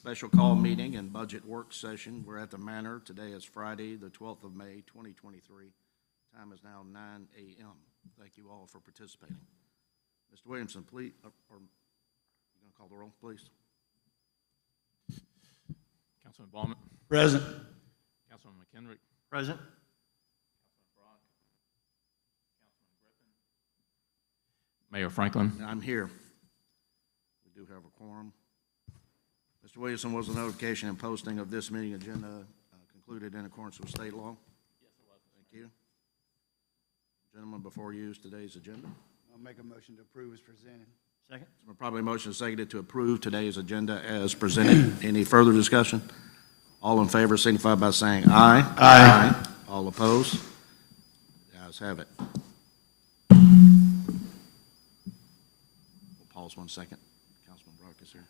Special call meeting and budget work session. We're at the Manor. Today is Friday, the 12th of May, 2023. Time is now 9 a.m. Thank you all for participating. Mr. Williamson, please, or you going to call the roll, please? Councilman Ballman. Present. Councilman McKendrick. Present. Councilman Brock. Councilman Griffin. Mayor Franklin. I'm here. We do have a quorum. Mr. Williamson, was the notification and posting of this meeting agenda concluded in accordance with state law? Yes, it was. Thank you. Gentlemen, before you use today's agenda. I'll make a motion to approve as presented. Second. It's been probably motion seconded to approve today's agenda as presented. Any further discussion? All in favor signify by saying aye. Aye. All opposed? The ayes have it. We'll pause 1 second. Councilman Brock is here.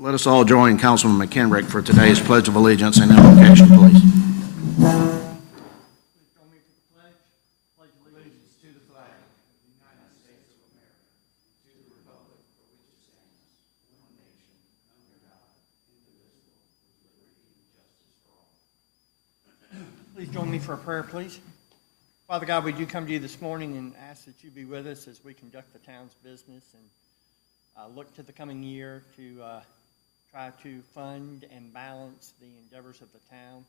Let us all join Councilman McKendrick for today's Pledge of Allegiance and invocation, please. Please join me for a prayer, please. Father God, we do come to you this morning and ask that you be with us as we conduct the town's business and look to the coming year to try to fund and balance the endeavors of the town.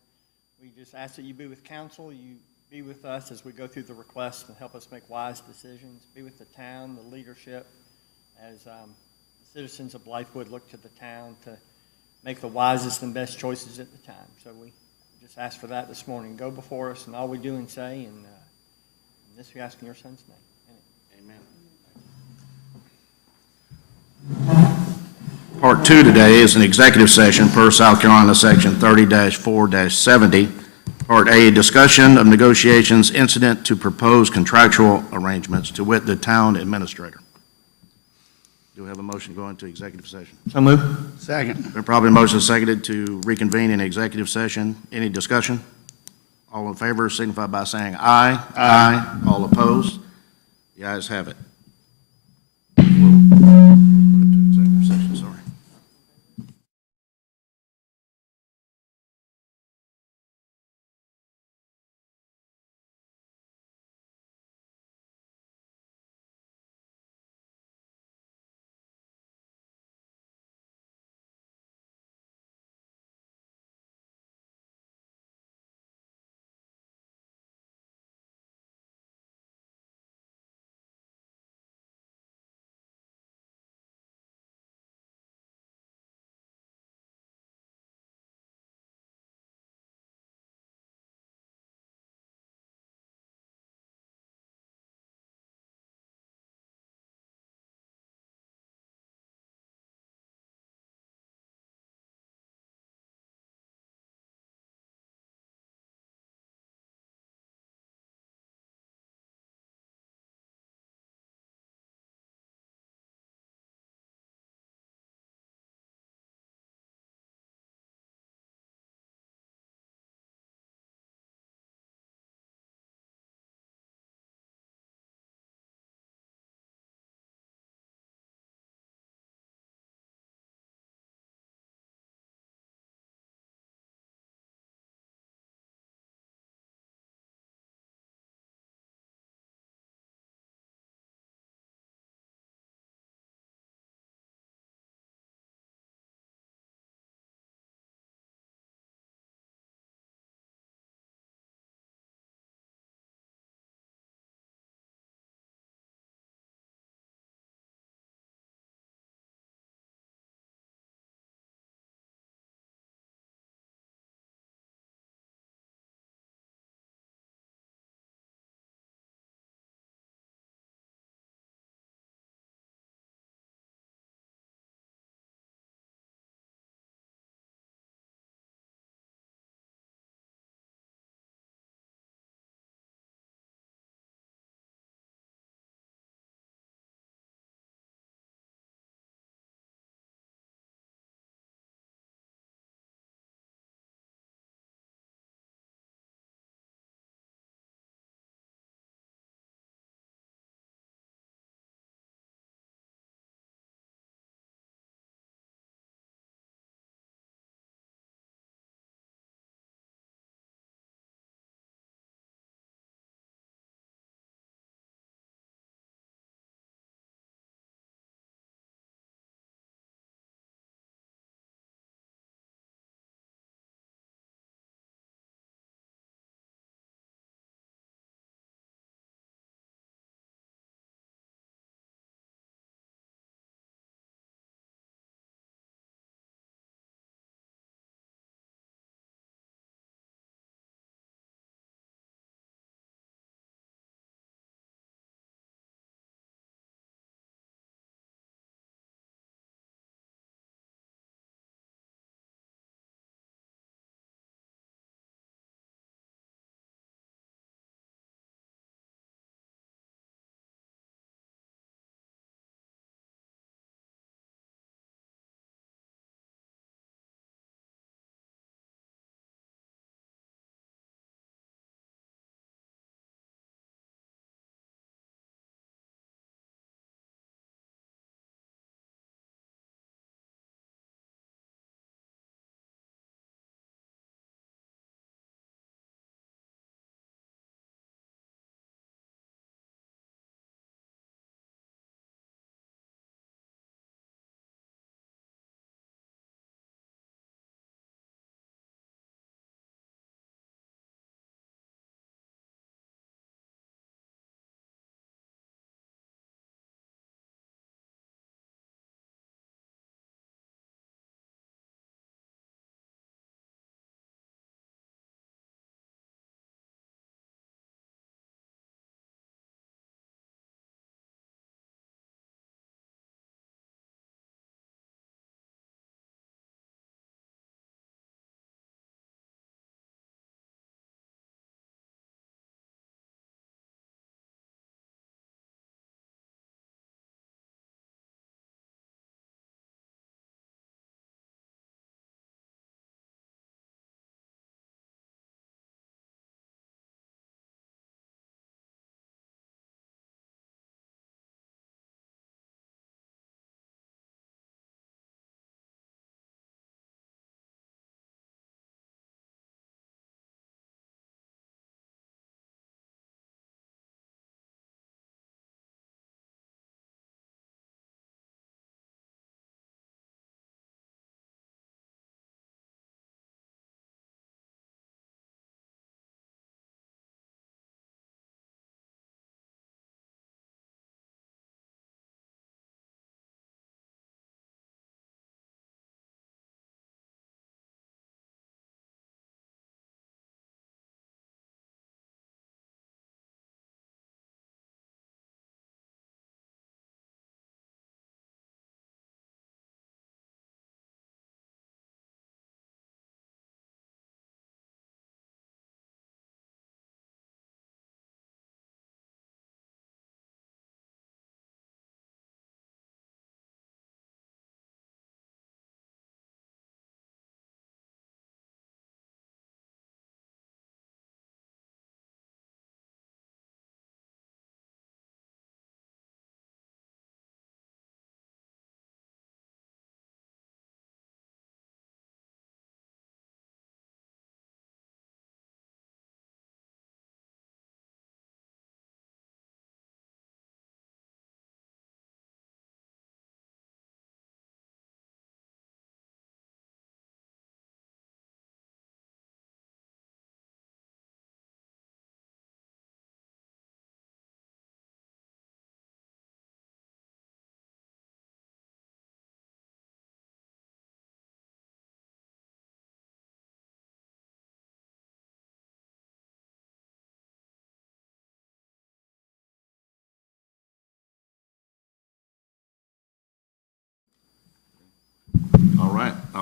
We just ask that you be with council, you be with us as we go through the requests and help us make wise decisions. Be with the town, the leadership, as the citizens of Blythewood look to the town to make the wisest and best choices at the time. So we just ask for that this morning. Go before us in all we do and say, and this we ask in your son's name. Amen. Part 2 today is an executive session per South Carolina Section 30-4-70. Part A, discussion of negotiations incident to proposed contractual arrangements, to wit, the town administrator. Do we have a motion to go into executive session? So move. Second. Been probably motion seconded to reconvene in executive session. Any discussion? All in favor signify by saying aye. Aye. All opposed? The ayes have it.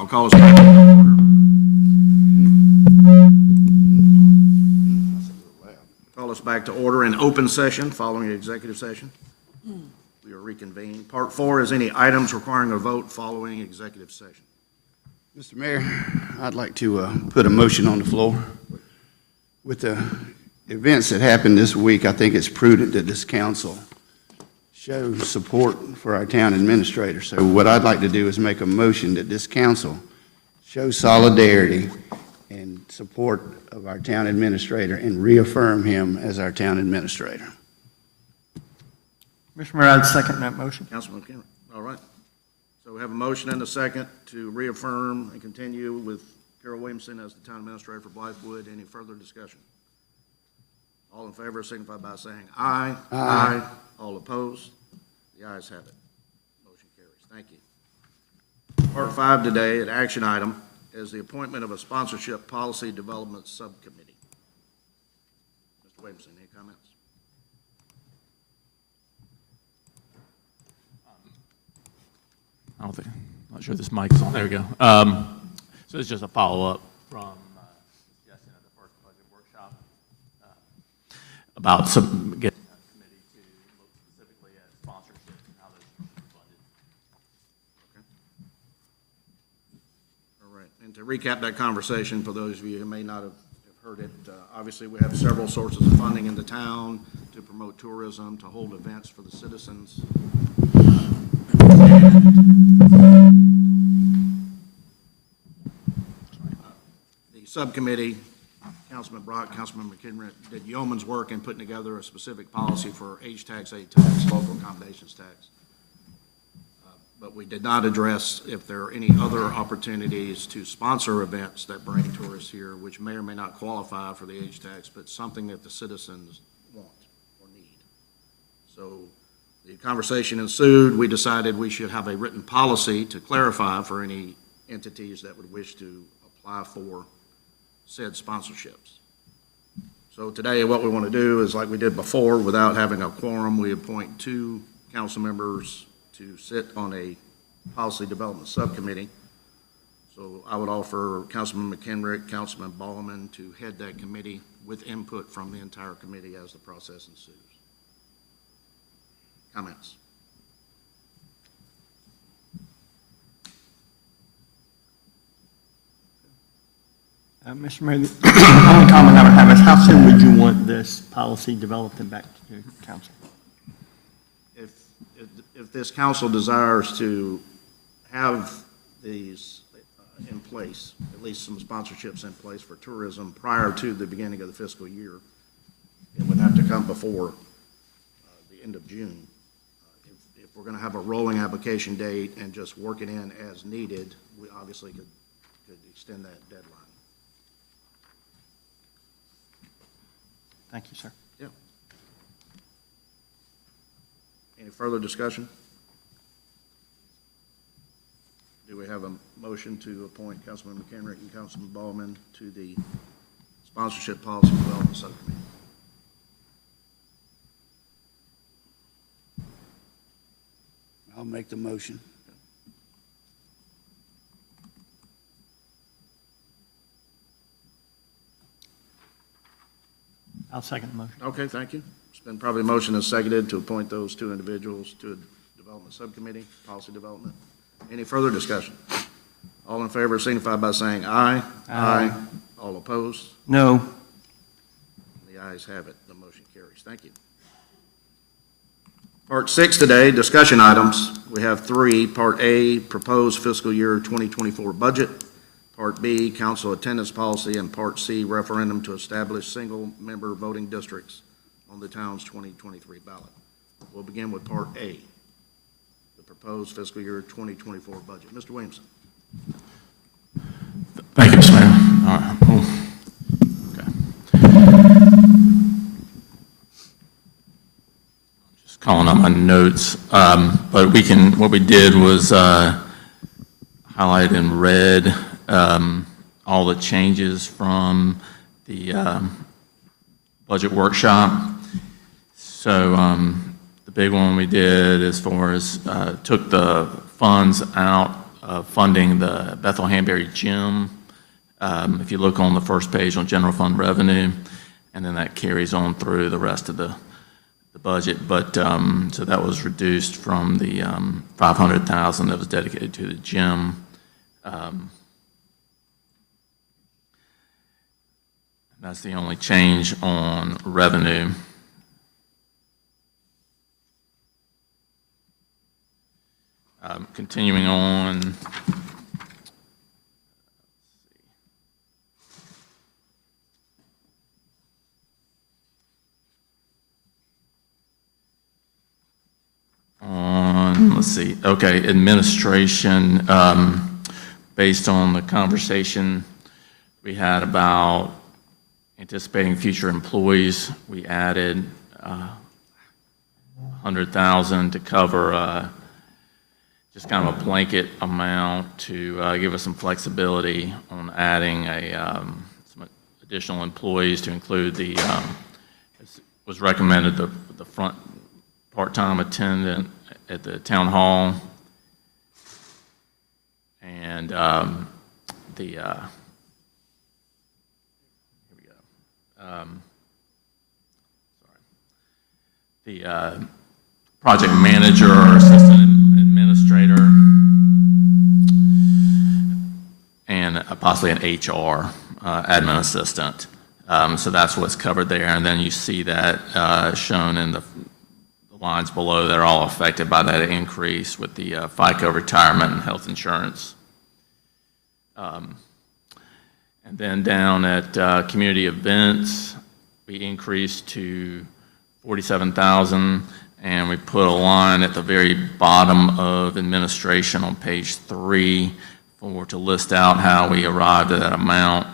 I'll call us back to order. Call us back to order in open session following the executive session. We are reconvened. Part 4 is any items requiring a vote following executive session. Mr. Mayor, I'd like to put a motion on the floor. With the events that happened this week, I think it's prudent that this council show support for our town administrator. So what I'd like to do is make a motion that this council show solidarity and support of our town administrator and reaffirm him as our town administrator. Mr. Mayor, I'd second that motion. Councilman McKenna. All right. So we have a motion and a second to reaffirm and continue with Carol Williamson as the town administrator for Blythewood. Any further discussion? All in favor signify by saying aye. Aye. All opposed? The ayes have it. Motion carries. Thank you. Part 5 today, an action item, is the appointment of a sponsorship policy development subcommittee. Mr. Williamson, any comments? I don't think, I'm not sure this mic is on. There we go. So it's just a follow-up from suggestion at the first budget workshop about getting a committee to look specifically at sponsorships and how those should be funded. All right, and to recap that conversation, for those of you who may not have heard it, obviously we have several sources of funding in the town to promote tourism, to hold events for the citizens. The subcommittee, Councilman Brock, Councilman McKenna, did yeoman's work in putting together a specific policy for age tax, aid tax, local accommodations tax. But we did not address if there are any other opportunities to sponsor events that bring tourists here, which may or may not qualify for the age tax, but something that the citizens want or need. So the conversation ensued. We decided we should have a written policy to clarify for any entities that would wish to apply for said sponsorships. So today what we want to do is, like we did before, without having a quorum, we appoint 2 council members to sit on a policy development subcommittee. So I would offer Councilman McKenrick, Councilman Ballman to head that committee with input from the entire committee as the process ensues. Comments? Mr. Mayor, the only comment I would have is how soon would you want this policy developed and back to council? If this council desires to have these in place, at least some sponsorships in place for tourism prior to the beginning of the fiscal year, it would have to come before the end of June. If we're going to have a rolling application date and just work it in as needed, we obviously could extend that deadline. Thank you, sir. Yeah. Any further discussion? Do we have a motion to appoint Councilman McKenrick and Councilman Ballman to the Sponsorship Policy Development Subcommittee? I'll make the motion. I'll second the motion. Okay, thank you. It's been probably motion and seconded to appoint those 2 individuals to a development subcommittee, policy development. Any further discussion? All in favor signify by saying aye. Aye. All opposed? No. The ayes have it. The motion carries. Thank you. Part 6 today, discussion items. We have 3. Part A, proposed fiscal year 2024 budget. Part B, council attendance policy. And Part C, referendum to establish single-member voting districts on the town's 2023 ballot. We'll begin with Part A, the proposed fiscal year 2024 budget. Mr. Williamson. Thank you, Mr. Mayor. All right. Just calling up my notes, but what we did was highlight in red all the changes from the budget workshop. So the big one we did as far as took the funds out of funding the Bethel Hanbury Gym. If you look on the first page on general fund revenue, and then that carries on through the rest of the budget. But, so that was reduced from the $500,000 that was dedicated to the gym. That's the only change on revenue. Continuing on. Let's see, okay, administration, based on the conversation we had about anticipating future employees, we added $100,000 to cover just kind of a blanket amount to give us some flexibility on adding some additional employees to include the, as was recommended, the front part-time attendant at the town hall, and here we go. The project manager or assistant administrator, and possibly an HR admin assistant. So that's what's covered there, and then you see that shown in the lines below that are all affected by that increase with the FICA retirement and health insurance. And then down at community events, we increased to $47,000, and we put a line at the very bottom of administration on page 3 to list out how we arrived at that amount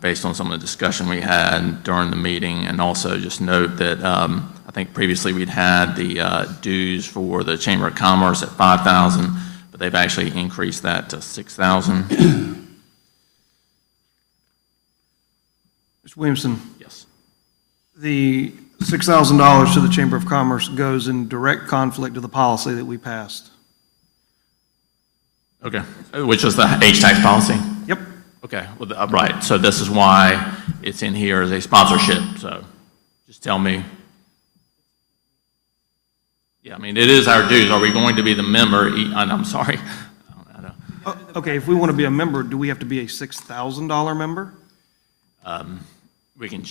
based on some of the discussion we had during the meeting, and also just note that I think previously we'd had the dues for the Chamber of Commerce at $5,000, but they've actually increased that to $6,000. Mr. Williamson, Yes. the $6,000 to the Chamber of Commerce goes in direct conflict to the policy that we passed. Okay, which is the H-tax policy? Yep. Okay, well, right, so this is why it's in here as a sponsorship, so just tell me. Yeah, I mean, it is our dues. Are we going to be the member? And I'm sorry. I don't know. Okay, if we want to be a member, do we have to be a $6,000 member? We can,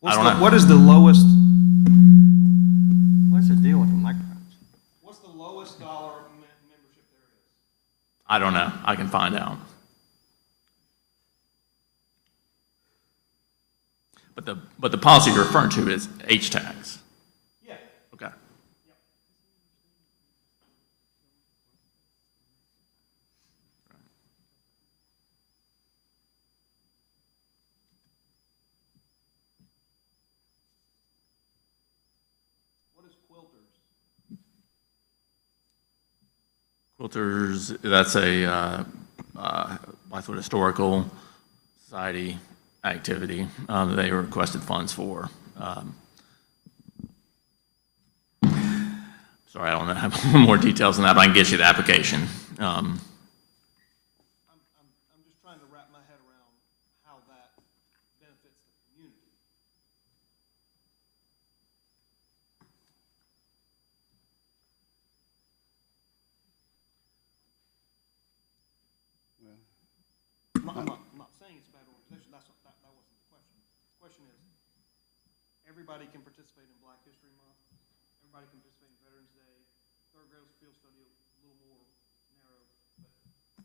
What's don't the- know. What is the lowest, What's the deal with the microphones? what's the lowest dollar membership there is? I don't know. I can find out. But the policy you're referring to is H-tax. Yeah. Okay. What is Quilters? Quilters, that's a Blythewood Historical Society activity that they requested funds for. Sorry, I don't have more details than that, but I can get you the application. I'm just trying to wrap my head around how that benefits the community. I'm not saying it's a bad organization, that wasn't the question. The question is, everybody can participate in Black History Month, everybody can participate in Veterans Day, Third Grade Field Study a little more narrow, but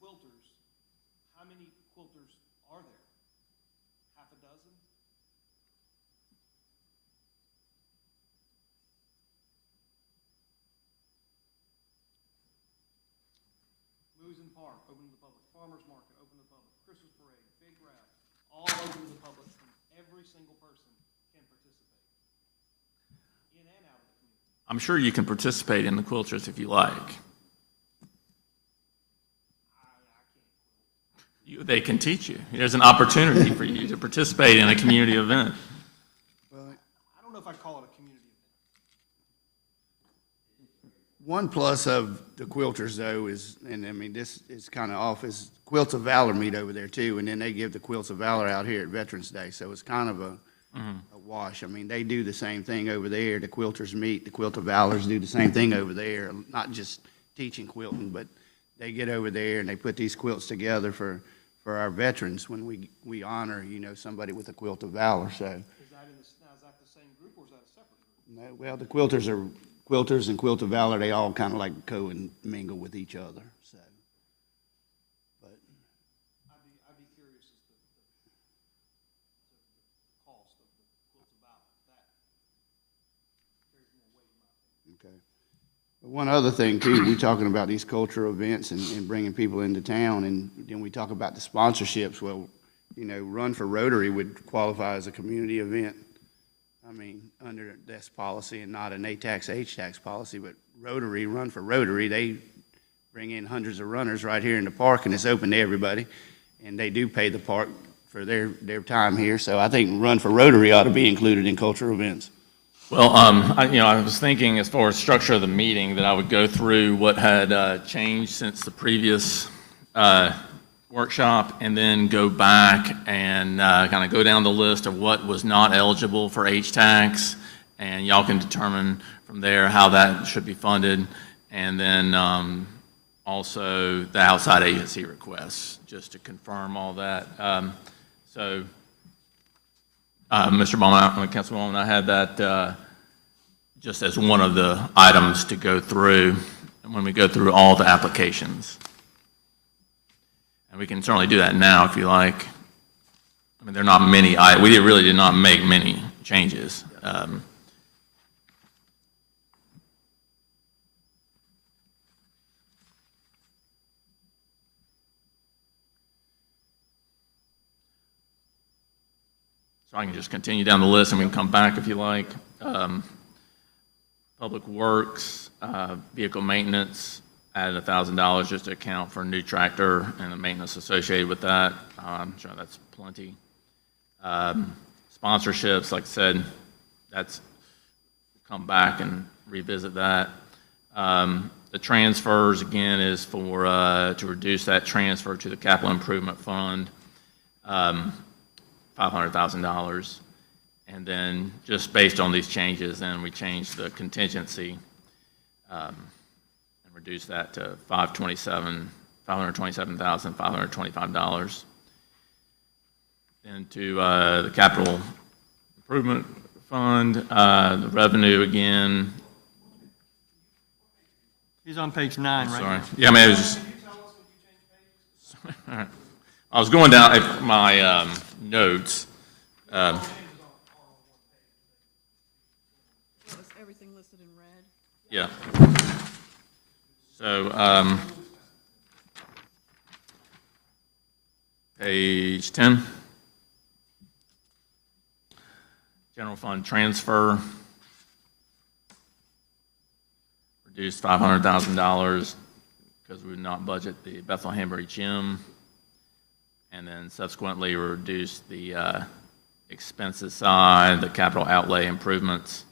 quilters, how many quilters are there? Half a dozen? Movies in the Park, open to the public. Farmers Market, open to the public. Christmas Parade, Big Rap, all open to the public, and every single person can participate, in and out of the community. I'm sure you can participate in the quilters if you like. They can teach you. There's an opportunity for you to participate in a community event. I don't know if I'd call it a community One plus of the quilters though is, and I mean, this is kind of off, is Quilts of Valor meet over there too, and then they give the Quilts of Valor out here at Veterans Day, so it's kind of a wash. I mean, they do the same thing over there. The quilters meet, the Quilt of Valors do the same thing over there, not just teaching quilting, but they get over there and they put these quilts together for our veterans when we honor, you know, somebody with a Quilt of Valor, so. Is that now, is that the same group or is that a separate group? No, well, the quilters and Quilt of Valor, they all kind of like co and mingle with each other, so. But I'd be curious as to the cost of the quilts about that carries more weight in my opinion. okay. One other thing too, we talking about these cultural events and bringing people into town, and then we talk about the sponsorships. Well, you know, Run for Rotary would qualify as a community event. I mean, under this policy and not an A-tax, H-tax policy, but Rotary, Run for Rotary, they bring in hundreds of runners right here in the park, and it's open to everybody. And they do pay the park for their time here, so I think Run for Rotary ought to be included in cultural events. Well, I was thinking as far as structure of the meeting that I would go through what had changed since the previous workshop and then go back and kind of go down the list of what was not eligible for H-tax, and y'all can determine from there how that should be funded, and then also the outside agency requests, just to confirm all that. Mr. Bowman, Councilman Bowman, I had that just as one of the items to go through when we go through all the applications. And we can certainly do that now if you like. I mean, there are not many, we really did not make many changes. So I can just continue down the list and we can come back if you like. Public Works, vehicle maintenance, added $1,000 just to account for a new tractor and the maintenance associated with that. I'm sure that's plenty. Sponsorships, like I said, that's come back and revisit that. The transfers, again, is for to reduce that transfer to the capital improvement fund. $500,000, and then just based on these changes, then we changed the contingency and reduced that to $527,525. Then to the capital improvement fund, the revenue again. He's on page 9, right? Sorry, yeah, I mean, it was just. All right. I was going down at my notes. Was everything listed in red? Yeah. So, page 10. General fund transfer. Reduced $500,000 because we would not budget the Bethlehem Gym. And then subsequently reduce the expenses side, the capital outlay improvements.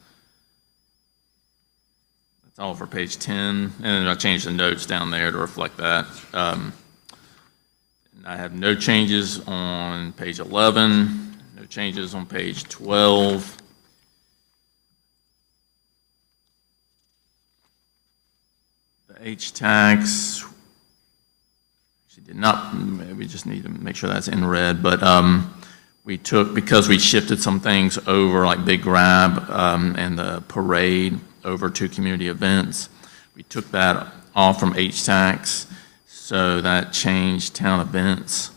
That's all for page 10. And then I changed the notes down there to reflect that. And I have no changes on page 11, no changes on page 12. The H-tax. Did not, we just need to make sure that's in red, but we took, because we shifted some things over, like Big Grab and the parade over to community events, we took that off from H-tax, so that changed town events.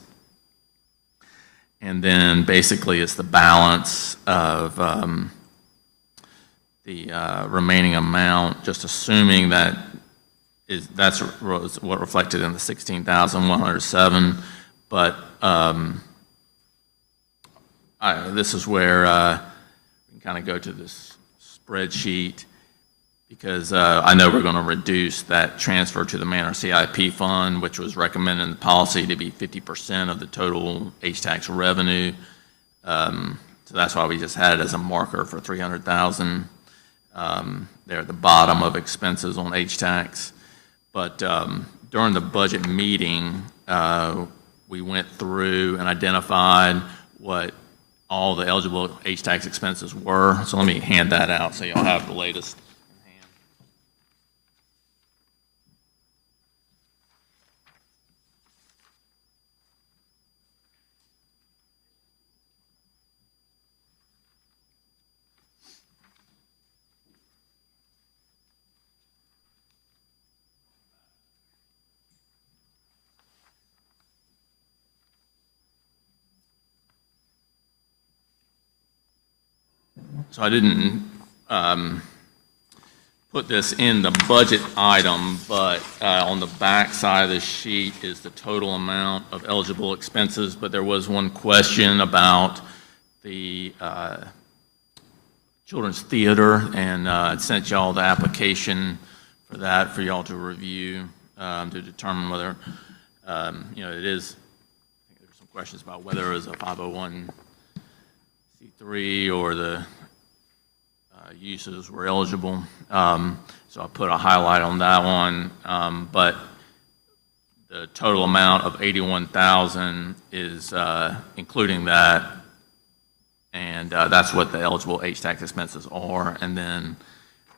And then basically it's the balance of the remaining amount, just assuming that that's what reflected in the 16,107, but this is where we can kind of go to this spreadsheet, because I know we're going to reduce that transfer to the Manor CIP fund, which was recommended in the policy to be 50% of the total H-tax revenue. So that's why we just had it as a marker for 300,000. They're at the bottom of expenses on H-Tax. But during the budget meeting, we went through and identified what all the eligible H-Tax expenses were. So let me hand that out so y'all have the latest in hand. So I didn't put this in the budget item, but on the back side of the sheet is the total amount of eligible expenses. But there was one question about the Children's Theater, and I sent y'all the application for that for y'all to review to determine whether, it is, I think there's some questions about whether it was a 501c3 or the uses were eligible. So I put a highlight on that one. But the total amount of $81,000 is including that, and that's what the eligible H-Tax expenses are. And then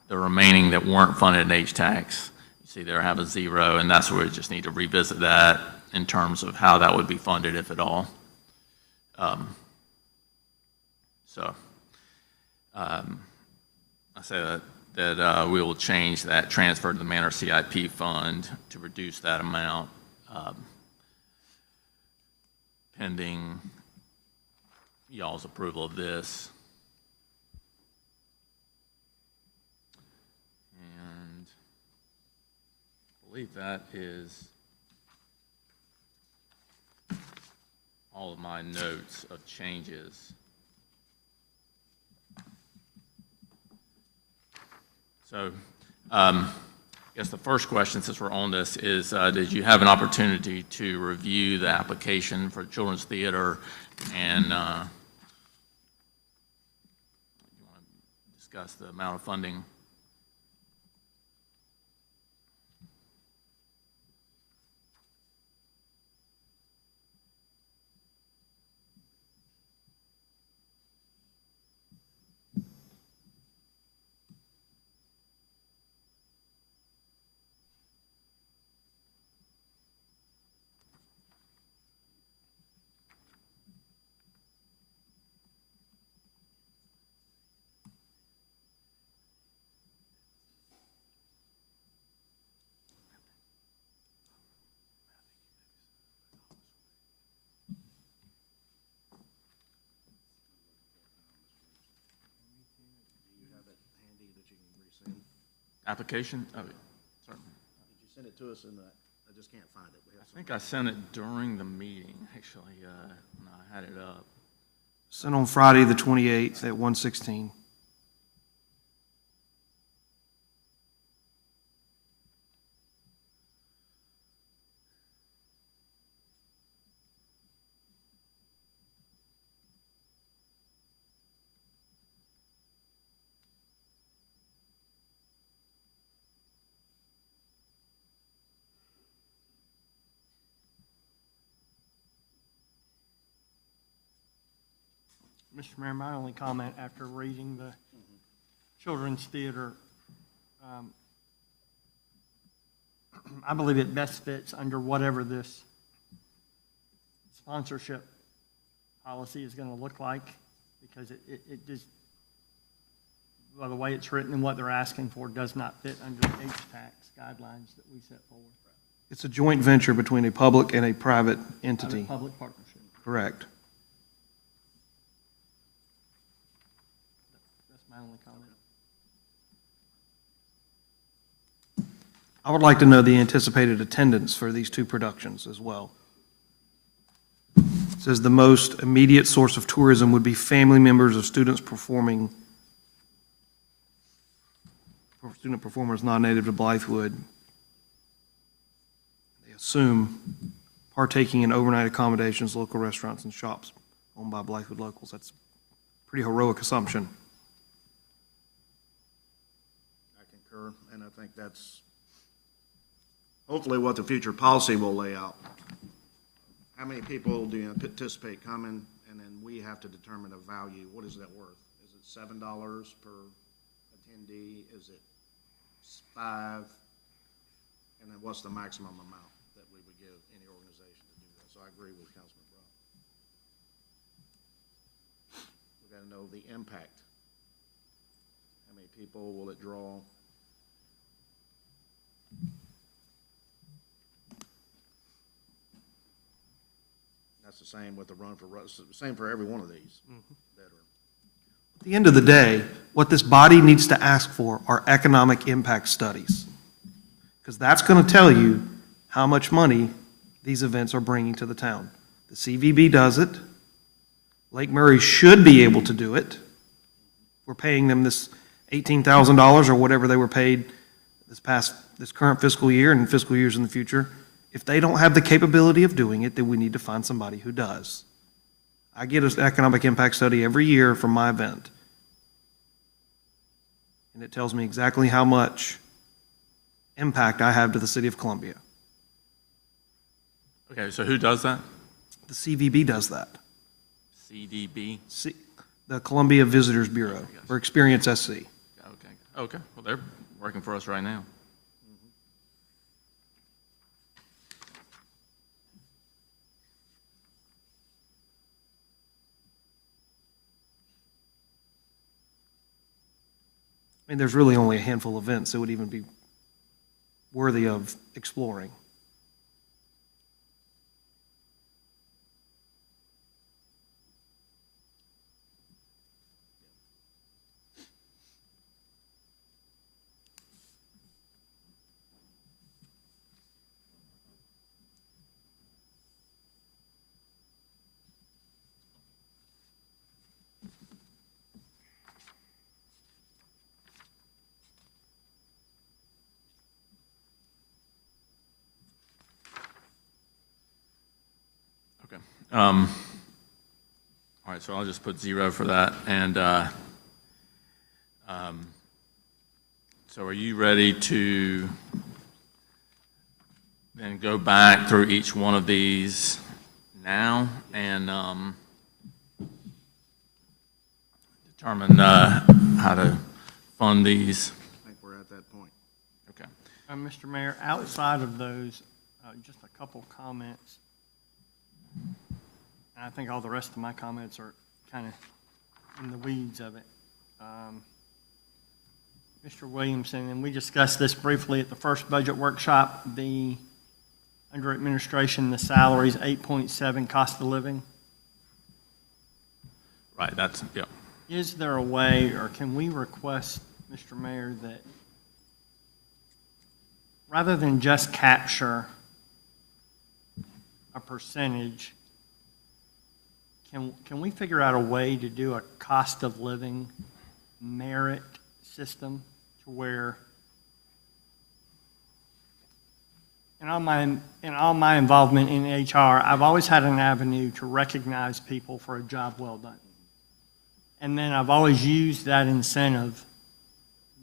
the remaining that weren't funded in H-Tax, you see there have a zero, and that's where we just need to revisit that in terms of how that would be funded, if at all. I say that we will change that transfer to the Manor CIP fund to reduce that amount pending y'all's approval of this. And I believe that is all of my notes of changes. So I guess the first question, since we're on this, is did you have an opportunity to review the application for Children's Theater, and you want to discuss the amount of funding? Application? Oh, sorry. Did you send it to us in the, I just can't find it. I think I sent it during the meeting, actually, when I had it up. Sent on Friday, the 28th at 1:16. Mr. Mayor, my only comment after reading the Children's Theater, I believe it best fits under whatever this sponsorship policy is going to look like, because it just, by the way it's written and what they're asking for, does not fit under the H-Tax guidelines that we set forward. It's a joint venture between a public and a private entity. Public partnership. Correct. That's my only comment. I would like to know the anticipated attendance for these two productions as well. It says the most immediate source of tourism would be family members of student performers non-native to Blythewood. They assume partaking in overnight accommodations, local restaurants, and shops owned by Blythewood locals. That's a pretty heroic assumption. think that's hopefully what the future policy will lay out. How many people do you anticipate coming, and then we have to determine a value. What is that worth? Is it $7 per attendee? Is it $5? And then what's the maximum amount that we would give any organization to do that? So I agree with Councilman Brown. We got to know the impact. How many people will it draw? That's the same with the same for every one of these that are. At the end of the day, what this body needs to ask for are economic impact studies. Because that's going to tell you how much money these events are bringing to the town. The CVB does it. Lake Murray should be able to do it. We're paying them this $18,000 or whatever they were paid this current fiscal year and fiscal years in the future. If they don't have the capability of doing it, then we need to find somebody who does. I get an economic impact study every year from my event. And it tells me exactly how much impact I have to the city of Columbia. Okay, so who does that? The CVB does that. CDB? The Columbia Visitors Bureau, or Experience SC. Okay, well, they're working for us right now. I mean, there's really only a handful of events that would even be worthy of exploring. All right, so I'll just put 0 for that. And so are you ready to then go back through each one of these now and determine how to fund these? I think we're at that point. Okay. Mr. Mayor, outside of those, just a couple comments. And I think all the rest of my comments are kind of in the weeds of it. Mr. Williamson, and we discussed this briefly at the first budget workshop, under administration, the salaries, 8.7 cost of living. Right, that's, yeah. Is there a way, or can we request, Mr. Mayor, that rather than just capture a percentage, can we figure out a way to do a cost of living merit system to where in all my involvement in HR, I've always had an avenue to recognize people for a job well done. And then I've always used that incentive,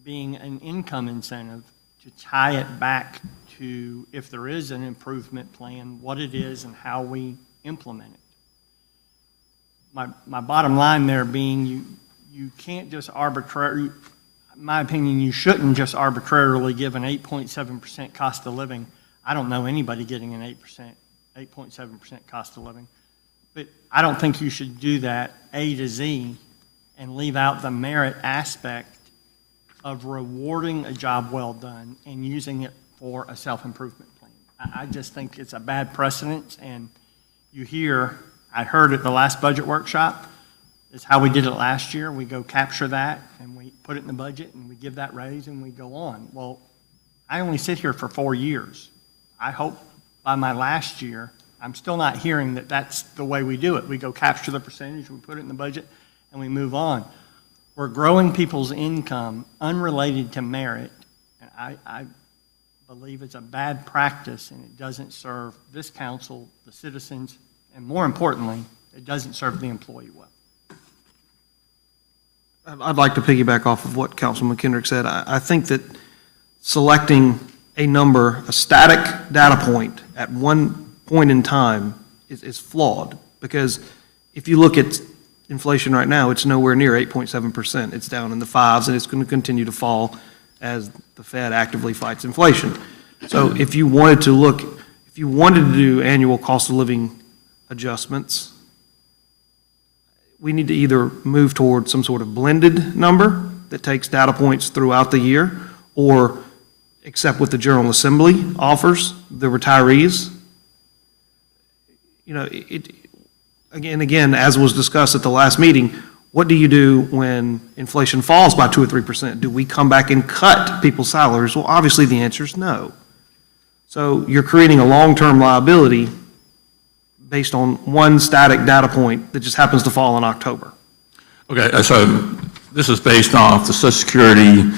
being an income incentive, to tie it back to, if there is an improvement plan, what it is and how we implement it. My bottom line there being you can't just in my opinion, you shouldn't just arbitrarily give an 8.7% cost of living. I don't know anybody getting an 8.7% cost of living. But I don't think you should do that A to Z and leave out the merit aspect of rewarding a job well done and using it for a self-improvement plan. I just think it's a bad precedent, and I heard at the last budget workshop, is how we did it last year. We go capture that, and we put it in the budget, and we give that raise, and we go on. Well, I only sit here for 4 years. I hope by my last year, I'm still not hearing that that's the way we do it. We go capture the percentage, we put it in the budget, and we move on. We're growing people's income unrelated to merit, and I believe it's a bad practice, and it doesn't serve this council, the citizens, and more importantly, it doesn't serve the employee well. I'd like to piggyback off of what Councilman Kendrick said. I think that selecting a number, a static data point at one point in time is flawed, because if you look at inflation right now, it's nowhere near 8.7%. It's down in the fives, and it's going to continue to fall as the Fed actively fights inflation. So if you wanted to do annual cost of living adjustments, we need to either move toward some sort of blended number that takes data points throughout the year, or accept what the General Assembly offers the retirees. You know, again, as was discussed at the last meeting, what do you do when inflation falls by 2 or 3%? Do we come back and cut people's salaries? Well, obviously the answer is no. So you're creating a long-term liability based on one static data point that just happens to fall in October. Okay, so this is based off the Social Security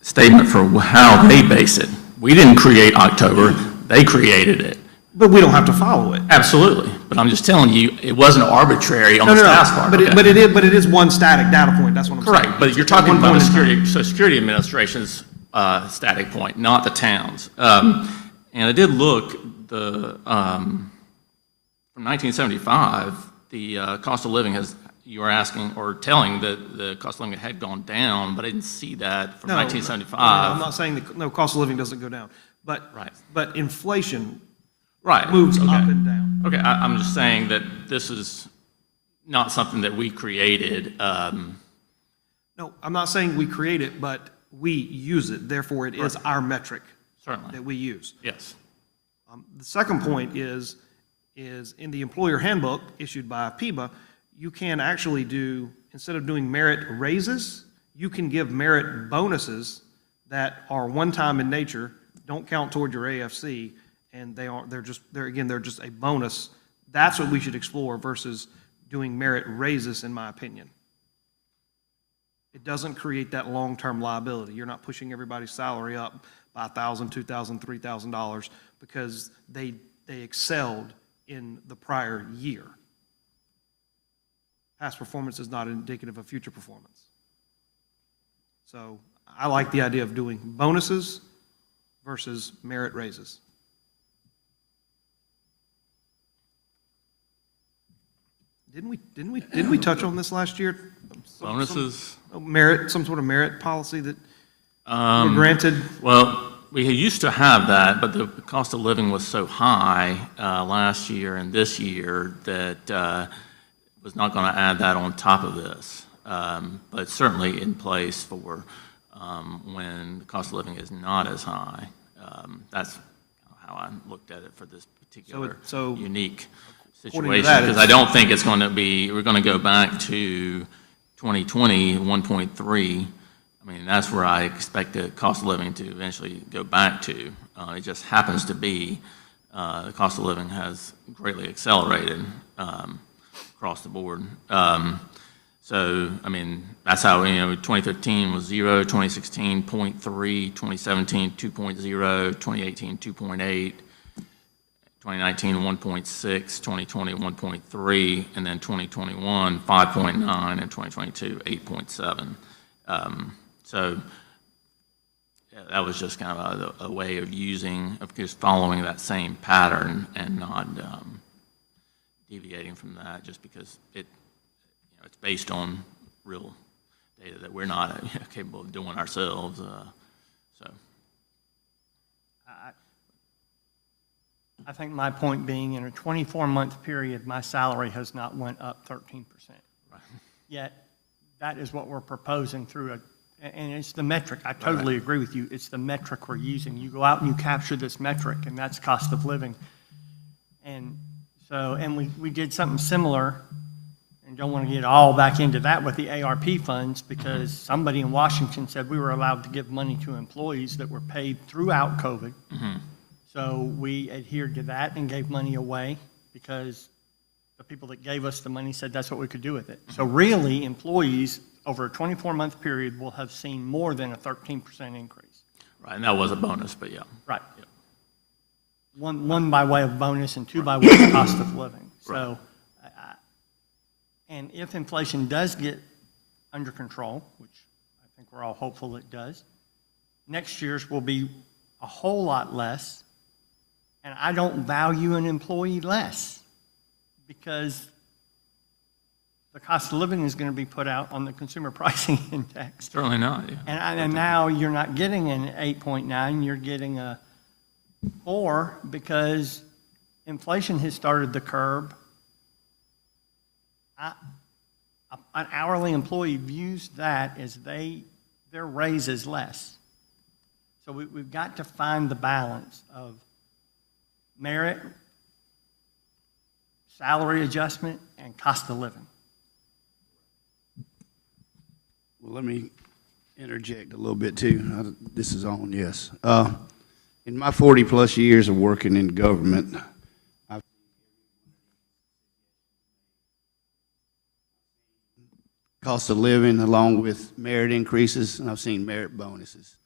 statement for how they base it. We didn't create October, they created it. But we don't have to follow it. Absolutely, but I'm just telling you, it wasn't arbitrary on the staff's part. But okay? but it is one static data point, that's what I'm saying. Correct, but you're talking about the Social Security Administration's static point, not the town's. And I did look, from 1975, the cost of living you were asking or telling that the cost of living had gone down, but I didn't see that from 1975. No, I'm not saying cost of living doesn't go down, but, Right. but inflation Right. moves okay. up and down. Okay, I'm just saying that this is not something that we created. No, I'm not saying we create it, but we use it, therefore it is our metric Certainly. that we use. Yes. The second point is in the employer handbook issued by PIBA, you can actually do, instead of doing merit raises, you can give merit bonuses that are one-time in nature, don't count toward your AFC, and they're just a bonus. That's what we should explore versus doing merit raises, in my opinion. It doesn't create that long-term liability. You're not pushing everybody's salary up by $1,000, $2,000, $3,000 because they excelled in the prior year. Past performance is not indicative of future performance. So I like the idea of doing bonuses versus merit raises. Didn't we touch on this last year? Bonuses? Some sort of merit policy that were granted? Well, we used to have that, but the cost of living was so high last year and this year that was not going to add that on top of this. But certainly in place for when the cost of living is not as high. That's how I looked at it for this particular So unique according to situation. that, Because I don't think it's going to be, we're going to go back to 2020, 1.3. I mean, that's where I expect the cost of living to eventually go back to. It just happens to be the cost of living has greatly accelerated across the board. So, I mean, that's how, 2013 was 0, 2016, 0.3, 2017, 2.0, 2018, 2.8, 2019, 1.6, 2020, 1.3, and then 2021, 5.9, and 2022, 8.7. So yeah, that was just kind of a way of just following that same pattern and not deviating from that just because it's based on real data that we're not capable of doing ourselves. So I think my point being, in a 24-month period, my salary has not went up 13%. Right. Yet, that is what we're proposing through and it's the metric. I totally agree with you. It's the metric we're using. You go out and you capture this metric, and that's cost of living. And so, and we did something similar, and don't want to get all back into that with the ARP funds, because somebody in Washington said we were allowed to give money to employees that were paid throughout COVID. Mm-hmm. So we adhered to that and gave money away because the people that gave us the money said that's what we could do with it. So really, employees over a 24-month period will have seen more than a 13% increase. Right, and that was a bonus, but yeah. Right. Yeah. One by way of bonus and two by way of cost of living. So, and if inflation does get under control, which I think we're all hopeful it does, Next year's will be a whole lot less, and I don't value an employee less because the cost of living is going to be put out on the consumer pricing index. Certainly not, yeah. And now you're not getting an 8.9, you're getting a 4 because inflation has started the curb. An hourly employee views that as their raise is less. So we've got to find the balance of merit, salary adjustment, and cost of living. Well, let me interject a little bit too. This is on, yes. In my 40-plus years of working in government, I've cost of living along with merit increases, and I've seen merit bonuses.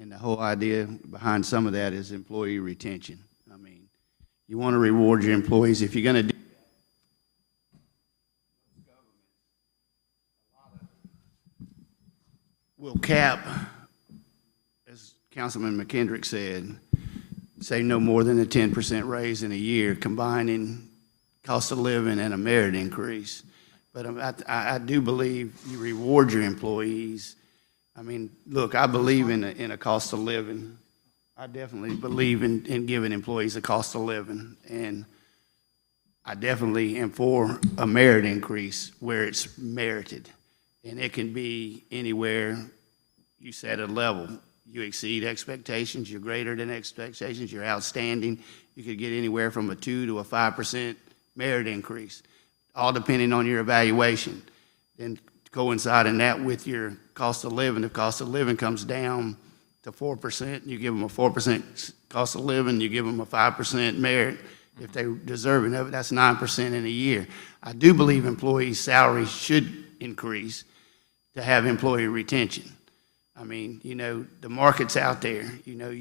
And the whole idea behind some of that is employee retention. I mean, you want to reward your employees. If you're going to do will cap, as Councilman McKendrick said, say no more than a 10% raise in a year, combining cost of living and a merit increase. But I do believe you reward your employees. I mean, look, I believe in a cost of living. I definitely believe in giving employees a cost of living. And I definitely am for a merit increase where it's merited. And it can be anywhere you set a level. You exceed expectations, you're greater than expectations, you're outstanding. You could get anywhere from a 2 to a 5% merit increase, all depending on your evaluation. Then coinciding that with your cost of living, if cost of living comes down to 4%, you give them a 4% cost of living, you give them a 5% merit. If they're deserving of it, that's 9% in a year. I do believe employees' salaries should increase to have employee retention. I mean, you know, the market's out there. You know,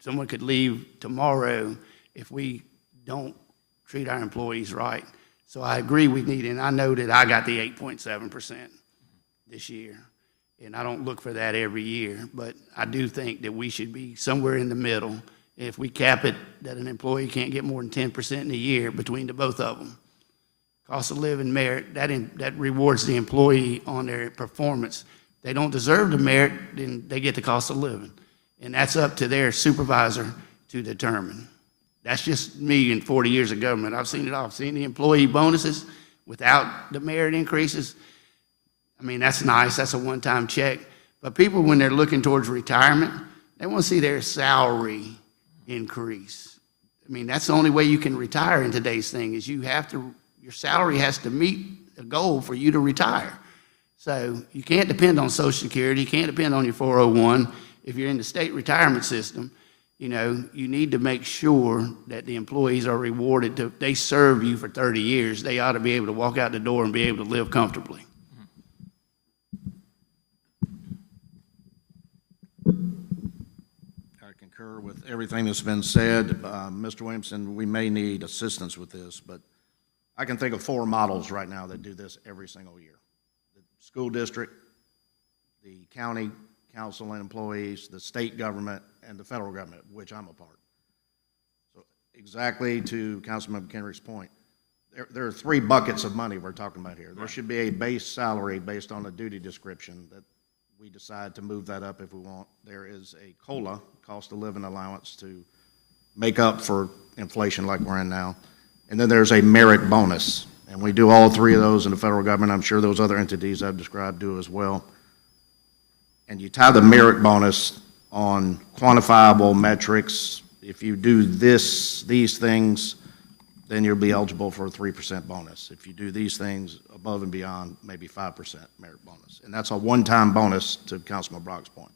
someone could leave tomorrow if we don't treat our employees right. So I agree we need, and I know that I got the 8.7% this year, and I don't look for that every year, but I do think that we should be somewhere in the middle. If we cap it that an employee can't get more than 10% in a year between the both of them. Cost of living, merit, that rewards the employee on their performance. They don't deserve the merit, then they get the cost of living. And that's up to their supervisor to determine. That's just me in 40 years of government. I've seen it all. I've seen the employee bonuses without the merit increases. I mean, that's nice. That's a one-time check. But people, when they're looking towards retirement, they want to see their salary increase. I mean, that's the only way you can retire in today's thing is your salary has to meet a goal for you to retire. So you can't depend on Social Security, you can't depend on your 401. If you're in the state retirement system, you know, you need to make sure that the employees are rewarded. They serve you for 30 years. They ought to be able to walk out the door and be able to live comfortably. I concur with everything that's been said. Mr. Williamson, we may need assistance with this, but I can think of 4 models right now that do this every single year. The school district, the county council and employees, the state government, and the federal government, which I'm a part. So exactly to Councilman McHenry's point, there are 3 buckets of money we're talking about here. There should be a base salary based on a duty description that we decide to move that up if we want. There is a COLA, cost of living allowance, to make up for inflation like we're in now. And then there's a merit bonus. And we do all 3 of those in the federal government. I'm sure those other entities I've described do as well. And you tie the merit bonus on quantifiable metrics. If you do these things, then you'll be eligible for a 3% bonus. If you do these things above and beyond, maybe 5% merit bonus. And that's a one-time bonus, to Councilman Brock's point.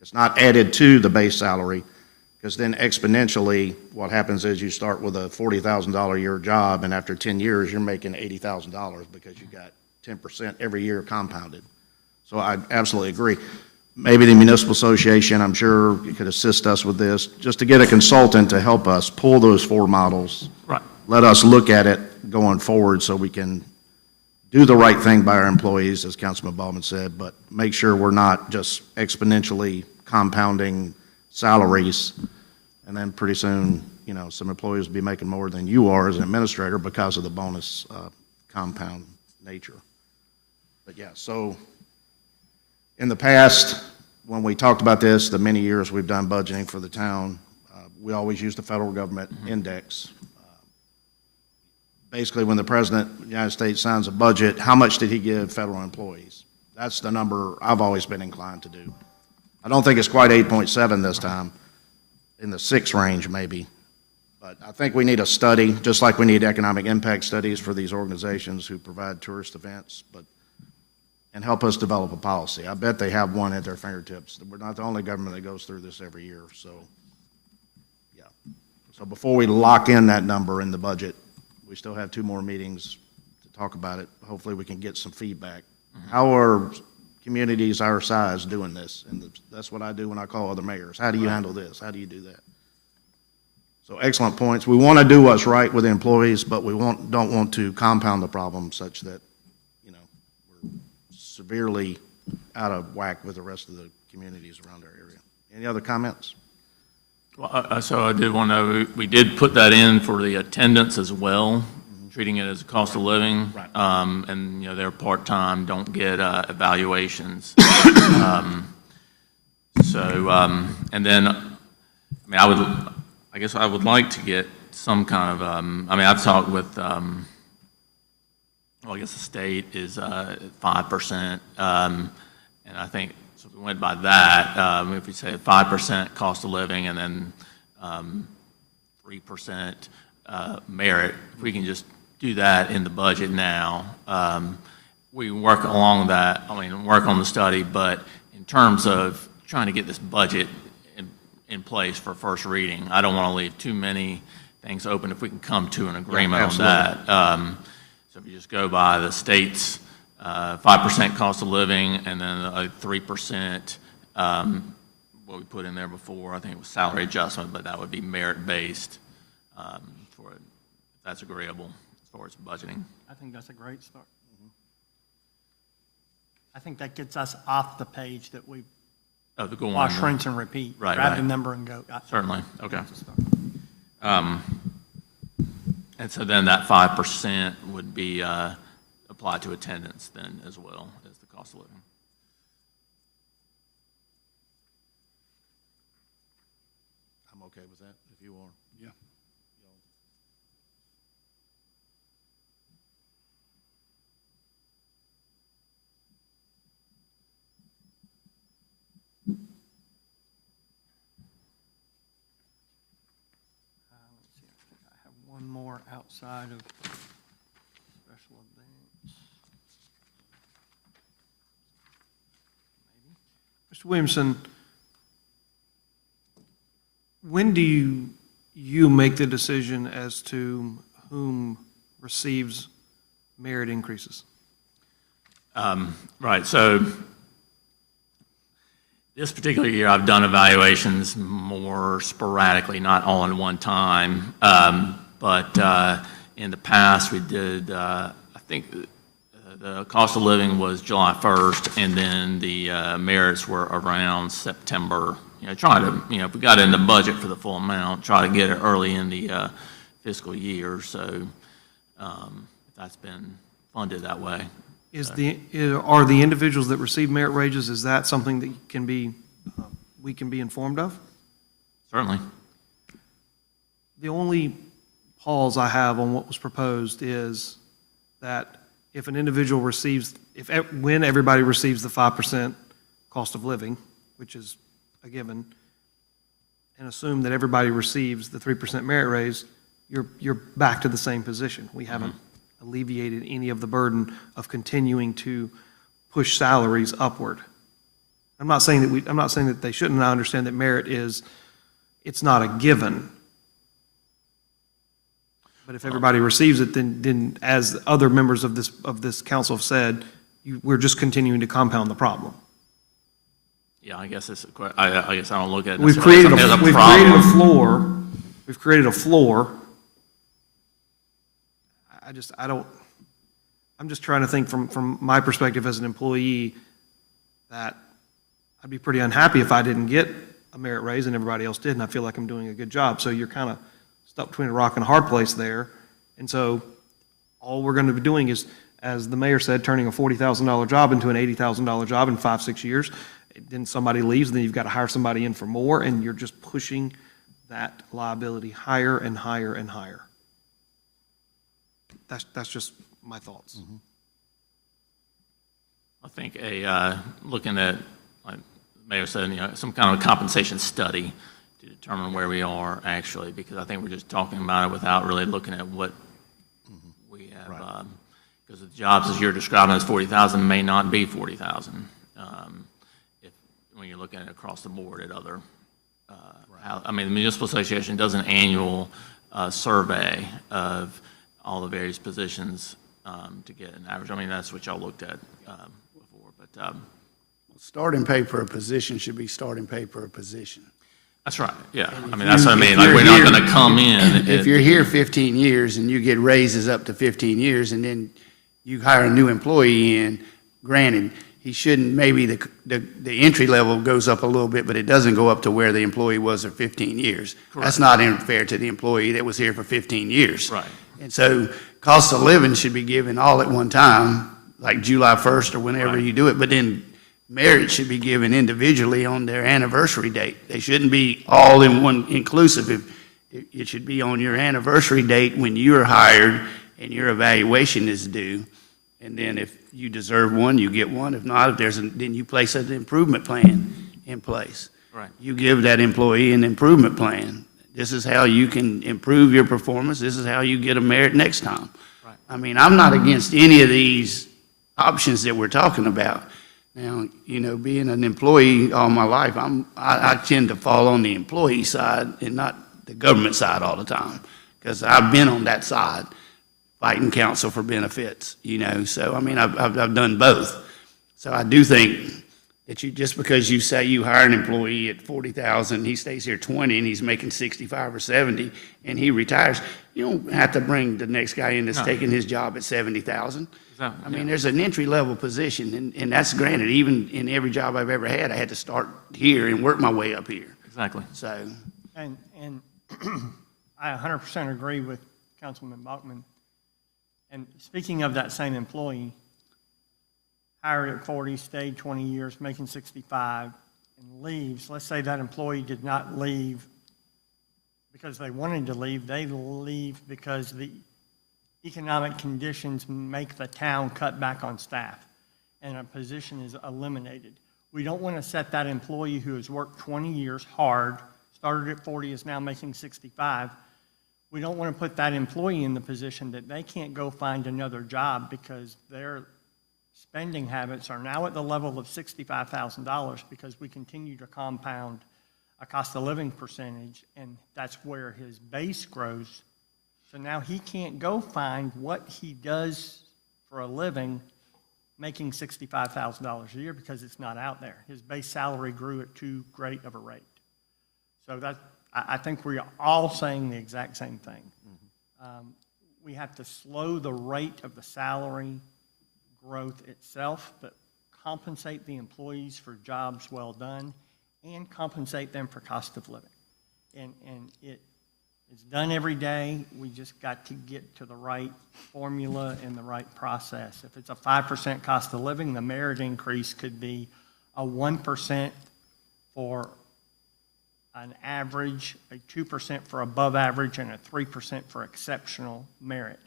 It's not added to the base salary, because then exponentially what happens is you start with a $40,000 a year job, and after 10 years, you're making $80,000 because you got 10% every year compounded. So I absolutely agree. Maybe the municipal association, I'm sure, could assist us with this, just to get a consultant to help us pull those 4 models. Right. Let us look at it going forward so we can do the right thing by our employees, as Councilman Baldwin said, but make sure we're not just exponentially compounding salaries. And then pretty soon, some employees will be making more than you are as an administrator because of the bonus compound nature. But yeah, so in the past, when we talked about this, the many years we've done budgeting for the town, we always use the federal government index. Basically, when the President of the United States signs a budget, how much did he give federal employees? That's the number I've always been inclined to do. I don't think it's quite 8.7 this time, in the 6 range maybe. But I think we need a study, just like we need economic impact studies for these organizations who provide tourist events, and help us develop a policy. I bet they have one at their fingertips. We're not the only government that goes through this every year, so, yeah. So before we lock in that number in the budget, we still have 2 more meetings to talk about it. Hopefully we can get some feedback. How are communities our size doing this? And that's what I do when I call other mayors. How do you handle this? How do you do that? So excellent points. We want to do what's right with the employees, but we don't want to compound the problem such that, we're severely out of whack with the rest of the communities around our area. Any other comments? Well, so I did want to know, we did put that in for the attendance as well, treating it as a cost of living. Right. And, they're part-time, don't get evaluations. And then, I guess I would like to get some kind of, I've talked with, I guess the state is 5%, and I think, so if we went by that, if we say 5% cost of living and then 3% merit, if we can just do that in the budget now, we can work along that, work on the study, but in terms of trying to get this budget in place for first reading, I don't want to leave too many things open if we can come to an agreement on that. So if you just go by the state's 5% cost of living and then a 3%, what we put in there before, I think it was salary adjustment, but that would be merit-based for it, if that's agreeable as far as budgeting. I think that's a great start. I think that gets us off the page that we Oh, the go on. wash, rinse, and repeat. Right, Grab right. the number and go. Certainly, okay. That's a start. And so then that 5% would be applied to attendance then as well as the cost of living. I'm okay with that, if you are. Yeah. Let's see, I think I have one more outside of special events. Mr. Williamson, when do you make the decision as to whom receives merit increases? Right, so this particular year, I've done evaluations more sporadically, not all in one time. But in the past, we did, I think the cost of living was July 1st, and then the merits were around September. Try to, if we got in the budget for the full amount, try to get it early in the fiscal year. So that's been funded that way. Are the individuals that receive merit wages, is that something that we can be informed of? Certainly. The only pause I have on what was proposed is that if an individual receives, when everybody receives the 5% cost of living, which is a given, and assume that everybody receives the 3% merit raise, you're back to the same position. We haven't alleviated any of the burden of continuing to push salaries upward. I'm not saying that they shouldn't. I understand that merit it's not a given. But if everybody receives it, then as other members of this council have said, we're just continuing to compound the problem. Yeah, I guess I guess I don't look at it We've necessarily created as a problem. We've created a floor. I'm just trying to think from my perspective as an employee that I'd be pretty unhappy if I didn't get a merit raise and everybody else did, and I feel like I'm doing a good job. So you're kind of stuck between a rock and a hard place there. And so all we're going to be doing is, as the mayor said, turning a $40,000 job into an $80,000 job in 5-6 years. Then somebody leaves, then you've got to hire somebody in for more, and you're just pushing that liability higher and higher and higher. That's just my thoughts. Mm-hmm. I think looking at, like the Mayor said, some kind of compensation study to determine where we are actually, because I think we're just talking about it without really looking at what we have. Right. Because the jobs as you're describing as 40,000 may not be 40,000. When you're looking at it across the board at other, I mean, the Municipal Association does an annual survey of all the various positions to get an average. I mean, that's what y'all looked at before, but Starting pay for a position should be starting pay for a position. that's right, yeah. I mean, that's what I mean, like, we're not gonna come in. If you're here 15 years and you get raises up to 15 years, and then you hire a new employee in, granted, he shouldn't, maybe the entry level goes up a little bit, but it doesn't go up to where the employee was for 15 years. That's not fair to the employee that was here for 15 years. Right. And so cost of living should be given all at one time, like July 1st or whenever Right. you do it, but then merit should be given individually on their anniversary date. They shouldn't be all in one inclusive. It should be on your anniversary date when you're hired and your evaluation is due. And then if you deserve one, you get one. If not, then you place an improvement plan in place. Right. You give that employee an improvement plan. This is how you can improve your performance. This is how you get a merit next time. Right. I mean, I'm not against any of these options that we're talking about. Now, being an employee all my life, I tend to fall on the employee side and not the government side all the time, because I've been on that side, fighting counsel for benefits, So, I mean, I've done both. So I do think that just because you say you hire an employee at 40,000, he stays here 20 and he's making 65 or 70 and he retires, you don't have to bring the next guy in that's No. taking his job at 70,000. Exactly, I mean, yeah. there's an entry-level position, and that's granted. Even in every job I've ever had, I had to start here and work my way up here. Exactly. So, And I 100% agree with Councilman Bachman. And speaking of that same employee, hired at 40, stayed 20 years, making 65, and leaves. Let's say that employee did not leave because they wanted to leave. They leave because the economic conditions make the town cut back on staff, and a position is eliminated. We don't want to set that employee who has worked 20 years hard, started at 40, is now making 65. We don't want to put that employee in the position that they can't go find another job because their spending habits are now at the level of $65,000 because we continue to compound a cost of living percentage, and that's where his base grows. So now he can't go find what he does for a living making $65,000 a year because it's not out there. His base salary grew at too great of a rate. So I think we're all saying the exact same thing. We have to slow the rate of the salary growth itself, but compensate the employees for jobs well done and compensate them for cost of living. And it's done every day. We just got to get to the right formula and the right process. If it's a 5% cost of living, the merit increase could be a 1% for an average, a 2% for above average, and a 3% for exceptional merit.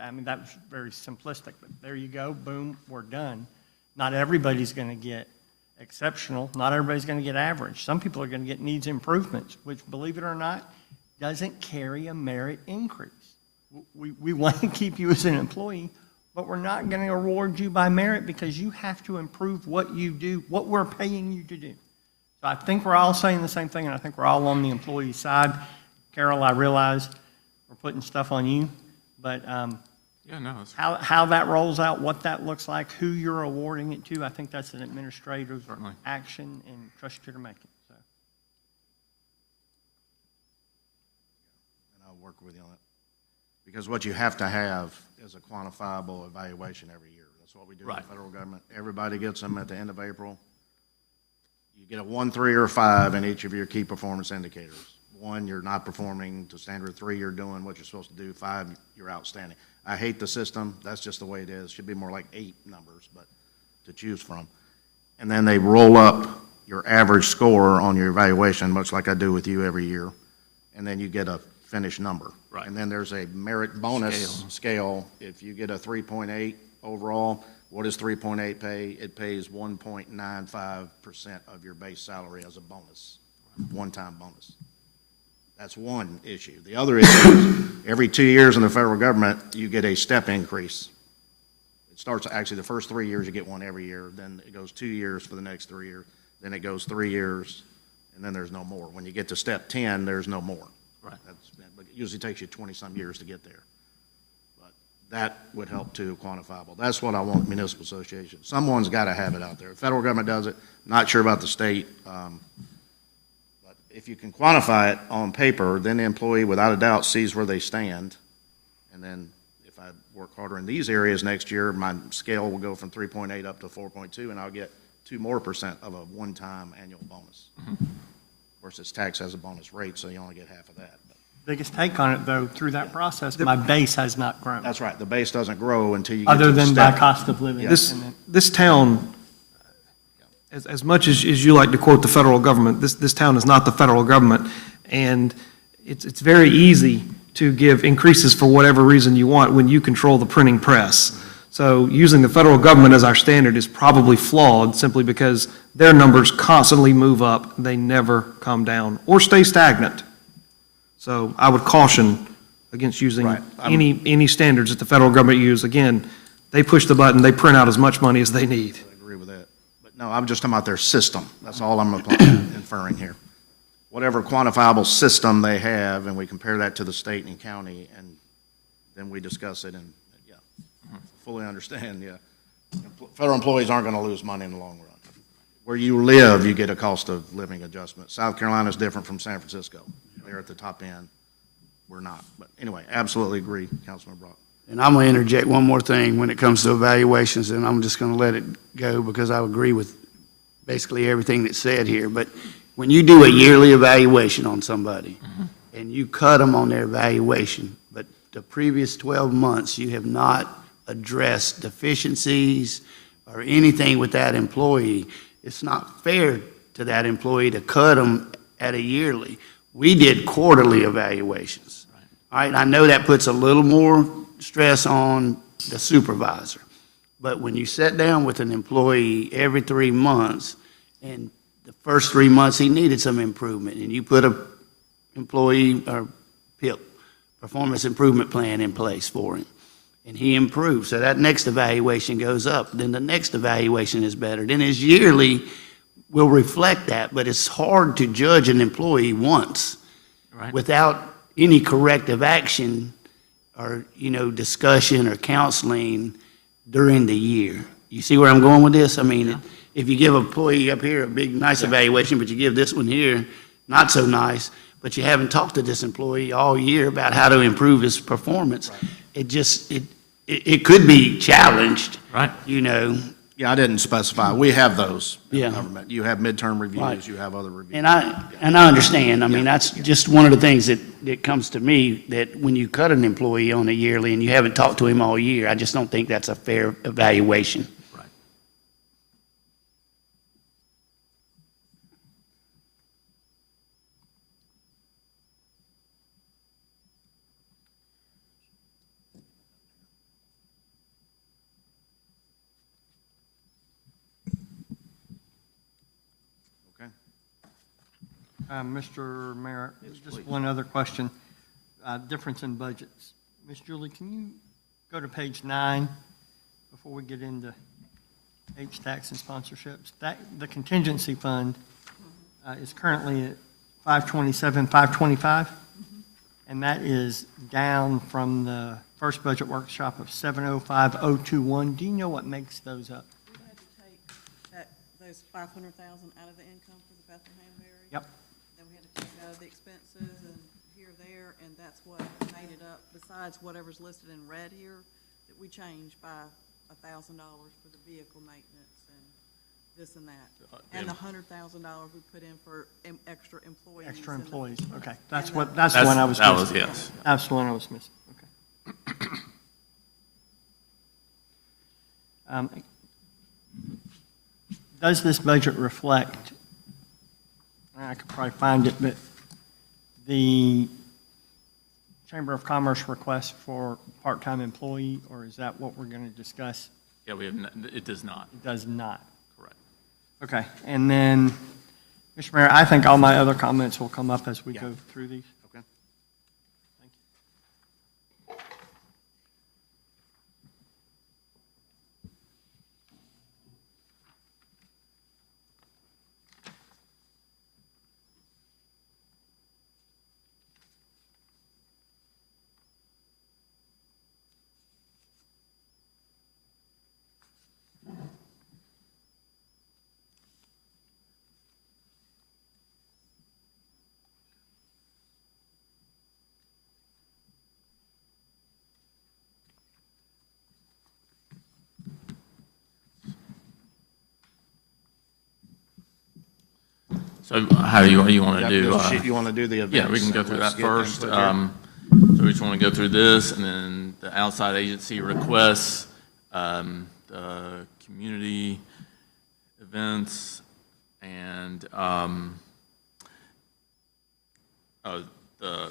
I mean, that was very simplistic, but there you go, boom, we're done. Not everybody's going to get exceptional. Not everybody's going to get average. Some people are going to get needs improvements, which, believe it or not, doesn't carry a merit increase. We want to keep you as an employee, but we're not going to award you by merit because you have to improve what you do, what we're paying you to do. So I think we're all saying the same thing, and I think we're all on the employee side. Carol, I realize we're putting stuff on you, but Yeah, no, it's how that rolls out, what that looks like, who you're awarding it to, I think that's an administrative Certainly. action, and trust you to make it. So. And I'll work with you on it. Because what you have to have is a quantifiable evaluation every year. That's what we do in the Right. federal government. Everybody gets them at the end of April. You get a 1, 3, or 5 in each of your key performance indicators. 1, you're not performing to standard. 3, you're doing what you're supposed to do. 5, you're outstanding. I hate the system. That's just the way it is. Should be more like 8 numbers, but to choose from. And then they roll up your average score on your evaluation, much like I do with you every year. And then you get a finished number. Right. And then there's a merit bonus scale. If you get a 3.8 overall, what does 3.8 pay? It pays 1.95% of your base salary as a bonus, one-time bonus. That's one issue. The other issue is every 2 years in the federal government, you get a step increase. It starts, actually, the first 3 years, you get one every year. Then it goes 2 years for the next 3 years. Then it goes 3 years, and then there's no more. When you get to step 10, there's no more. Right. But it usually takes you 20-some years to get there. But that would help too, quantifiable. That's what I want municipal associations. Someone's got to have it out there. The federal government does it. Not sure about the state. But if you can quantify it on paper, then the employee, without a doubt, sees where they stand. And then if I work harder in these areas next year, my scale will go from 3.8 up to 4.2, and I'll get 2% more of a one-time annual bonus. Of course, it's taxed as a bonus rate, so you only get half of that. But Biggest take on it, though, through that process, my base has not grown, that's right. The base doesn't grow until you get to other the than by step. cost of living. This, And then- this town, as much as you like to quote the federal government, this town is not the federal government. And it's very easy to give increases for whatever reason you want when you control the printing press. So using the federal government as our standard is probably flawed simply because their numbers constantly move up. They never come down or stay stagnant. So I would caution against using Right. any standards that the federal government use. Again, they push the button, they print out as much money as they need. I agree with that. But no, I'm just talking about their system. That's all I'm inferring here. Whatever quantifiable system they have, and we compare that to the state and county, and then we discuss it, and, yeah, fully understand, yeah. Federal employees aren't going to lose money in the long run. Where you live, you get a cost of living adjustment. South Carolina is different from San Francisco. They're at the top end. We're not. But anyway, absolutely agree, Councilman Brock. And I'm going to interject one more thing when it comes to evaluations, and I'm just going to let it go because I agree with basically everything that's said here. But when you do a yearly evaluation on somebody, and you cut them on their evaluation, but the previous 12 months, you have not addressed deficiencies or anything with that employee, it's not fair to that employee to cut them at a yearly. We did quarterly evaluations. All right, I know that puts a little more stress on the supervisor. But when you sit down with an employee every 3 months, and the first 3 months he needed some improvement, and you put a employee or PIP, performance improvement plan in place for him, and he improves. So that next evaluation goes up. Then the next evaluation is better. Then his yearly will reflect that, but it's hard to judge an employee once Right. without any corrective action or, discussion or counseling during the year. You see where I'm going with this? I mean, if you give an employee up here a big, nice evaluation, but you give this one here not so nice, but you haven't talked to this employee all year about how to improve his performance, it could be challenged. Right. Yeah, I didn't specify. We have those in Yeah. government. You have midterm Right. reviews, you have other reviews. And I understand. I mean, that's just one of the things that comes to me, that when you cut an employee on a yearly and you haven't talked to him all year, I just don't think that's a fair evaluation. Right. Okay. Mr. Mayor, just one other question. Difference in budgets. Ms. Julie, can you go to page 9 before we get into H-tax and sponsorships? The contingency fund is currently at 527, 525, and that is down from the first budget workshop of 705021. Do you know what makes those up? We had to take those 500,000 out of the income for the Bethlehem Berry. Yep. Then we had to take it out of the expenses and here, there, and that's what made it up, besides whatever's listed in red here, that we changed by $1,000 for the vehicle maintenance and this and that. And the $100,000 we put in for extra employees. Extra and the- employees, okay. and That's the- what, that's the one I was That missing. was, yes. That's the one I was missing, okay. Does this budget reflect, I could probably find it, but the Chamber of Commerce request for part-time employee, or is that what we're going to discuss? Yeah, we have, it does not, It does not. correct. Okay, and then, Mr. Mayor, I think all my other comments will come up as we go through these. Okay. So how do you want to do? You want to do the events? Yeah, we can go through Let's that get them first. put here. So we just want to go through this, and then the outside agency requests, the community events, and the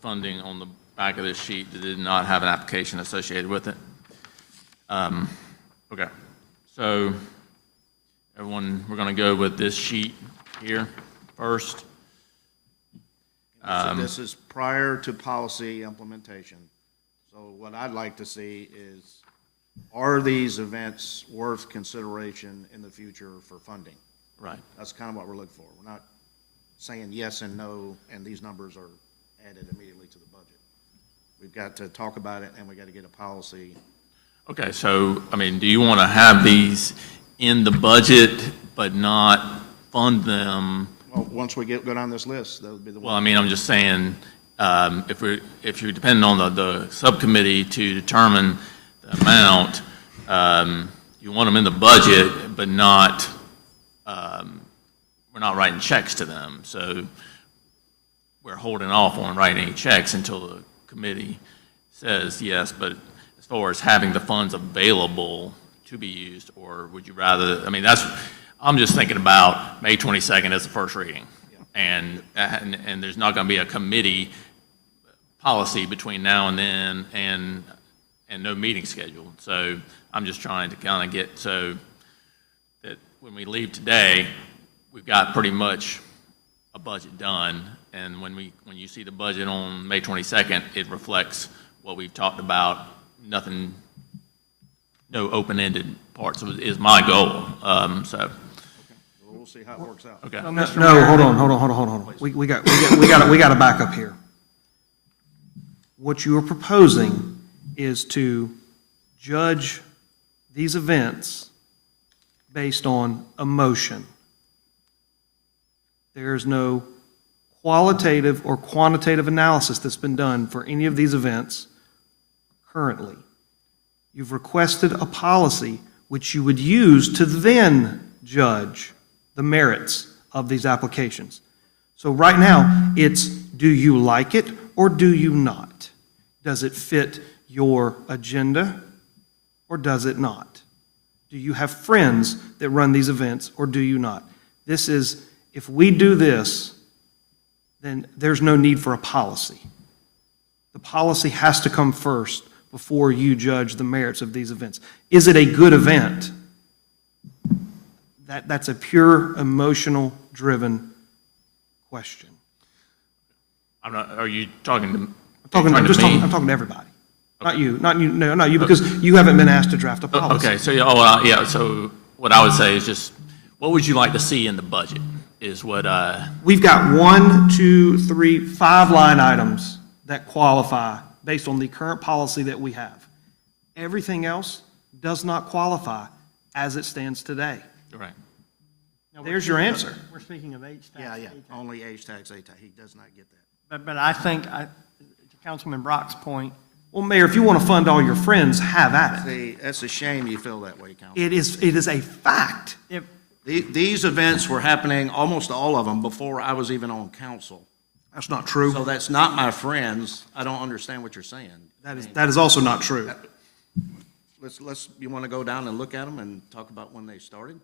funding on the back of this sheet that did not have an application associated with it. Okay, so everyone, we're going to go with this sheet here first. So this is prior to policy implementation. So what I'd like to see is, are these events worth consideration in the future for funding? Right. That's kind of what we're looking for. We're not saying yes and no, and these numbers are added immediately to the budget. We've got to talk about it, and we got to get a policy. Okay, so, I mean, do you want to have these in the budget but not fund them? Well, once we go down this list, that would be the Well, I one. mean, I'm just saying, if you're depending on the subcommittee to determine the amount, you want them in the budget, but not, we're not writing checks to them. So we're holding off on writing any checks until the committee says yes, but as far as having the funds available to be used, or would you rather, I mean, I'm just thinking about May 22nd as the first reading. And there's not going to be a committee policy between now and then, and no meeting scheduled. So I'm just trying to kind of get so that when we leave today, we've got pretty much a budget done. And when you see the budget on May 22nd, it reflects what we've talked about. Nothing, no open-ended parts is my goal. So. We'll see how it works out. Okay. No, hold on. We got to back up here. What you are proposing is to judge these events based on emotion. There's no qualitative or quantitative analysis that's been done for any of these events currently. You've requested a policy which you would use to then judge the merits of these applications. So right now, it's do you like it or do you not? Does it fit your agenda or does it not? Do you have friends that run these events or do you not? This is, if we do this, then there's no need for a policy. The policy has to come first before you judge the merits of these events. Is it a good event? That's a pure emotional driven question. I'm not, are you talking to? I'm talking to everybody. Not you, because you haven't been asked to draft a policy. Okay, so, yeah, so what I would say is just, what would you like to see in the budget is what, We've got 1, 2, 3, 5 line items that qualify based on the current policy that we have. Everything else does not qualify as it stands today. right. Now, There's your answer. We're speaking of H tax. Yeah, A tax. only H tax, A tax. He does not get that. But I think, to Councilman Brock's point, Well, Mayor, if you want to fund all your friends, have at it. See, that's a shame you feel that way, Council. It is a fact. If, These events were happening, almost all of them, before I was even on council. That's not true. So that's not my friends. I don't understand what you're saying. That is also not true. You want to go down and look at them and talk about when they started?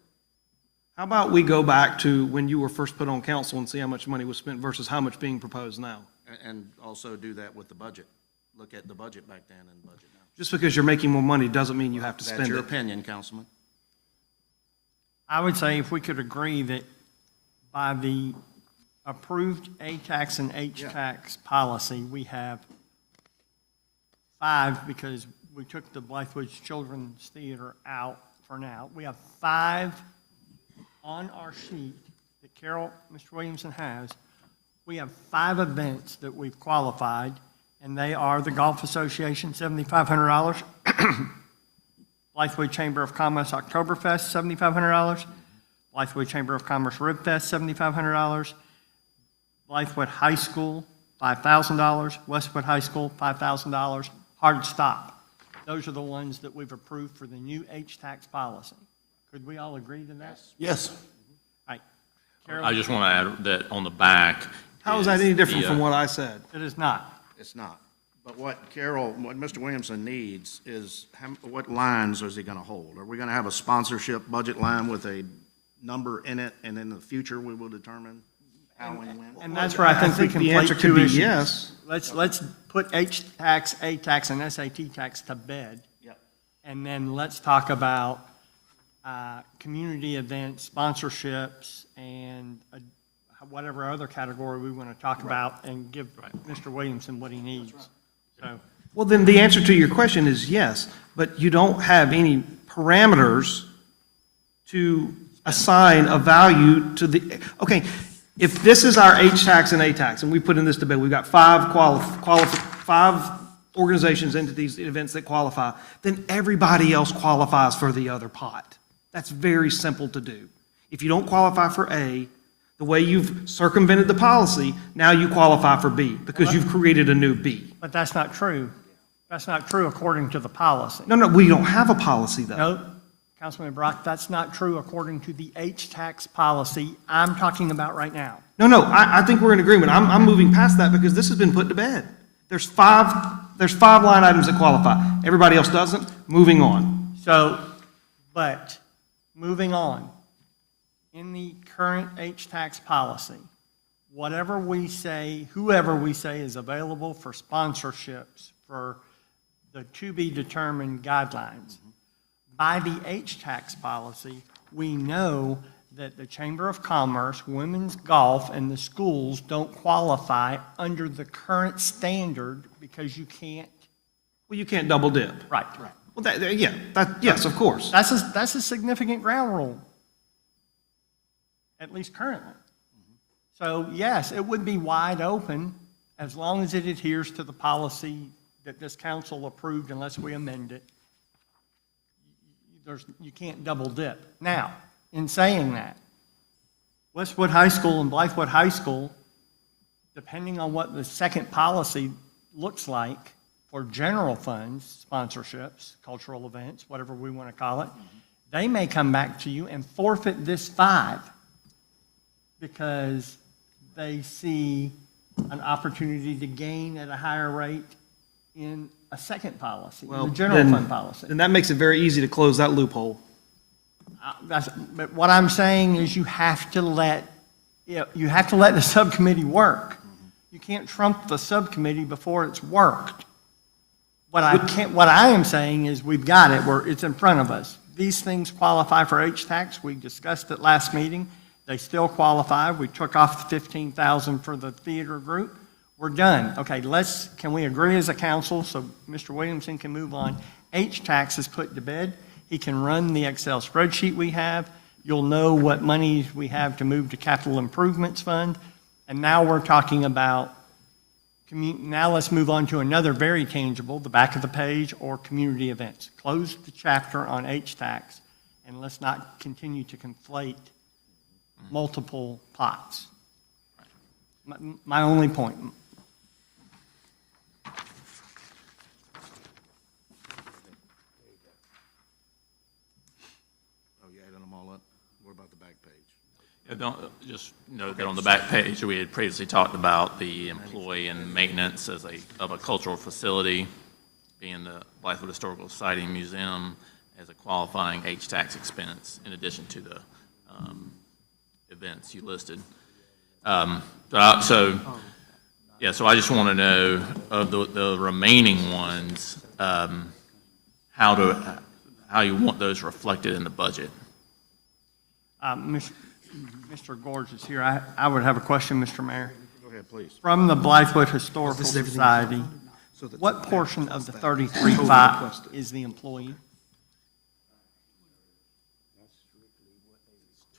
How about we go back to when you were first put on council and see how much money was spent versus how much being proposed now? And also do that with the budget. Look at the budget back then and budget now. Just because you're making more money doesn't mean you have to That's spend your it. opinion, Councilman. I would say if we could agree that by the approved A-tax and H-tax policy, we have 5, because we took the Blythewood Children's Theater out for now. We have 5 on our sheet that Carol, Mr. Williamson has. We have 5 events that we've qualified, and they are the Golf Association, $7,500. Blythewood Chamber of Commerce Oktoberfest, $7,500. Blythewood Chamber of Commerce Ribfest, $7,500. Blythewood High School, $5,000. Westwood High School, $5,000. Hard Stop. Those are the ones that we've approved for the new H-tax policy. Could we all agree to that? Yes. All right. Carol, I just want to add that on the back. How is that any different the, from what I said? it is not. It's not. But what Mr. Williamson needs is, what lines is he going to hold? Are we going to have a sponsorship budget line with a number in it, and in the future, we will determine how and when? And that's where I think we can the answer conflate could two be issues. yes. Let's put H-tax, A-tax, and SAT tax to bed. Yep. And then let's talk about community events, sponsorships, and whatever other category we want to talk about, and give Mr. Williamson what he needs. So, Well, then the answer to your question is yes, but you don't have any parameters to assign a value to the, okay, if this is our H-tax and A-tax, and we put in this debate, we've got 5 organizations, entities, events that qualify, then everybody else qualifies for the other pot. That's very simple to do. If you don't qualify for A, the way you've circumvented the policy, now you qualify for B, because you've created a new B. but that's not true. That's not true according to the policy. No, we don't have a policy, though. No, Councilman Brock, that's not true according to the H-tax policy I'm talking about right now. No, I think we're in agreement. I'm moving past that because this has been put to bed. There's five line items that qualify. Everybody else doesn't. Moving on. So, but, moving on, in the current H-tax policy, whatever we say, whoever we say is available for sponsorships for the to-be-determined guidelines, by the H-tax policy, we know that the Chamber of Commerce, women's golf, and the schools don't qualify under the current standard because you can't. Well, you can't double dip. Right. Well, yes, of course. That's a significant ground rule, at least currently. So yes, it would be wide open as long as it adheres to the policy that this council approved unless we amend it. You can't double dip. Now, in saying that, Westwood High School and Blythewood High School, depending on what the second policy looks like for general funds, sponsorships, cultural events, whatever we want to call it, they may come back to you and forfeit this 5 because they see an opportunity to gain at a higher rate in a second policy, in the general fund policy. Then that makes it very easy to close that loophole. But what I'm saying is you have to let the subcommittee work. You can't trump the subcommittee before it's worked. What I am saying is we've got it, it's in front of us. These things qualify for H-tax. We discussed it last meeting. They still qualify. We took off the $15,000 for the theater group. We're done. Okay, can we agree as a council so Mr. Williamson can move on? H-tax is put to bed. He can run the Excel spreadsheet we have. You'll know what monies we have to move to capital improvements fund. And now we're talking about, now let's move on to another very tangible, the back of the page, or community events. Close the chapter on H-tax, and let's not continue to conflate multiple pots. My only point. Yeah, don't, just note that on the back page, we had previously talked about the employee and maintenance of a cultural facility, being the Blythewood Historical Society and Museum as a qualifying H-tax expense in addition to the events you listed. So I just want to know of the remaining ones, how you want those reflected in the budget. Mr. Gorge is here. I would have a question, Mr. Mayor. Go ahead, please. From the Blythewood Historical Society, what portion of the 33.5 is the employee?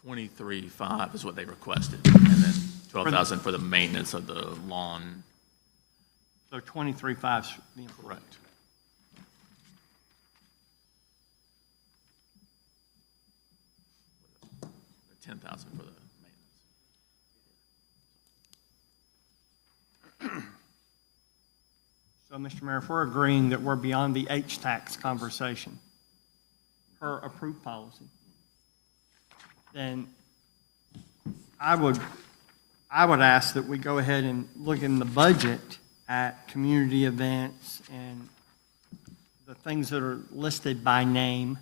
23.5 is what they requested, and then 12,000 for the maintenance of the lawn. So 23.5 is the employee. Correct. The 10,000 for the maintenance. So, Mr. Mayor, if we're agreeing that we're beyond the H-tax conversation per approved policy, then I would ask that we go ahead and look in the budget at community events and the things that are listed by name.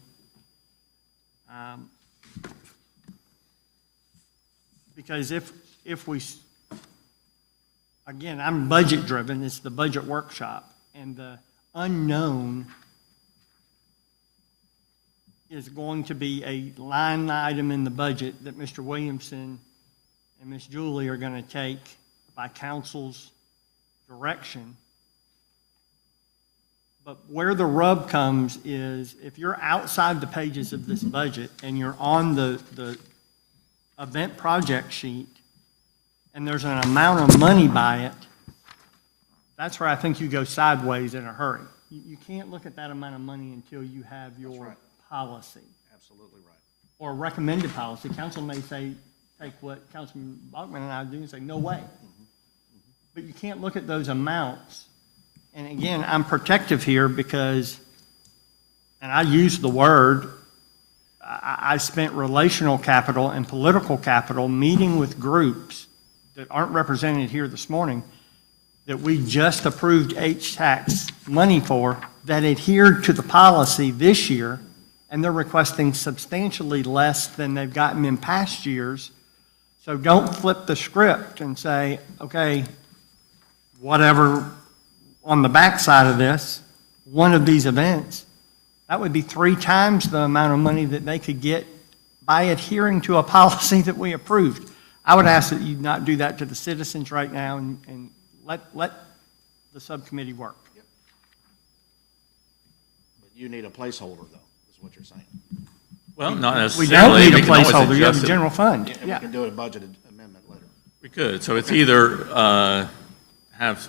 Because if we, again, I'm budget driven, it's the budget workshop, and the unknown is going to be a line item in the budget that Mr. Williamson and Ms. Julie are going to take by council's direction. But where the rub comes is if you're outside the pages of this budget and you're on the event project sheet and there's an amount of money by it, that's where I think you go sideways in a hurry. You can't look at that amount of money until you have your policy. Absolutely right. Or recommended policy. Council may say, take what Councilman Bachman and I do and say, no way. But you can't look at those amounts. And again, I'm protective here because, and I use the word, I spent relational capital and political capital meeting with groups that aren't represented here this morning that we just approved H-tax money for that adhered to the policy this year, and they're requesting substantially less than they've gotten in past years. So don't flip the script and say, okay, whatever on the backside of this, one of these events, that would be 3 times the amount of money that they could get by adhering to a policy that we approved. I would ask that you not do that to the citizens right now and let the subcommittee work. But you need a placeholder, though, is what you're saying. Well, not We necessarily. don't need a We can always placeholder, you have adjust a it. general fund. And we Yeah. can do a budget amendment later. We could, so it's either have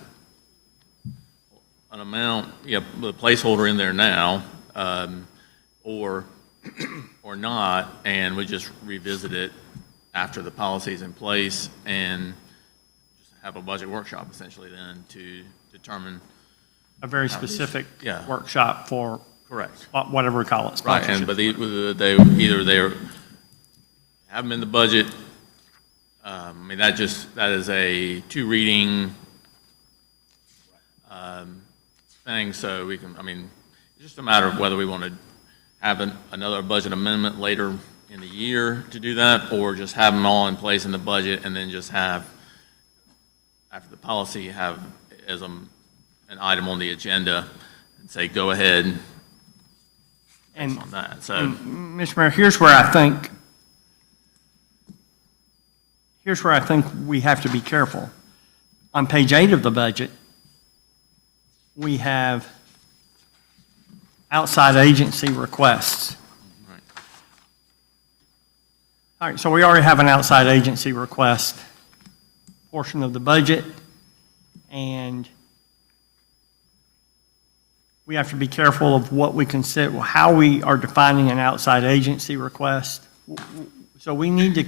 an amount, the placeholder in there now, or not, and we just revisit it after the policy's in place and just have a budget workshop essentially then to determine. A very specific Yeah. workshop for Correct. whatever we call it. Right, sponsorship. but either they have them in the budget. I mean, that is a 2 reading thing, so we can, I mean, it's just a matter of whether we want to have another budget amendment later in the year to do that, or just have them all in place in the budget and then just have, after the policy, have as an item on the agenda and say, go ahead And on that. So, Mr. Mayor, here's where I think we have to be careful. On page 8 of the budget, we have outside agency requests. Right. All right, so we already have an outside agency request portion of the budget, and we have to be careful of what we consider, how we are defining an outside agency request. So we need to,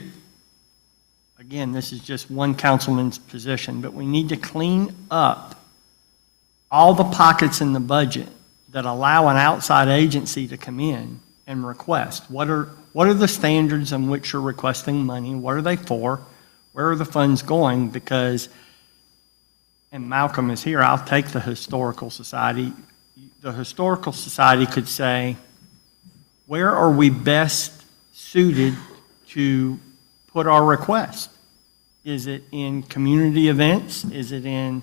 again, this is just one councilman's position, but we need to clean up all the pockets in the budget that allow an outside agency to come in and request. What What are the standards on which you're requesting money? What are they for? Where are the funds going? Because, and Malcolm is here, I'll take the Historical Society. The Historical Society could say, where are we best suited to put our request? Is it in community events? Is it in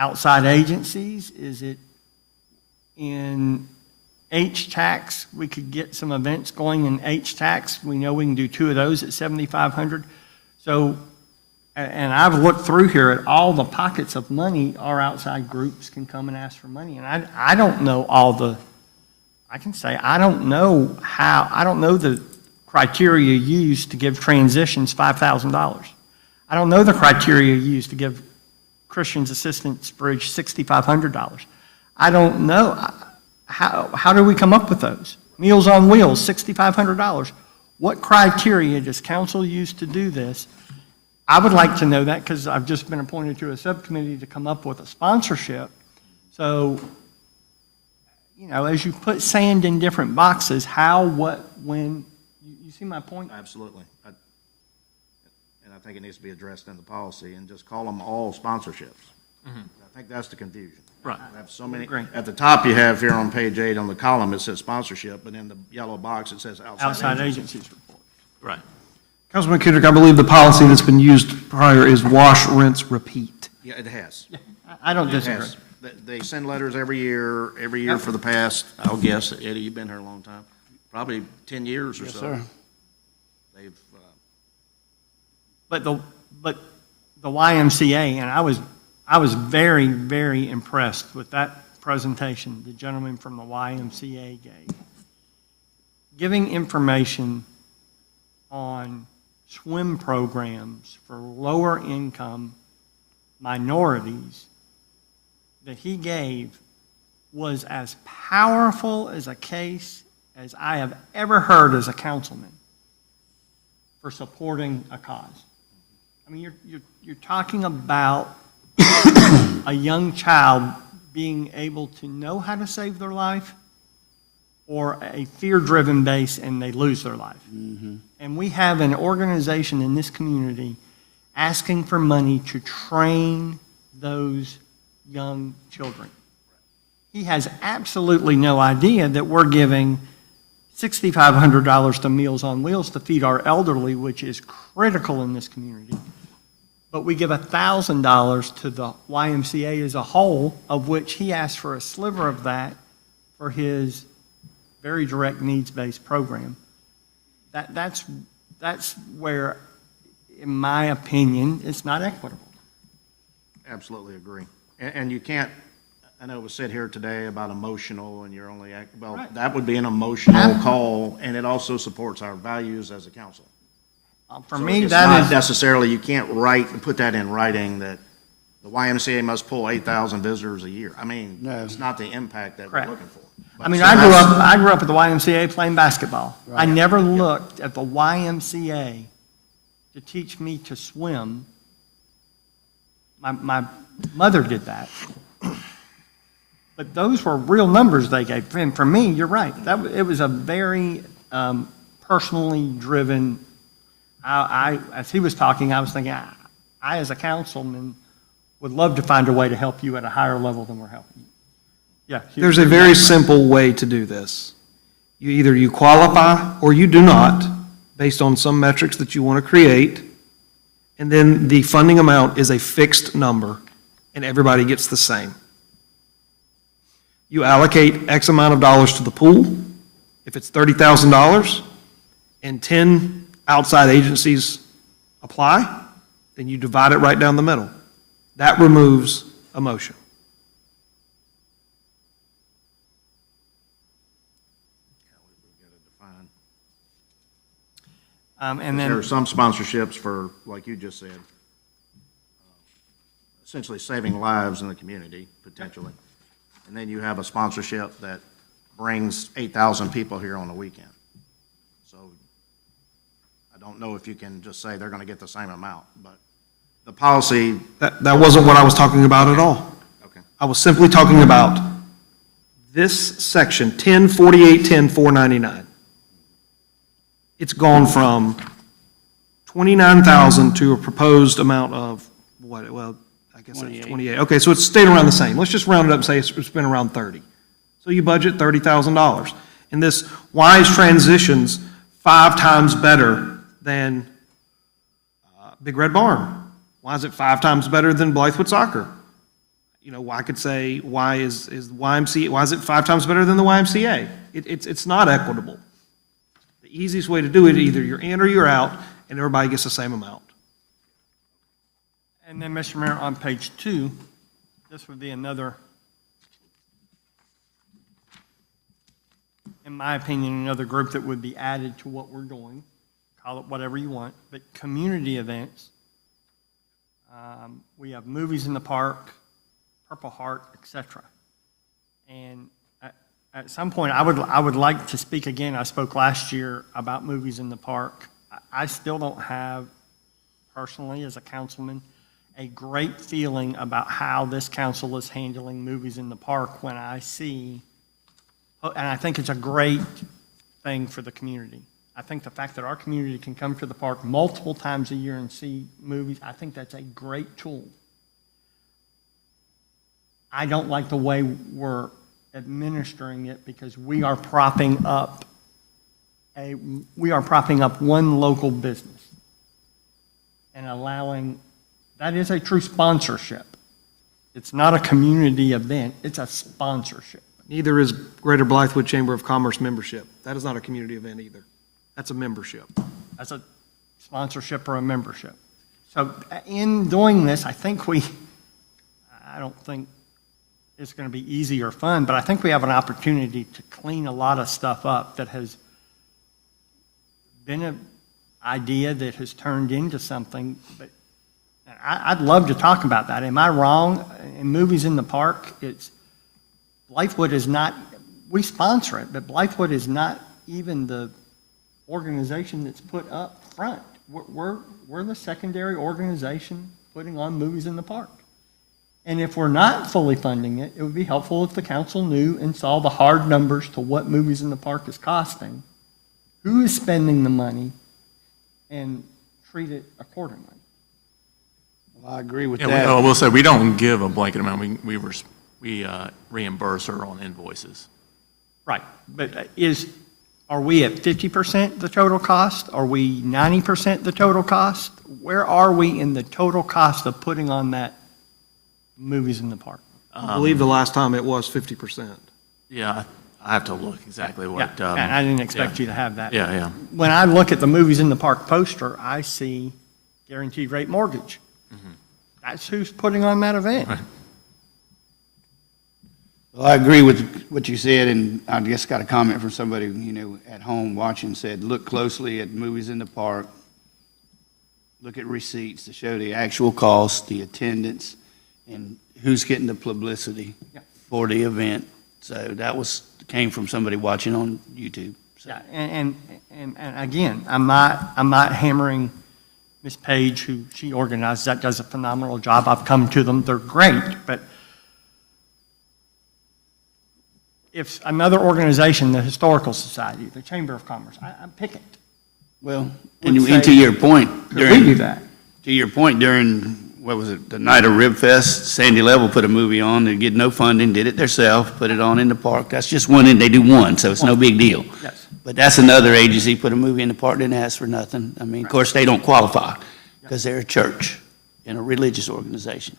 outside agencies? Is it in H-Tax? We could get some events going in H-Tax. We know we can do 2 of those at $7,500. So, and I've looked through here at all the pockets of money our outside groups can come and ask for money. And I don't know I can say, I don't know the criteria used to give transitions $5,000. I don't know the criteria used to give Christians Assistance Bridge $6,500. I don't know. How do we come up with those? Meals on Wheels, $6,500. What criteria does council use to do this? I would like to know that because I've just been appointed to a subcommittee to come up with a sponsorship. So, as you put sand in different boxes, how, what, when, you see my point? Absolutely. And I think it needs to be addressed in the policy and just call them all sponsorships. I think that's the confusion. Right. We have so many, Agree. at the top you have here on page 8 on the column, it says sponsorship, but in the yellow box it says Outside agencies report. Right. Councilman Kendrick, I believe the policy that's been used prior is wash, rinse, repeat. Yeah, it has. I don't It disagree. has. They send letters every year for the past, I'll guess, Eddie, you've been here a long time, probably 10 years or so. Yes, sir. They've, But the YMCA, and I was very, very impressed with that presentation the gentleman from the YMCA gave. Giving information on swim programs for lower income minorities that he gave was as powerful as a case as I have ever heard as a councilman for supporting a cause. I mean, you're talking about a young child being able to know how to save their life or a fear-driven base and they lose their life. And we have an organization in this community asking for money to train those young children. He has absolutely no idea that we're giving $6,500 to Meals on Wheels to feed our elderly, which is critical in this community. But we give $1,000 to the YMCA as a whole, of which he asked for a sliver of that for his very direct needs-based program. That's where, in my opinion, it's not equitable. absolutely agree. And you can't, I know it was said here today about emotional and you're only, well, Right. that would be an emotional call, and it also supports our values as a council. For So me, it's that not is, necessarily, you can't put that in writing that the YMCA must pull 8,000 visitors a year. I mean, No. it's not the impact that we're Correct. looking for. I mean, So I that's- grew up at the YMCA playing basketball. I never looked at the YMCA to teach me to swim. My mother did that. But those were real numbers they gave. And for me, you're right. It was a very personally driven, as he was talking, I was thinking, I as a councilman would love to find a way to help you at a higher level than we're helping you. Yeah. There's a very simple way to do this. Either you qualify or you do not, based on some metrics that you want to create, and then the funding amount is a fixed number, and everybody gets the same. You allocate X amount of dollars to the pool. If it's $30,000 and 10 outside agencies apply, then you divide it right down the middle. That removes emotion. And There then, are some sponsorships for, like you just said, essentially saving lives in the community, potentially. And then you have a sponsorship that brings 8,000 people here on the weekend. So I don't know if you can just say they're going to get the same amount, but the policy, That wasn't what I was talking about at all. okay, I was simply talking about this section, 104810-499. it's gone from 29,000 to a proposed amount of, what, well, I guess it's 28. Okay, so it's stayed around the same. Let's just round it up and say it's been around 30. So you budget $30,000. And this WISE transitions 5 times better than Big Red Barn. Why is it 5 times better than Blythewood Soccer? You know, I could say, why is YMCA, why is it 5 times better than the YMCA? It's not equitable. The easiest way to do it, either you're in or you're out, and everybody gets the same amount. And then, Mr. Mayor, on page 2, this would be another, in my opinion, another group that would be added to what we're doing. Call it whatever you want, but community events. We have movies in the park, Purple Heart, etc. And at some point, I would like to speak again. I spoke last year about movies in the park. I still don't have, personally, as a councilman, a great feeling about how this council is handling movies in the park when I see, and I think it's a great thing for the community. I think the fact that our community can come to the park multiple times a year and see movies, I think that's a great tool. I don't like the way we're administering it because we are propping up one local business and allowing, that is a true sponsorship. It's not a community event, it's a sponsorship. Neither is Greater Blythewood Chamber of Commerce membership. That is not a community event either. That's a membership. That's a sponsorship or a membership. So in doing this, I don't think it's going to be easy or fun, but I think we have an opportunity to clean a lot of stuff up that has been an idea that has turned into something. But I'd love to talk about that. Am I wrong? In movies in the park, Blythewood is not, we sponsor it, but Blythewood is not even the organization that's put up front. We're the secondary organization putting on movies in the park. And if we're not fully funding it, it would be helpful if the council knew and saw the hard numbers to what movies in the park is costing, who is spending the money, and treat it accordingly. Well, I agree with Yeah, that. I will say, we don't give a blanket amount. We reimburse her on invoices. Right, but are we at 50% the total cost? Are we 90% the total cost? Where are we in the total cost of putting on that movies in the park? I believe the last time it was 50%. Yeah, I have to look exactly what. Yeah, and I didn't expect you to have that. Yeah, yeah. When I look at the movies in the park poster, I see guaranteed rate mortgage. That's who's putting on that event. Right. Well, I agree with what you said, and I just got a comment from somebody, at home watching, said, look closely at movies in the park, look at receipts to show the actual cost, the attendance, and who's getting the publicity for the event. So that came from somebody watching on YouTube. So. Yeah, and again, I'm not hammering Ms. Page, who she organized, that does a phenomenal job. I've come to them, they're great, but if another organization, the Historical Society, the Chamber of Commerce, I'm picking. Well, and to your point, Could we do that? To your point, during, what was it, the night of Rib Fest, Sandy Level put a movie on, they get no funding, did it themselves, put it on in the park. That's just one, and they do one, so it's no big deal. Yes. But that's another agency, put a movie in the park, didn't ask for nothing. I mean, of course, they don't qualify, because they're a church and a religious organization.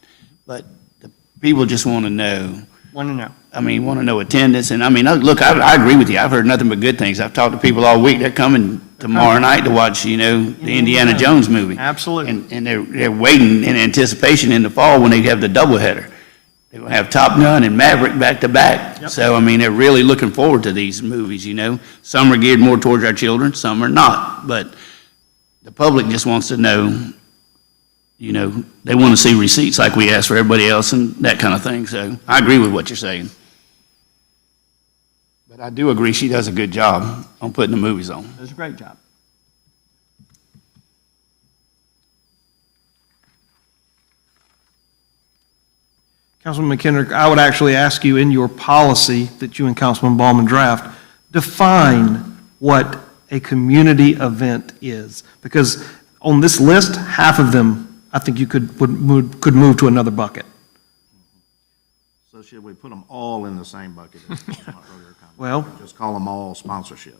But the people just want to know. Want to know. Want to know attendance, and look, I agree with you. I've heard nothing but good things. I've talked to people all week. They're coming tomorrow night to watch, the Indiana Jones movie. Absolutely. And they're waiting in anticipation in the fall when they have the doubleheader. They're going to have Top Gun and Maverick back to back. Yep. So, they're really looking forward to these movies, Some are geared more towards our children, some are not. But the public just wants to know, they want to see receipts like we ask for everybody else and that kind of thing. So I agree with what you're saying. But I do agree she does a good job on putting the movies on. Does a great job. Councilman McKenna, I would actually ask you in your policy that you and Councilman Ballman draft, define what a community event is. Because on this list, half of them, I think you could move to another bucket. So should we put them all in the same bucket? As my earlier comment? Well- Just call them all sponsorships.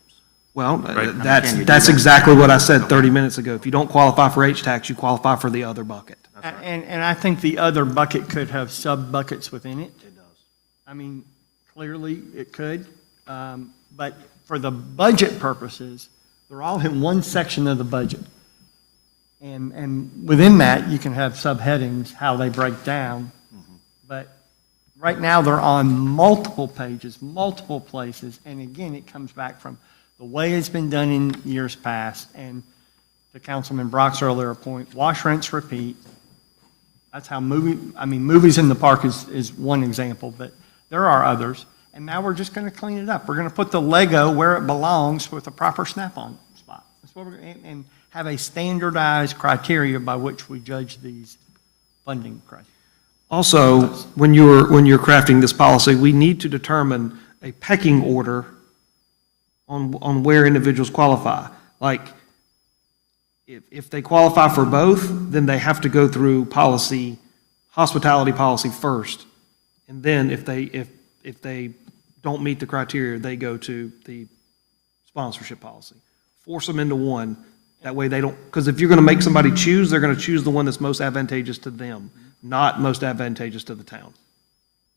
Well, Right. Can you do that's that? exactly what I said 30 minutes ago. If you don't qualify for H-Tax, you qualify for the other bucket. And I think the other bucket could have sub-buckets within it. It does. I mean, clearly it could, but for the budget purposes, they're all in one section of the budget. And within that, you can have subheadings, how they break down. But right now, they're on multiple pages, multiple places, and again, it comes back from the way it's been done in years past, and to Councilman Brock's earlier point, wash, rinse, repeat. That's how movies in the park is one example, but there are others. And now we're just going to clean it up. We're going to put the Lego where it belongs with a proper snap-on spot. That's what and have a standardized criteria by which we judge these funding criteria. Also, when you're crafting this policy, we need to determine a pecking order on where individuals qualify. Like, if they qualify for both, then they have to go through hospitality policy first. And then if they don't meet the criteria, they go to the sponsorship policy. Force them into one. That way they don't, because if you're going to make somebody choose, they're going to choose the one that's most advantageous to them, not most advantageous to the town.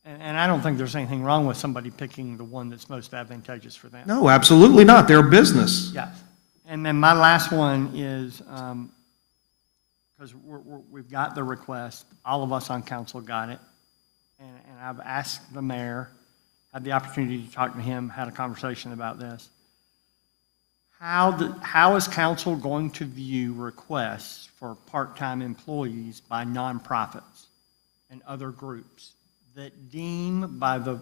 And I don't think there's anything wrong with somebody picking the one that's most advantageous for them. No, absolutely not. They're a business. Yes. And then my last one is, because we've got the request, all of us on council got it, and I've asked the mayor, had the opportunity to talk to him, had a conversation about this. How is council going to view requests for part-time employees by nonprofits and other groups that deem by the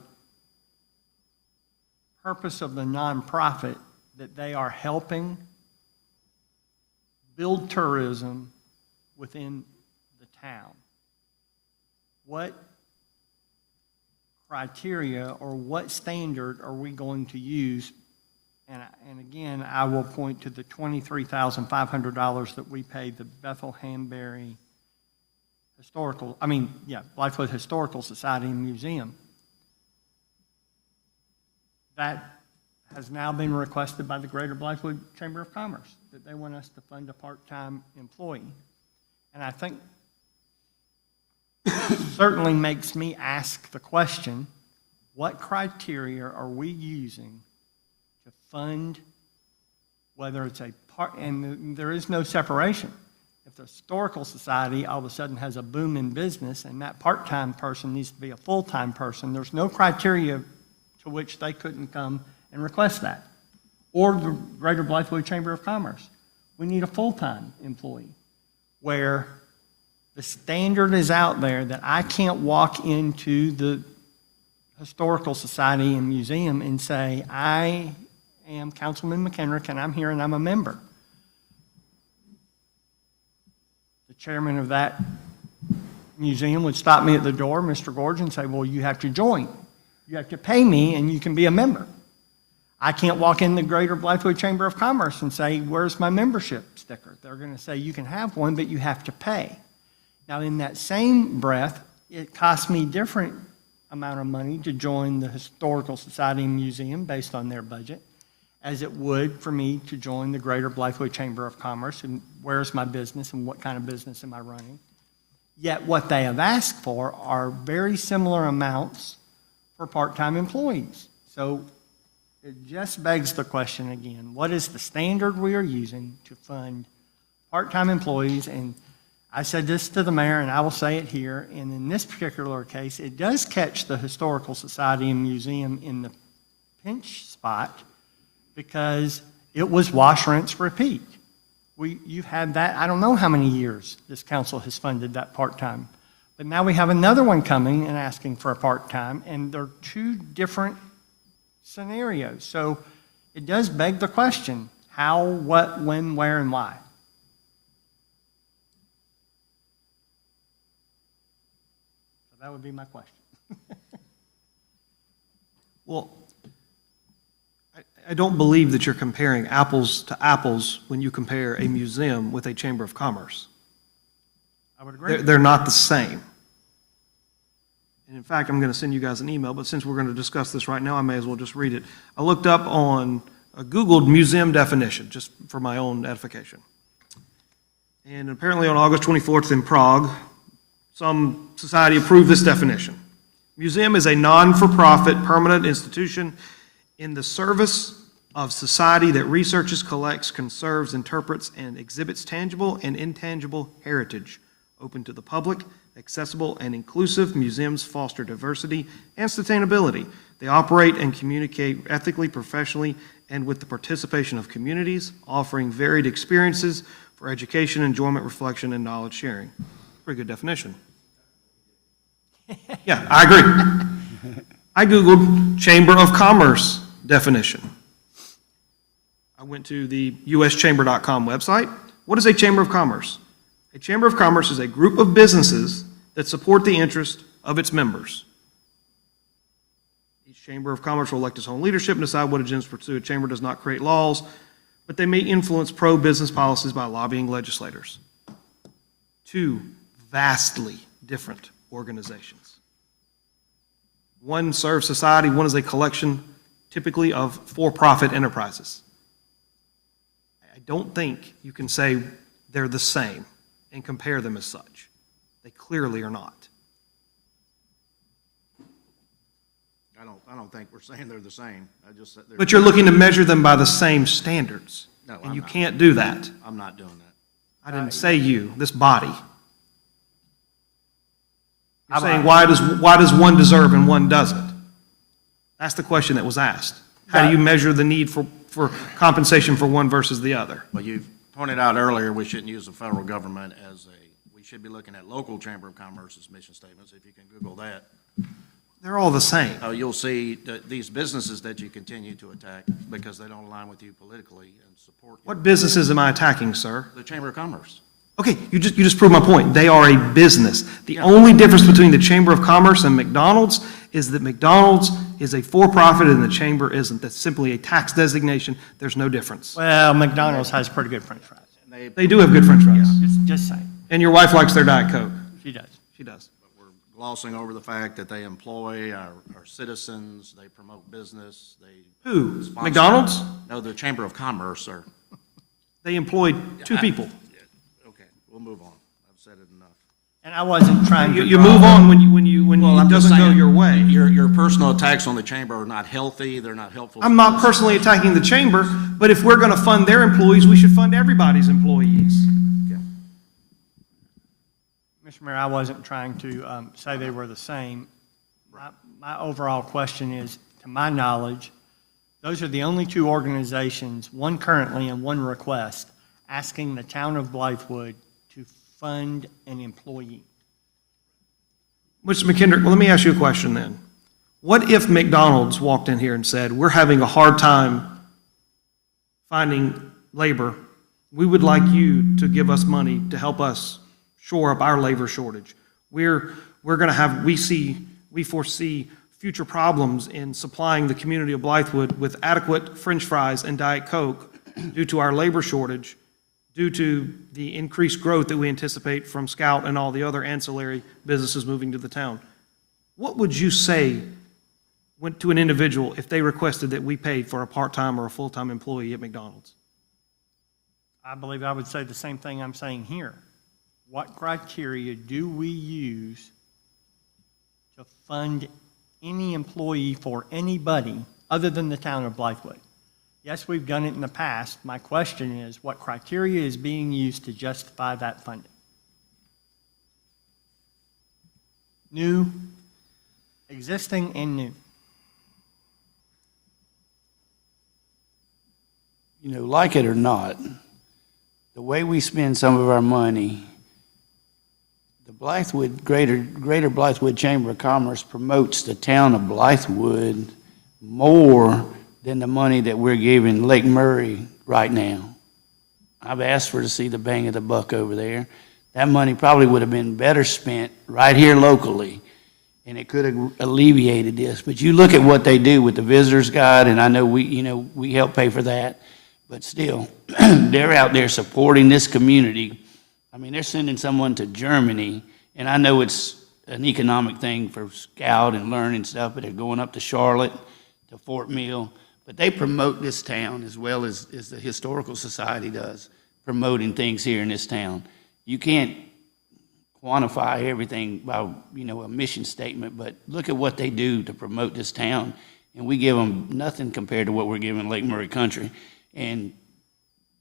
purpose of the nonprofit that they are helping build tourism within the town? What criteria or what standard are we going to use? And again, I will point to the $23,500 that we paid the Bethel Hanbury Blythewood Historical Society and Museum. That has now been requested by the Greater Blythewood Chamber of Commerce, that they want us to fund a part-time employee. And I think certainly makes me ask the question, what criteria are we using to fund, whether it's a part, and there is no separation. If the Historical Society all of a sudden has a boom in business and that part-time person needs to be a full-time person, there's no criteria to which they couldn't come and request that. Or the Greater Blythewood Chamber of Commerce. We need a full-time employee where the standard is out there that I can't walk into the Historical Society and Museum and say, I am Councilman McHenrick and I'm here and I'm a member. The chairman of that museum would stop me at the door, Mr. Gorge, and say, well, you have to join. You have to pay me and you can be a member. I can't walk in the Greater Blythewood Chamber of Commerce and say, where's my membership sticker? They're going to say, you can have one, but you have to pay. Now, in that same breath, it costs me different amount of money to join the Historical Society and Museum based on their budget as it would for me to join the Greater Blythewood Chamber of Commerce, and where's my business and what kind of business am I running. Yet what they have asked for are very similar amounts for part-time employees. So it just begs the question again, what is the standard we are using to fund part-time employees? And I said this to the mayor, and I will say it here, and in this particular case, it does catch the Historical Society and Museum in the pinch spot because it was wash, rinse, repeat. You've had that, I don't know how many years this council has funded that part-time. But now we have another one coming and asking for a part-time, and they're two different scenarios. So it does beg the question, how, what, when, where, and why? So that would be my question. Well, I don't believe that you're comparing apples to apples when you compare a museum with a chamber of commerce. I would agree. They're not the same. And in fact, I'm going to send you guys an email, but since we're going to discuss this right now, I may as well just read it. I looked up on, Googled museum definition, just for my own edification. And apparently on August 24th in Prague, some society approved this definition. Museum is a non-for-profit permanent institution in the service of society that researches, collects, conserves, interprets, and exhibits tangible and intangible heritage. Open to the public, accessible and inclusive, museums foster diversity and sustainability. They operate and communicate ethically, professionally, and with the participation of communities, offering varied experiences for education, enjoyment, reflection, and knowledge sharing. Pretty good definition. Yeah, I agree. I Googled Chamber of Commerce definition. I went to the uschamber.com website. What is a Chamber of Commerce? A Chamber of Commerce is a group of businesses that support the interest of its members. Each Chamber of Commerce will elect its own leadership and decide what agendas to pursue. A chamber does not create laws, but they may influence pro-business policies by lobbying legislators. Two vastly different organizations. One serves society, one is a collection typically of for-profit enterprises. I don't think you can say they're the same and compare them as such. They clearly are not. I don't think we're saying they're the same. I just said they're. But you're looking to measure them by the same standards. No, And I'm you not. can't do that. I'm not doing that. I didn't say you, this body. You're I'm- saying, why does one deserve and one doesn't? That's the question that was asked. How do you measure the need for compensation for one versus the other? Well, you pointed out earlier, we shouldn't use the federal government as we should be looking at local Chamber of Commerce's mission statements, if you can Google that. They're all the same. You'll see that these businesses that you continue to attack because they don't align with you politically and support you. What businesses am I attacking, sir? The Chamber of Commerce. Okay, you just proved my point. They are a business. The only difference between the Chamber of Commerce and McDonald's is that McDonald's is a for-profit and the Chamber isn't. That's simply a tax designation. There's no difference. Well, McDonald's has pretty good french fries. They do have good french fries. Just saying. And your wife likes their Diet Coke. She does. She does. We're glossing over the fact that they employ our citizens, they promote business, they. Who? sponsor- McDonald's? No, the Chamber of Commerce, sir. They employed two people. Okay, we'll move on. I've said it enough. And I wasn't trying to. You move on when Well, it I'm just doesn't go saying, your way. Your personal attacks on the chamber are not healthy, they're not helpful. I'm not personally attacking the chamber, but if we're going to fund their employees, we should fund everybody's employees. Mr. Mayor, I wasn't trying to say they were the same. My overall question is, to my knowledge, those are the only two organizations, one currently and one request, asking the town of Blythewood to fund an employee. Mr. McKendrick, well, let me ask you a question then. What if McDonald's walked in here and said, we're having a hard time finding labor. We would like you to give us money to help us shore up our labor shortage. We're going to have, we foresee future problems in supplying the community of Blythewood with adequate French fries and Diet Coke due to our labor shortage, due to the increased growth that we anticipate from Scout and all the other ancillary businesses moving to the town. What would you say to an individual if they requested that we paid for a part-time or a full-time employee at McDonald's? I believe I would say the same thing I'm saying here. What criteria do we use to fund any employee for anybody other than the town of Blythewood? Yes, we've done it in the past. My question is, what criteria is being used to justify that funding? New, existing, and new. You know, like it or not, the way we spend some of our money, the Blythewood, Greater Blythewood Chamber of Commerce promotes the town of Blythewood more than the money that we're giving Lake Murray right now. I've asked for to see the bang of the buck over there. That money probably would have been better spent right here locally and it could have alleviated this. But you look at what they do with the visitors guide, and I know we help pay for that, but still, they're out there supporting this community. I mean, they're sending someone to Germany, and I know it's an economic thing for scout and learning stuff, but they're going up to Charlotte, to Fort Mill. But they promote this town as well as the Historical Society does, promoting things here in this town. You can't quantify everything by, a mission statement, but look at what they do to promote this town. And we give them nothing compared to what we're giving Lake Murray Country. And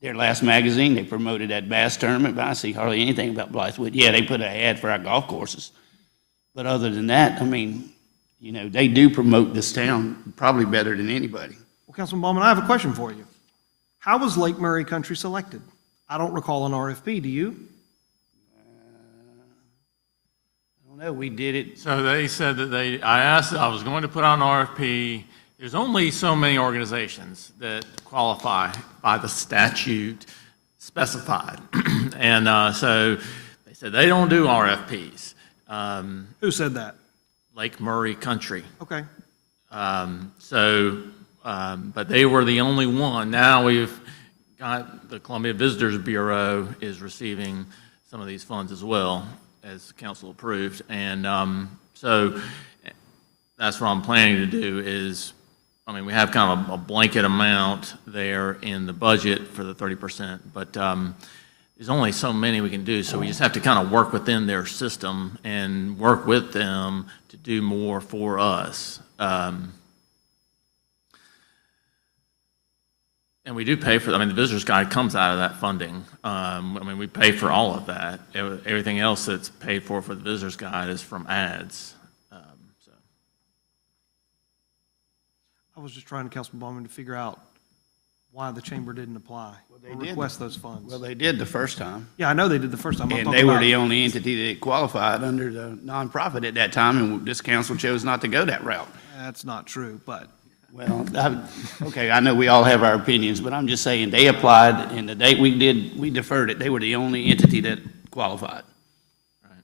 their last magazine, they promoted that bass tournament, but I see hardly anything about Blythewood. Yeah, they put an ad for our golf courses. But other than that, I mean, they do promote this town probably better than anybody. Well, Councilman Ballman, I have a question for you. How was Lake Murray Country selected? I don't recall an RFP, do you? I don't know, we did it. So they said that I was going to put out an RFP. There's only so many organizations that qualify by the statute specified. And so they said they don't do RFPs. Who said that? Lake Murray Country. Okay. But they were the only one. Now we've got the Columbia Visitors Bureau is receiving some of these funds as well, as council approved. And so that's what I'm planning to do is, we have kind of a blanket amount there in the budget for the 30%, but there's only so many we can do, so we just have to kind of work within their system and work with them to do more for us. And we do pay for, the Visitor's Guide comes out of that funding. We pay for all of that. Everything else that's paid for the Visitor's Guide is from ads. I was just trying to, Councilman Ballman, to figure out why the chamber didn't apply or request those funds. Well, they did the first time. Yeah, I know they did the first time. I'm And talking they were about- the only entity that qualified under the nonprofit at that time, and this council chose not to go that route. That's not true, but Well, okay, I know we all have our opinions, but I'm just saying, they applied, and the date we deferred it, they were the only entity that qualified. Right.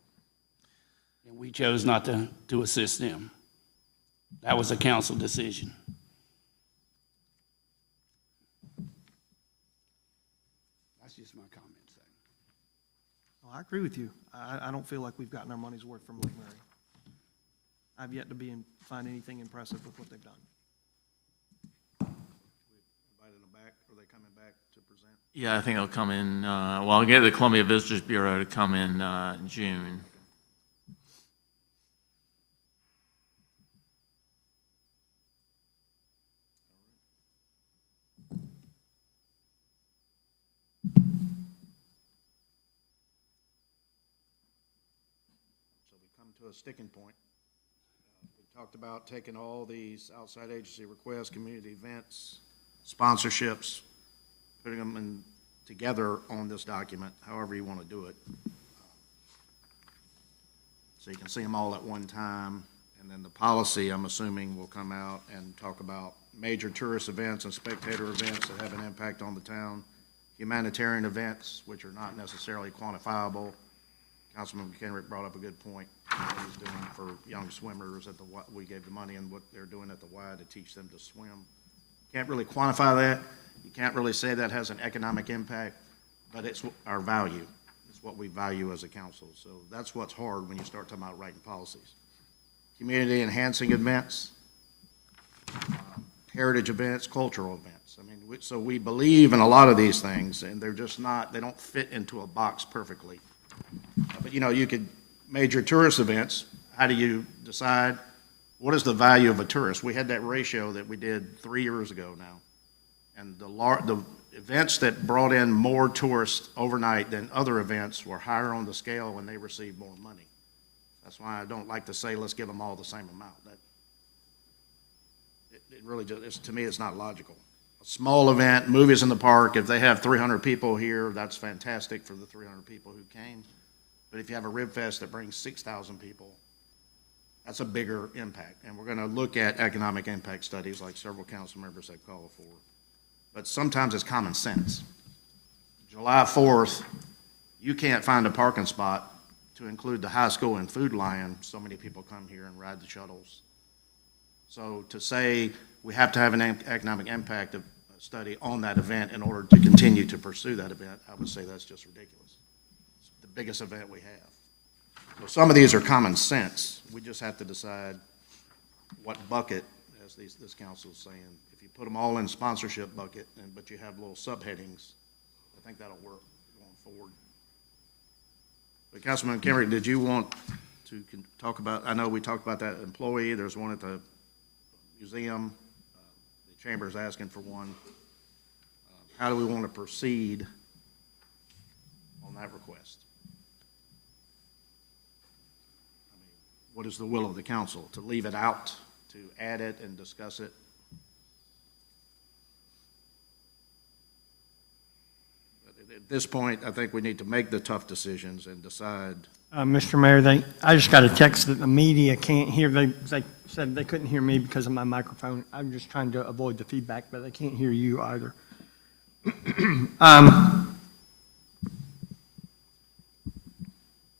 And we chose not to assist them. That was a council decision. That's just my comment. well, I agree with you. I don't feel like we've gotten our money's worth from Lake Murray. I've yet to find anything impressive with what they've done. Invited them back, are they coming back to present? Yeah, I think it'll come in, I'll get the Columbia Visitors Bureau to come in June. So we come to a sticking point. We talked about taking all these outside agency requests, community events, sponsorships, putting them together on this document, however you want to do it. So you can see them all at one time, and then the policy, I'm assuming, will come out and talk about major tourist events and spectator events that have an impact on the town, humanitarian events, which are not necessarily quantifiable. Councilman McHenrick brought up a good point. What he's doing for young swimmers we gave the money and what they're doing at the Y to teach them to swim. Can't really quantify that. You can't really say that has an economic impact, but it's our value. It's what we value as a council. So that's what's hard when you start talking about writing policies. Community enhancing events, heritage events, cultural events. So we believe in a lot of these things, and they're just not, they don't fit into a box perfectly. But you could, major tourist events, how do you decide what is the value of a tourist? We had that ratio that we did 3 years ago now. And the events that brought in more tourists overnight than other events were higher on the scale when they received more money. That's why I don't like to say, let's give them all the same amount. It really just, to me, it's not logical. A small event, movies in the park, if they have 300 people here, that's fantastic for the 300 people who came. But if you have a Rib Fest that brings 6,000 people, that's a bigger impact. And we're going to look at economic impact studies like several council members have called for. But sometimes it's common sense. July 4th, you can't find a parking spot to include the high school and Food Lion, so many people come here and ride the shuttles. So to say we have to have an economic impact study on that event in order to continue to pursue that event, I would say that's just ridiculous. It's the biggest event we have. So some of these are common sense. We just have to decide what bucket, as this council is saying. If you put them all in sponsorship bucket, but you have little subheadings, I think that'll work going forward. But Councilman Kenrick, did you want to talk about, I know we talked about that employee, there's one at the museum, the chamber's asking for one. How do we want to proceed on that request? I mean, what is the will of the council? To leave it out, to add it and discuss it? At this point, I think we need to make the tough decisions and decide. Mr. Mayor, I just got a text that the media can't hear. They said they couldn't hear me because of my microphone. I'm just trying to avoid the feedback, but they can't hear you either.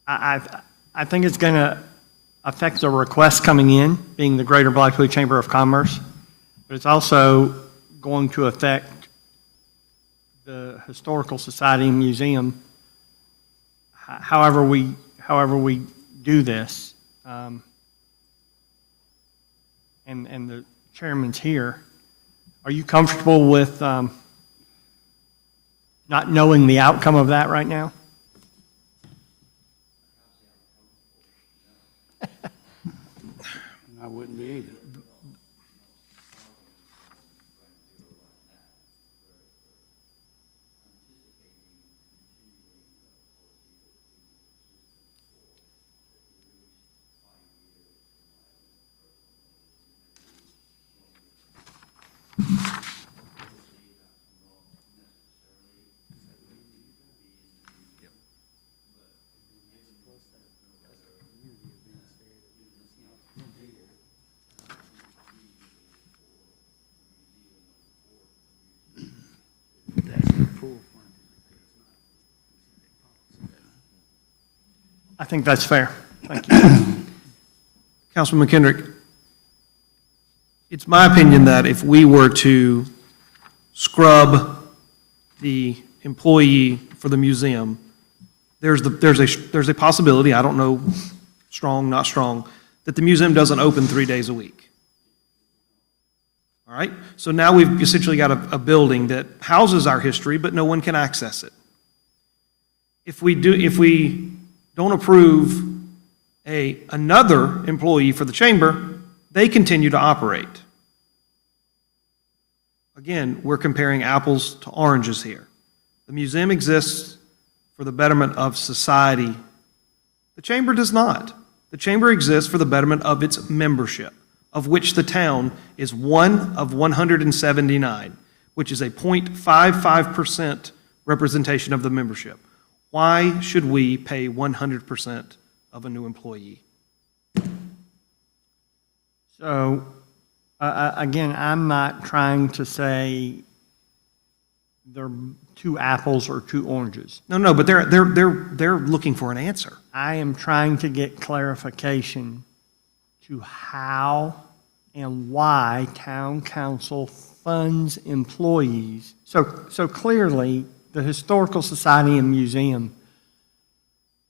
I think it's going to affect the request coming in, being the Greater Blythewood Chamber of Commerce, but it's also going to affect the Historical Society and Museum, however we do this. And the chairman's here. Are you comfortable with not knowing the outcome of that right now? I wouldn't be either. I think that's fair. Thank you. Councilman McKendrick, it's my opinion that if we were to scrub the employee for the museum, there's a possibility, I don't know, strong, not strong, that the museum doesn't open 3 days a week. All right? So now we've essentially got a building that houses our history, but no one can access it. If we don't approve another employee for the chamber, they continue to operate. Again, we're comparing apples to oranges here. The museum exists for the betterment of society. The chamber does not. The chamber exists for the betterment of its membership, of which the town is one of 179, which is a 0.55% representation of the membership. Why should we pay 100% of a new employee? So, again, I'm not trying to say they're two apples or two oranges. No, but they're looking for an answer. I am trying to get clarification to how and why town council funds employees. So clearly, the Historical Society and Museum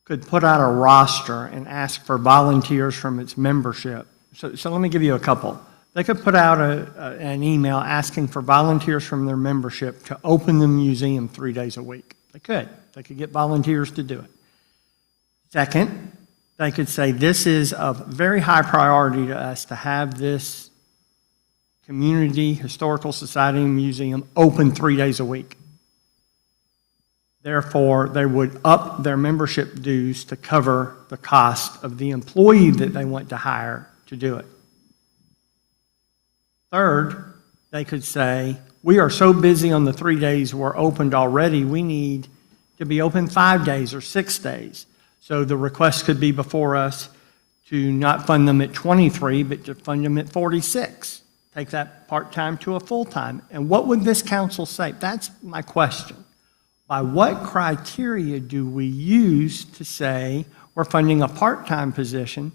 could put out a roster and ask for volunteers from its membership. So let me give you a couple. They could put out an email asking for volunteers from their membership to open the museum 3 days a week. They could. They could get volunteers to do it. Second, they could say this is of very high priority to us to have this community historical society and museum open 3 days a week. Therefore, they would up their membership dues to cover the cost of the employee that they want to hire to do it. Third, they could say, we are so busy on the 3 days we're opened already, we need to be open 5 days or 6 days. So the request could be before us to not fund them at 23, but to fund them at 46. Take that part-time to a full-time. And what would this council say? That's my question. By what criteria do we use to say we're funding a part-time position,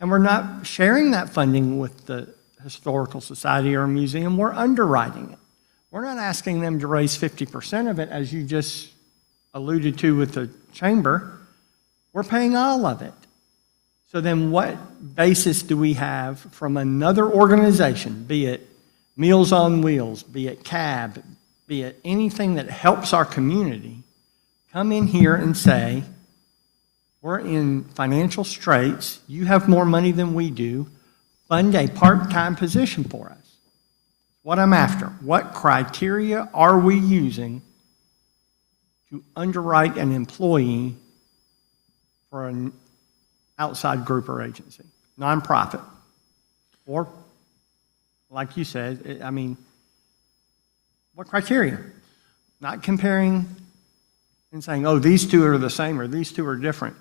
and we're not sharing that funding with the Historical Society or museum, we're underwriting it. We're not asking them to raise 50% of it, as you just alluded to with the chamber. We're paying all of it. So then what basis do we have from another organization, be it Meals on Wheels, be it CAB, be it anything that helps our community, come in here and say, we're in financial straits, you have more money than we do, fund a part-time position for us? What I'm after, what criteria are we using to underwrite an employee for an outside group or agency, nonprofit? Or, like you said, I mean, what criteria? Not comparing and saying, oh, these two are the same or these two are different.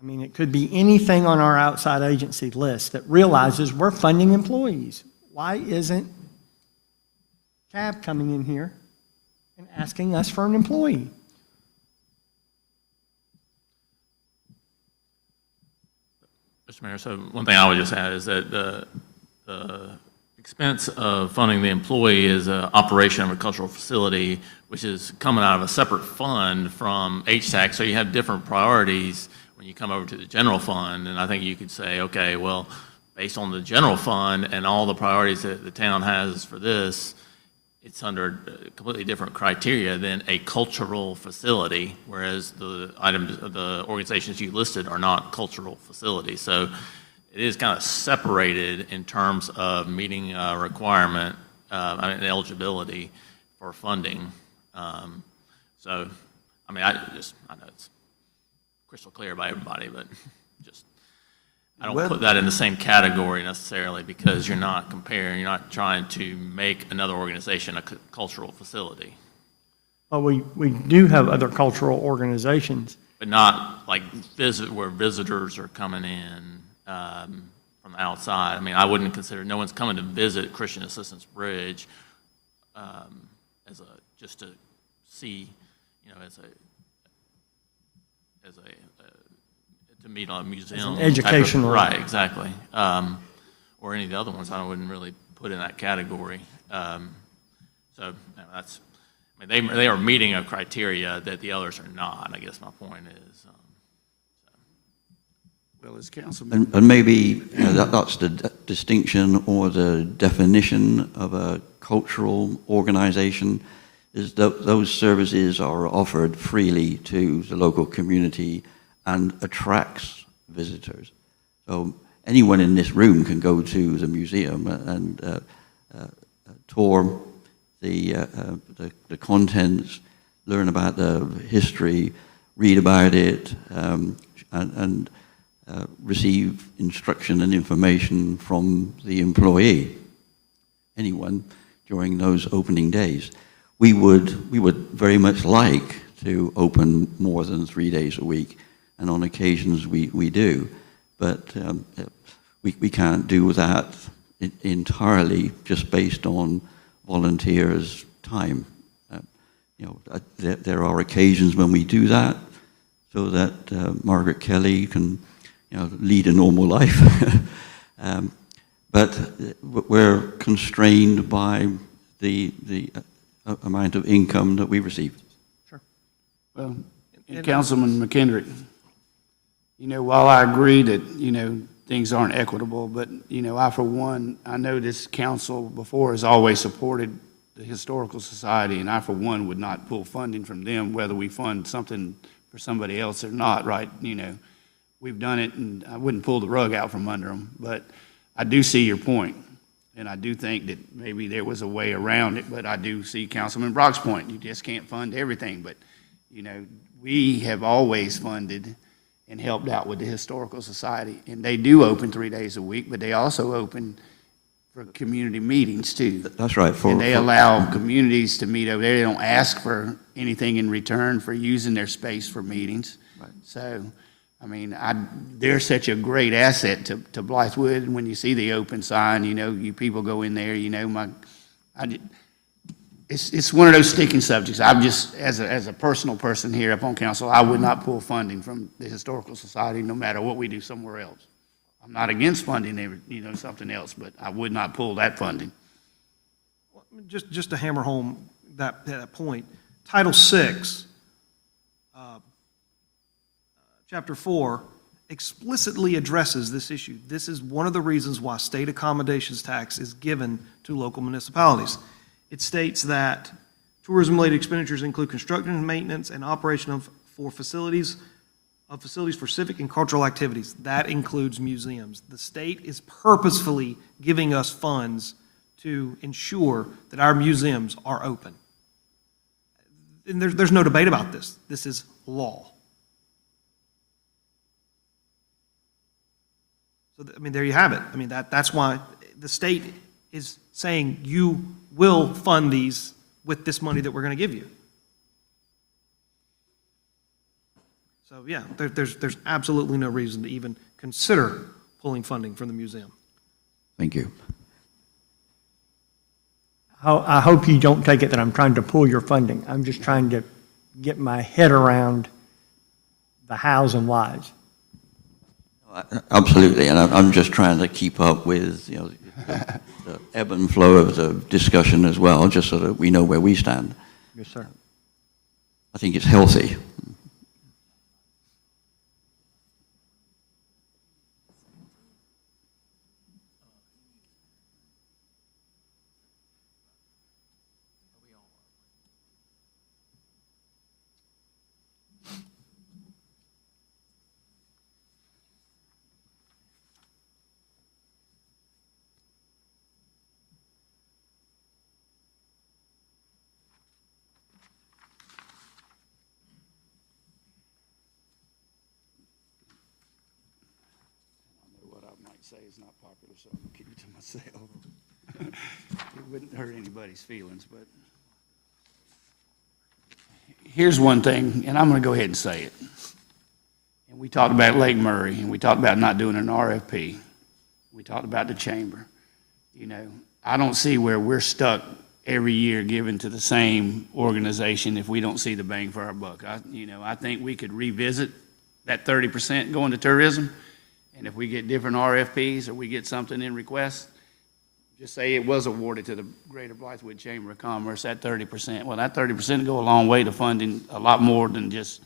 I mean, it could be anything on our outside agency list that realizes we're funding employees. Why isn't CAB coming in here and asking us for an employee? Mr. Mayor, so one thing I would just add is that the expense of funding the employee is an operation of a cultural facility, which is coming out of a separate fund from HTAC, so you have different priorities when you come over to the general fund. And I think you could say, okay, well, based on the general fund and all the priorities that the town has for this, it's under completely different criteria than a cultural facility, whereas the items, the organizations you listed are not cultural facilities. So it is kind of separated in terms of meeting a requirement, eligibility for funding. So, I mean, I know it's crystal clear by everybody, but just, I don't put that in the same category necessarily, because you're not comparing, you're not trying to make another organization a cultural facility. But we do have other cultural organizations. But not like where visitors are coming in from outside. I mean, I wouldn't consider, no one's coming to visit Christian Assistance Bridge just to see, to meet a museum. As an educational. Right, exactly. Or any of the other ones, I wouldn't really put in that category. That's, I mean, they are meeting a criteria that the others are not, I guess my point is. Well, as Councilman. And maybe that's the distinction or the definition of a cultural organization, is that those services are offered freely to the local community and attracts visitors. So anyone in this room can go to the museum and tour the contents, learn about the history, read about it, and receive instruction and information from the employee, anyone, during those opening days. We would very much like to open more than 3 days a week, and on occasions we do, but we can't do that entirely just based on volunteers' time. There are occasions when we do that so that Margaret Kelly can lead a normal life. But we're constrained by the amount of income that we receive. Sure. Well, and Councilman McKendrick, while I agree that, things aren't equitable, but, I, for one, I know this council before has always supported the Historical Society, and I, for one, would not pull funding from them, whether we fund something for somebody else or not, right? We've done it, and I wouldn't pull the rug out from under them, but I do see your point, and I do think that maybe there was a way around it, but I do see Councilman Brock's point. You just can't fund everything, but, we have always funded and helped out with the Historical Society, and they do open 3 days a week, but they also open for community meetings too. That's right. And they allow communities to meet over there. They don't ask for anything in return for using their space for meetings. Right. So, I mean, they're such a great asset to Blythewood. And when you see the open sign, you people go in there, It's one of those sticking subjects. I'm just, as a personal person here up on council, I would not pull funding from the Historical Society no matter what we do somewhere else. I'm not against funding, something else, but I would not pull that funding. Just to hammer home that point, Title VI, Chapter 4, explicitly addresses this issue. This is one of the reasons why state accommodations tax is given to local municipalities. It states that tourism-related expenditures include construction, maintenance, and operation of facilities for civic and cultural activities. That includes museums. The state is purposefully giving us funds to ensure that our museums are open. And there's no debate about this. This is law. So, there you have it. That's why the state is saying you will fund these with this money that we're going to give you. So, yeah, there's absolutely no reason to even consider pulling funding from the museum. Thank you. I hope you don't take it that I'm trying to pull your funding. I'm just trying to get my head around the hows and whys. Absolutely, and I'm just trying to keep up with, the ebb and flow of the discussion as well, just so that we know where we stand. Yes, sir. I think it's healthy. What I might say is not popular, so I'm gonna keep it to myself. It wouldn't hurt anybody's feelings, but here's one thing, and I'm gonna go ahead and say it. And we talked about Lake Murray, and we talked about not doing an RFP. We talked about the chamber. I don't see where we're stuck every year giving to the same organization if we don't see the bang for our buck. I think we could revisit that 30% going to tourism. And if we get different RFPs or we get something in request, just say it was awarded to the Greater Blythewood Chamber of Commerce at 30%. Well, that 30% will go a long way to funding a lot more than just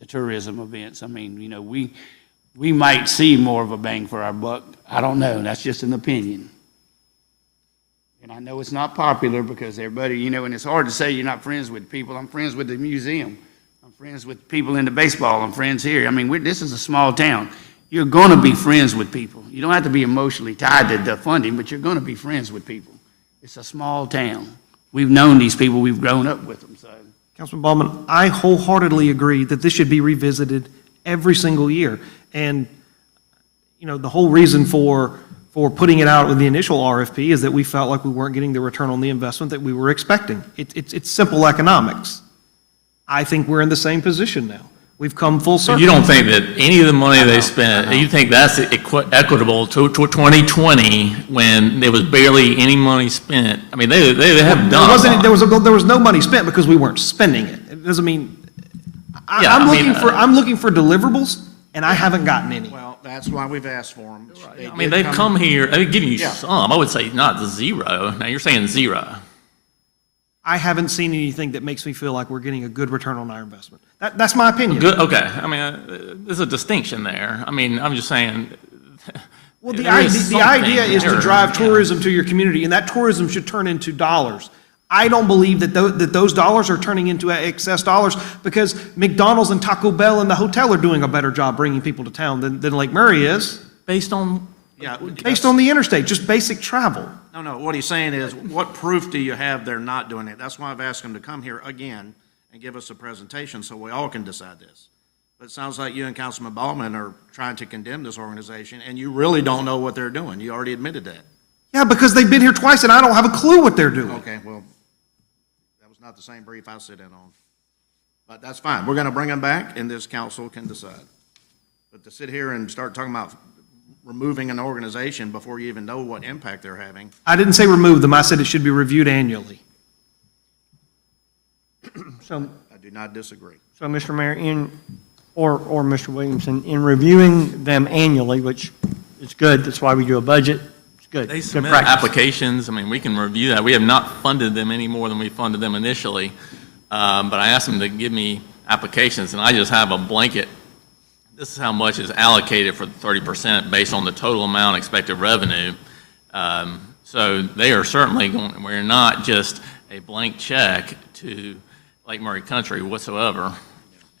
the tourism events. We might see more of a bang for our buck. I don't know. That's just an opinion. And I know it's not popular because everybody, and it's hard to say you're not friends with people. I'm friends with the museum. I'm friends with people into baseball. I'm friends here. This is a small town. You're going to be friends with people. You don't have to be emotionally tied to the funding, but you're going to be friends with people. It's a small town. We've known these people. We've grown up with them. So, Councilman Ballman, I wholeheartedly agree that this should be revisited every single year. And, the whole reason for putting it out with the initial RFP is that we felt like we weren't getting the return on the investment that we were expecting. It's simple economics. I think we're in the same position now. We've come full circle. You don't think that any of the money they spent, you think that's equitable to 2020 when there was barely any money spent? They have done a lot. There was no money spent because we weren't spending it. It doesn't mean, I'm looking for deliverables, and I haven't gotten any. Well, that's why we've asked for them. They've come here, they've given you some, I would say not zero. Now, you're saying zero. I haven't seen anything that makes me feel like we're getting a good return on our investment. That's my opinion. Good, okay. There's a distinction there. I'm just saying. Well, the idea is to drive tourism to your community, and that tourism should turn into dollars. I don't believe that those dollars are turning into excess dollars because McDonald's and Taco Bell and the hotel are doing a better job bringing people to town than Lake Murray is. Based on the interstate, just basic travel. No, what he's saying is, what proof do you have they're not doing it? That's why I've asked him to come here again and give us a presentation so we all can decide this. But it sounds like you and Councilman Ballman are trying to condemn this organization, and you really don't know what they're doing. You already admitted that. Yeah, because they've been here twice, and I don't have a clue what they're doing. Okay, well, that was not the same brief I sit in on. But that's fine. We're going to bring them back, and this council can decide. But to sit here and start talking about removing an organization before you even know what impact they're having. I didn't say remove them. I said it should be reviewed annually. So, I do not disagree. so Mr. Mayor, or Mr. Williamson, in reviewing them annually, which is good, that's why we do a budget, it's good. They good submit practice. applications, I mean, we can review that. We have not funded them any more than we funded them initially. But I asked them to give me applications, and I just have a blanket, this is how much is allocated for the 30% based on the total amount expected revenue. So they are certainly going, we're not just a blank check to Lake Murray Country whatsoever.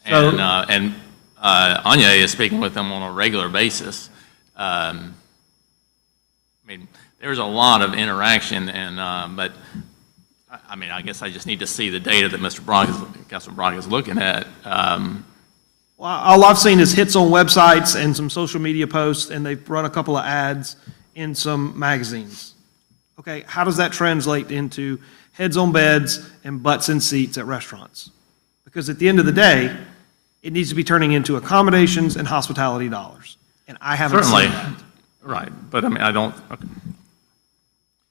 So- And Anya is speaking with them on a regular basis. I mean, there's a lot of interaction, and but I mean, I guess I just need to see the data that Councilman Brock is looking at. Well, all I've seen is hits on websites and some social media posts, and they've run a couple of ads in some magazines. Okay, how does that translate into heads on beds and butts in seats at restaurants? Because at the end of the day, it needs to be turning into accommodations and hospitality dollars. And I haven't Certainly, seen that. right, but I mean, I don't, okay.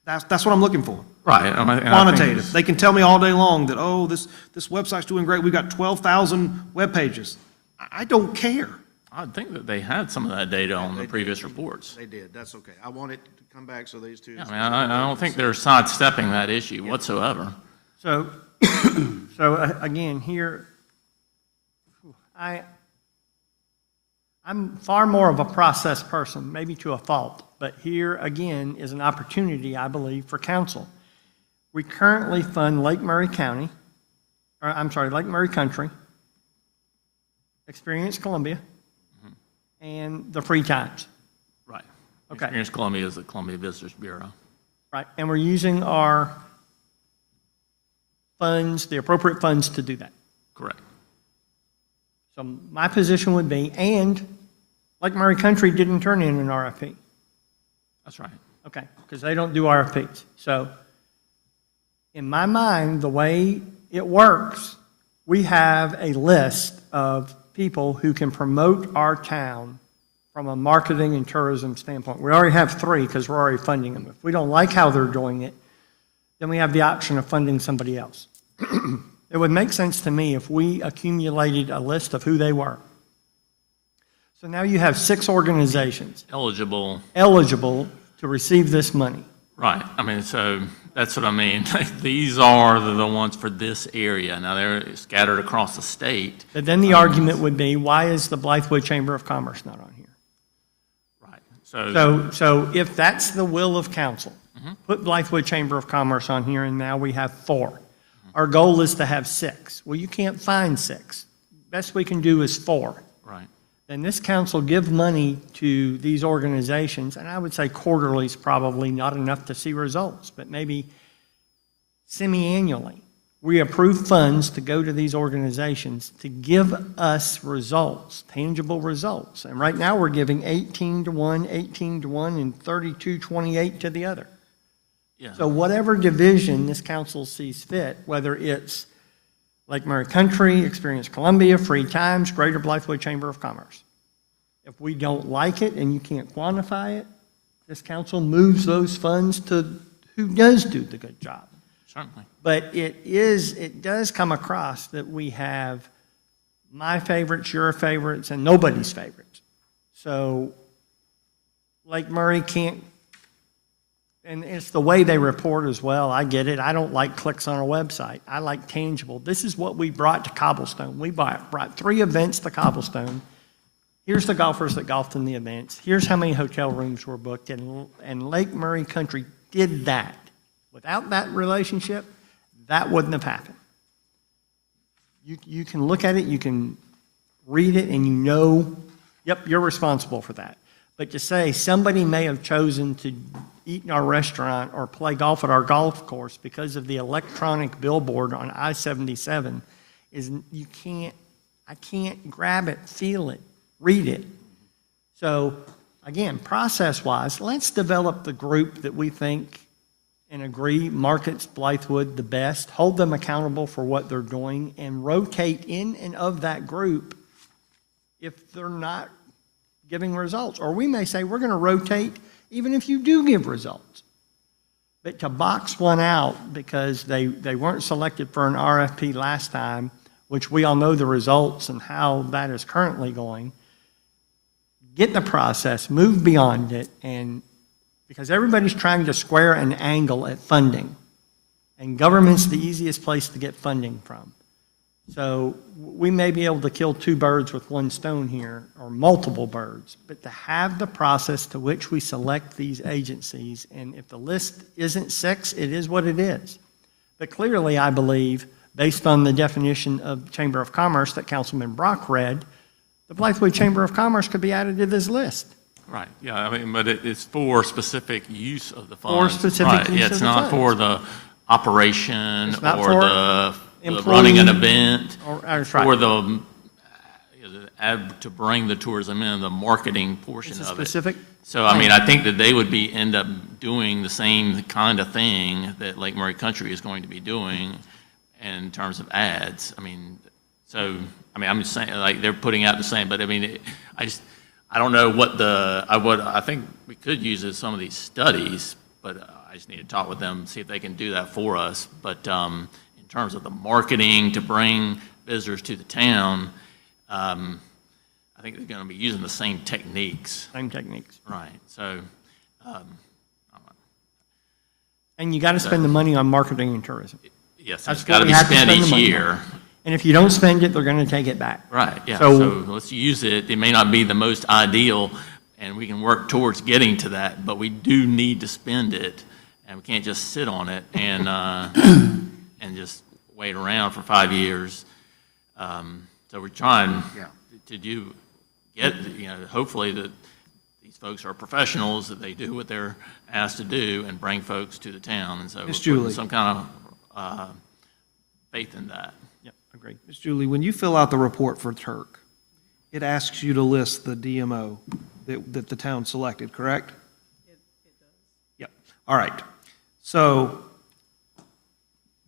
That's what I'm looking for. Right. I mean, and I think Quantitative. They can tell me all day long that, oh, this website's doing great. We've got 12,000 web pages. I don't care. I think that they had some of that data on the previous reports. They did, that's okay. I want it to come back so these two. Yeah, I mean, I don't think they're sidestepping that issue whatsoever. So, again, here, I'm far more of a process person, maybe to a fault, but here, again, is an opportunity, I believe, for council. We currently fund Lake Murray County, or I'm sorry, Lake Murray Country, Experience Columbia, and the Free Times, Right. Okay. Experience Columbia is the Columbia Visitors Bureau. right? And we're using our funds, the appropriate funds to do that. Correct. So my position would be, and Lake Murray Country didn't turn in an RFP. That's right. Okay, because they don't do RFPs. So in my mind, the way it works, we have a list of people who can promote our town from a marketing and tourism standpoint. We already have 3 because we're already funding them. If we don't like how they're doing it, then we have the option of funding somebody else. It would make sense to me if we accumulated a list of who they were. So now you have 6 organizations Eligible, eligible to receive this money. right. I mean, so that's what I mean. These are the ones for this area. Now, they're scattered across the state. But then the argument would be, why is the Blythewood Chamber of Commerce not on here? Right. So if that's the will of council, put Blythewood Chamber of Commerce on here, and now we have 4. Our goal is to have 6. Well, you can't find 6. Best we can do is 4. Right. Then this council give money to these organizations, and I would say quarterly is probably not enough to see results, but maybe semi-annually. We approve funds to go to these organizations to give us results, tangible results. And right now, we're giving 18 to one, and 32-28 to the other. Yeah. So whatever division this council sees fit, whether it's Lake Murray Country, Experience Columbia, Free Times, Greater Blythewood Chamber of Commerce. If we don't like it and you can't quantify it, this council moves those funds to who does do the good job. Certainly. But it does come across that we have my favorites, your favorites, and nobody's favorites. So Lake Murray can't, and it's the way they report as well. I get it. I don't like clicks on a website. I like tangible. This is what we brought to Cobblestone. We brought 3 events to Cobblestone. Here's the golfers that golfed in the events. Here's how many hotel rooms were booked. And Lake Murray Country did that. Without that relationship, that wouldn't have happened. You can look at it, you can read it, and you know, yep, you're responsible for that. But to say somebody may have chosen to eat in our restaurant or play golf at our golf course because of the electronic billboard on I-77 is, I can't grab it, feel it, read it. So again, process-wise, let's develop the group that we think and agree markets Blythewood the best, hold them accountable for what they're doing, and rotate in and of that group if they're not giving results. Or we may say, we're going to rotate even if you do give results. But to box one out because they weren't selected for an RFP last time, which we all know the results and how that is currently going, get the process, move beyond it, and because everybody's trying to square an angle at funding, and government's the easiest place to get funding from. So we may be able to kill two birds with one stone here, or multiple birds, but to have the process to which we select these agencies, and if the list isn't 6, it is what it is. But clearly, I believe, based on the definition of Chamber of Commerce that Councilman Brock read, the Blythewood Chamber of Commerce could be added to this list. Right, yeah, I mean, but it's for specific use of the funds. specific Right, use yeah, of it's the not funds. for the operation It's not or for the running an employee event. that's right. Or to bring the tourism in, the marketing portion It's a of it. specific So, I mean, I think that they would end up doing the same kind of thing that Lake Murray Country is going to be doing in terms of ads. I mean, so, I mean, I'm just saying, like, they're putting out the same, but I mean, I don't know what I think we could use as some of these studies, but I just need to talk with them, see if they can do that for us. But in terms of the marketing to bring visitors to the town, I think they're going to be using the same techniques. Same techniques. Right, so, And you got to spend the money on marketing and tourism. yes, That's it's got to what we be have to spent spend the each money on. year. And if you don't spend it, they're going to take it back. Right, yeah, So- so let's use it. It may not be the most ideal, and we can work towards getting to that, but we do need to spend it, and we can't just sit on it and, and just wait around for 5 years. So we're trying to hopefully that these folks are professionals, that they do what they're asked to do and bring folks to the town, and so we're Ms. putting Julie. some kind of faith in that. Yep, agreed. Ms. Julie, when you fill out the report for Turk, it asks you to list the DMO that the town selected, correct? It does. Yep. All right. So,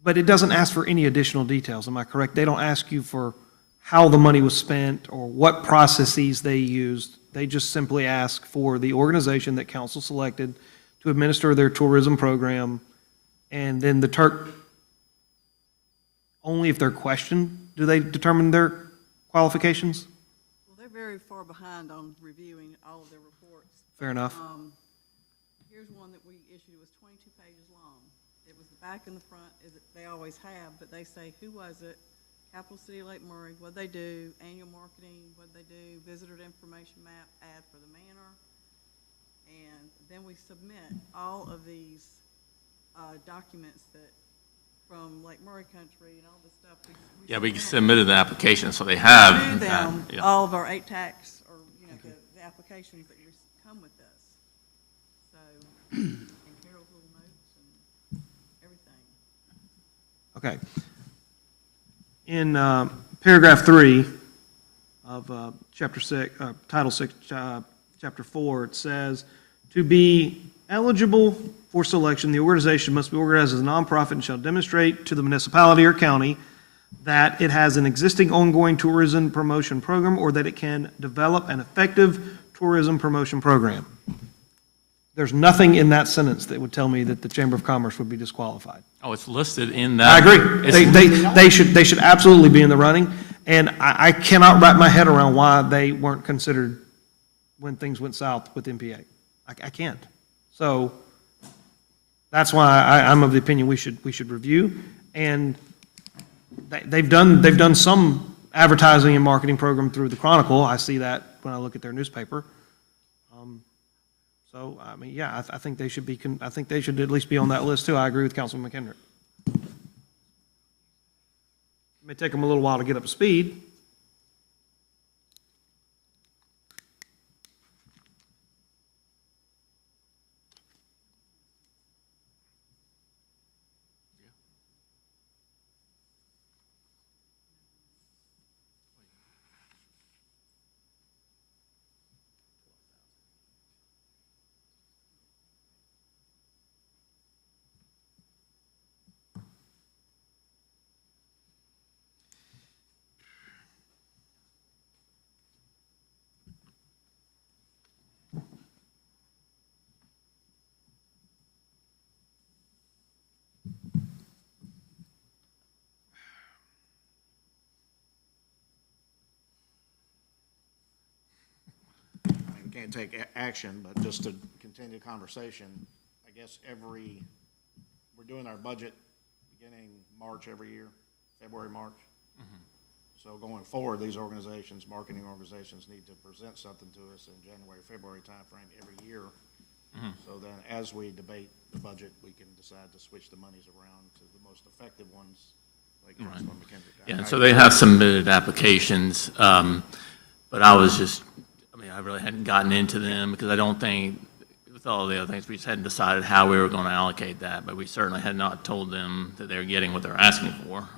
but it doesn't ask for any additional details, am I correct? They don't ask you for how the money was spent or what processes they used. They just simply ask for the organization that council selected to administer their tourism program. And then the Turk, only if they're questioned, do they determine their qualifications? Well, they're very far behind on reviewing all of their reports. Fair enough. Here's one that we issued, it was 22 pages long. It was the back and the front, as they always have, but they say, who was it? Capital City Lake Murray, what'd they do? Annual marketing, what'd they do? Visitor information map, ad for the manor. And then we submit all of these documents that, from Lake Murray Country and all this stuff. Yeah, we submit submitted the application, so they have. to them, yeah. all of our 8 tax, or, the applications that come with this. So, and Carol's little notes and everything. Okay. In paragraph 3 of chapter 6, title 6, chapter 4, it says, to be eligible for selection, the organization must be organized as a nonprofit and shall demonstrate to the municipality or county that it has an existing ongoing tourism promotion program or that it can develop an effective tourism promotion program. There's nothing in that sentence that would tell me that the Chamber of Commerce would be disqualified. Oh, it's listed in I that. agree. It's- They should absolutely be in the running, and I cannot wrap my head around why they weren't considered when things went south with MPA. I can't. So that's why I'm of the opinion we should review, and they've done some advertising and marketing program through the Chronicle. I see that when I look at their newspaper. So, I mean, yeah, I think they should be, I think they should at least be on that list too. I agree with Councilman McHenry. It may take them a little while to get up to speed. can't take action, but just to continue the conversation, I guess we're doing our budget beginning March every year, February, March. So going forward, these organizations, marketing organizations, need to present something to us in January, February timeframe every year. So then, as we debate the budget, we can decide to switch the monies around to the most effective ones, like Councilman McKendrick. Yeah, so they have submitted applications, but I really hadn't gotten into them because I don't think, with all the other things, we just hadn't decided how we were going to allocate that, but we certainly had not told them that they're getting what they're asking for.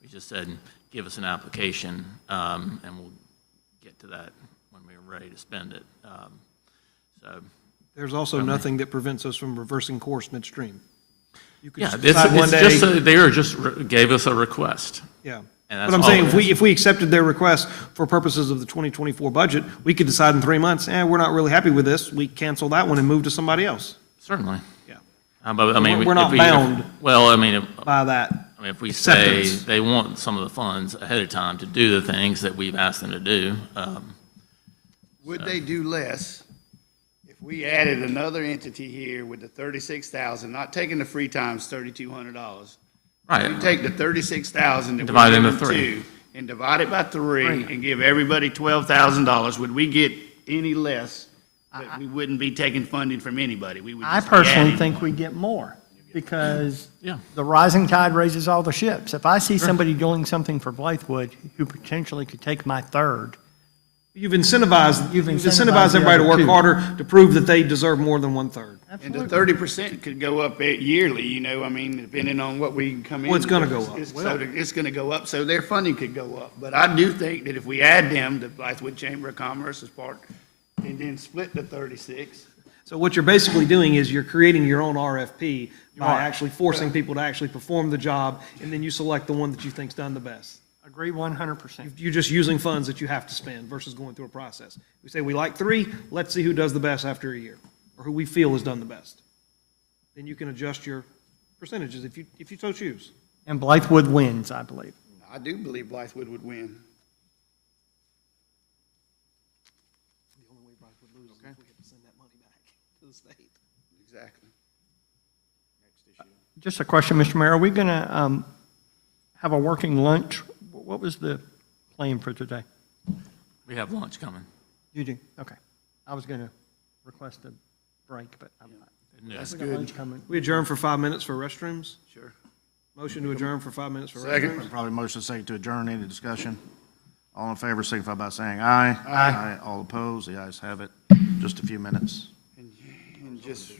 We just said, give us an application, and we'll get to that when we're ready to spend it. There's also nothing that prevents us from reversing course midstream. You could Yeah, just it's decide one day. just, they gave us a request. Yeah. And that's But I'm all saying, it if we accepted their request for purposes of the 2024 budget, we could decide in 3 months, we're not really happy with this, we cancel that one and move to somebody else. Certainly. Yeah. But, I mean, We're not bound well, I mean, by that. if we say Acceptance. they want some of the funds ahead of time to do the things that we've asked them to do, Would they do less if we added another entity here with the 36,000, not taking the free times $3,200? right, You take the 36,000 that Divide we're into giving three. two and divide it by three and give everybody $12,000, would we get any less? That we wouldn't be taking funding from anybody. We would I just be personally adding think money. we get more, because Yeah. the rising tide raises all the ships. If I see somebody doing something for Blythewood who potentially could take my third, You've incentivized incentivized the everybody to other work two. harder to prove that they deserve more than 1/3. And the 30% could go up yearly, I mean, depending on what we come in. Well, it's gonna with. go up. It's gonna go up, so their funding could go up. But I do think that if we add them, the Blythewood Chamber of Commerce as part, and then split the 36, So what you're basically doing is you're creating your own RFP by are. actually forcing people to actually perform the job, and then you select the one that you think's done the best. agree 100%. You're just using funds that you have to spend versus going through a process. We say we like 3, let's see who does the best after a year, or who we feel has done the best. Then you can adjust your percentages if you so choose. And Blythewood wins, I believe. I do believe Blythewood would win. The only way Bryce would lose is if we have to send that money back to the state. Exactly. Just a question, Mr. Mayor, are we going to have a working lunch? What was the plan for today? we have lunch coming. You do? Okay. I was going to request a break, but I'm not. That's We got good. lunch coming. We adjourn for 5 minutes for restrooms. Sure. Motion to adjourn for 5 minutes for Second. restrooms. Probably motion second to adjourn. Any discussion? All in favor, signify by saying aye. Aye. All opposed, the ayes have it. Just a few minutes. And just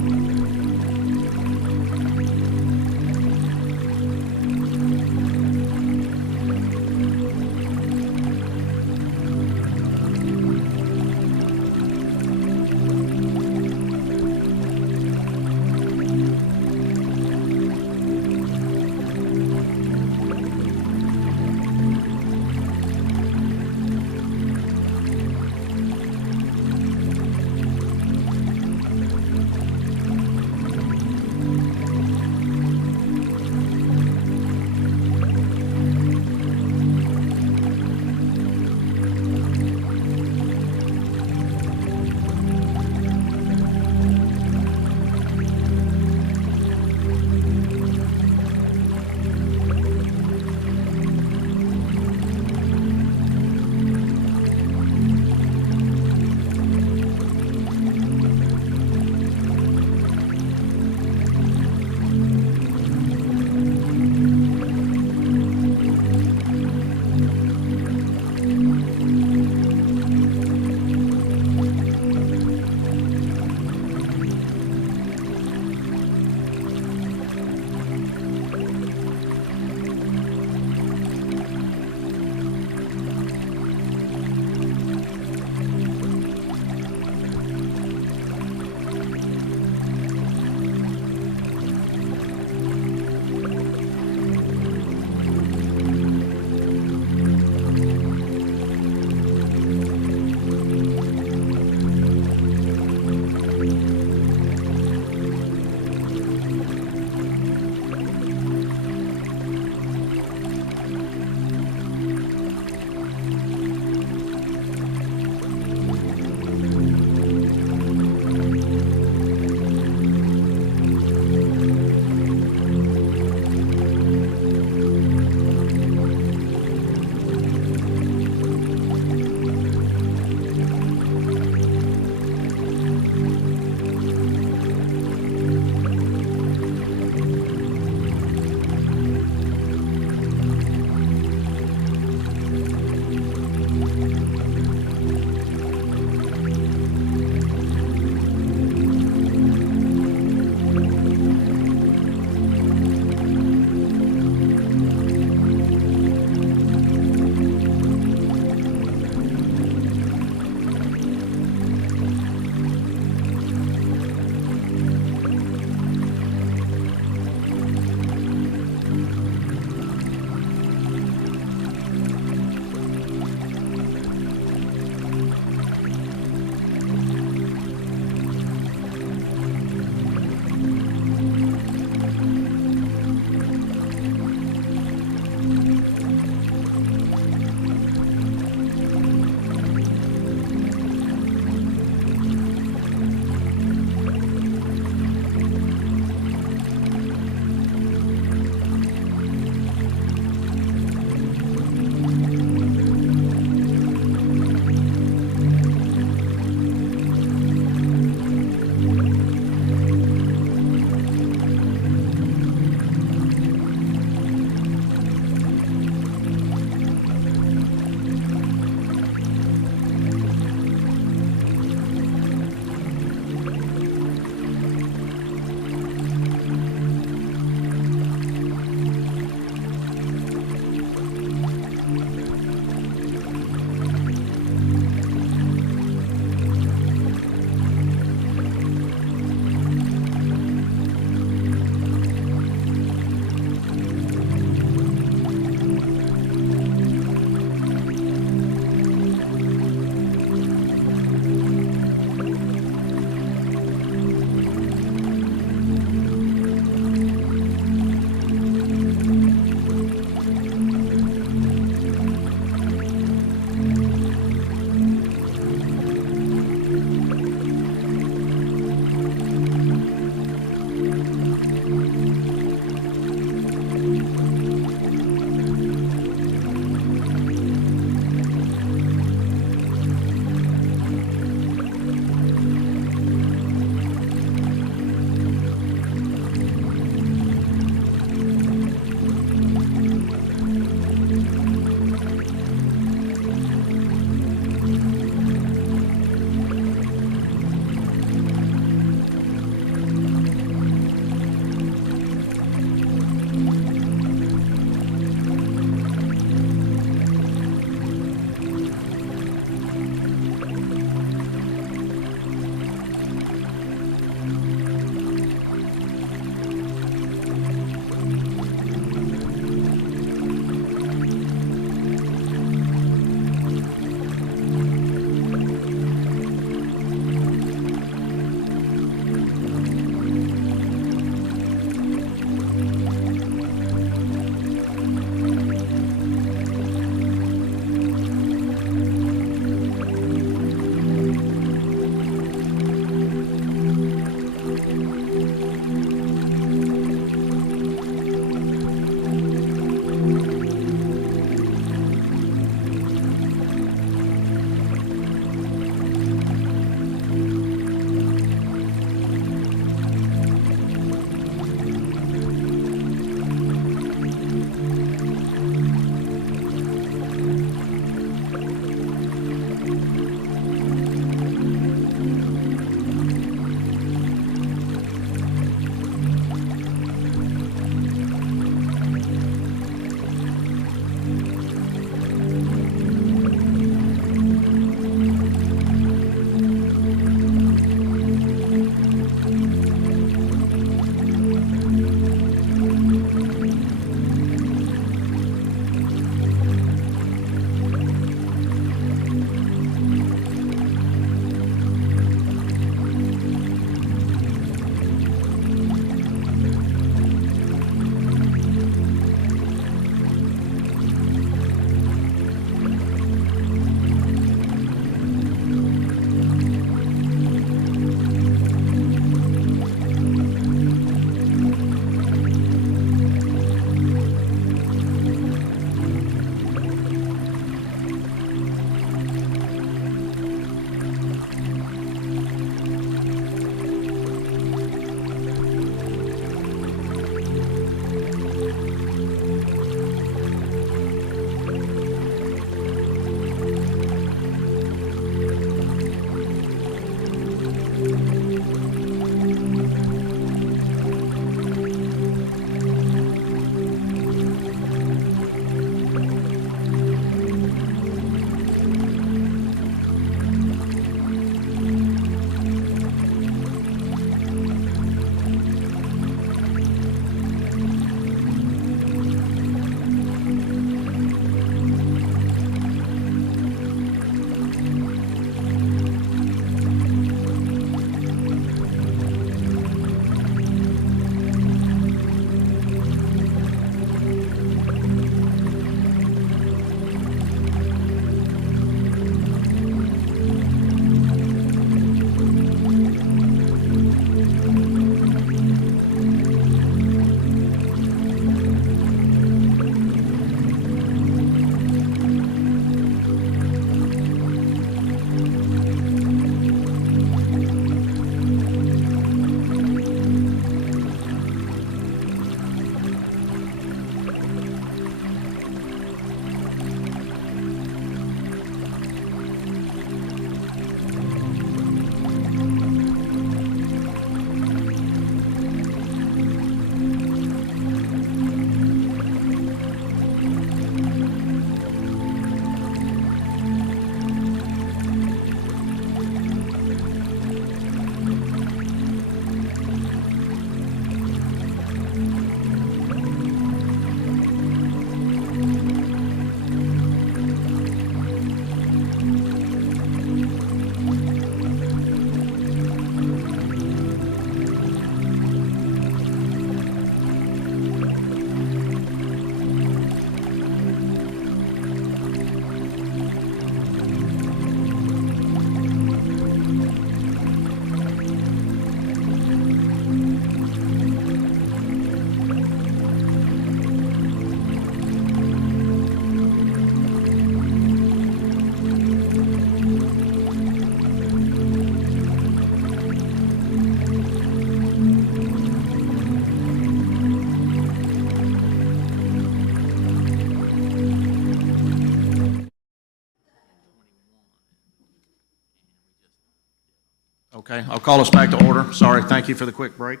Okay, I'll call us back to order. Sorry, thank you for the quick break.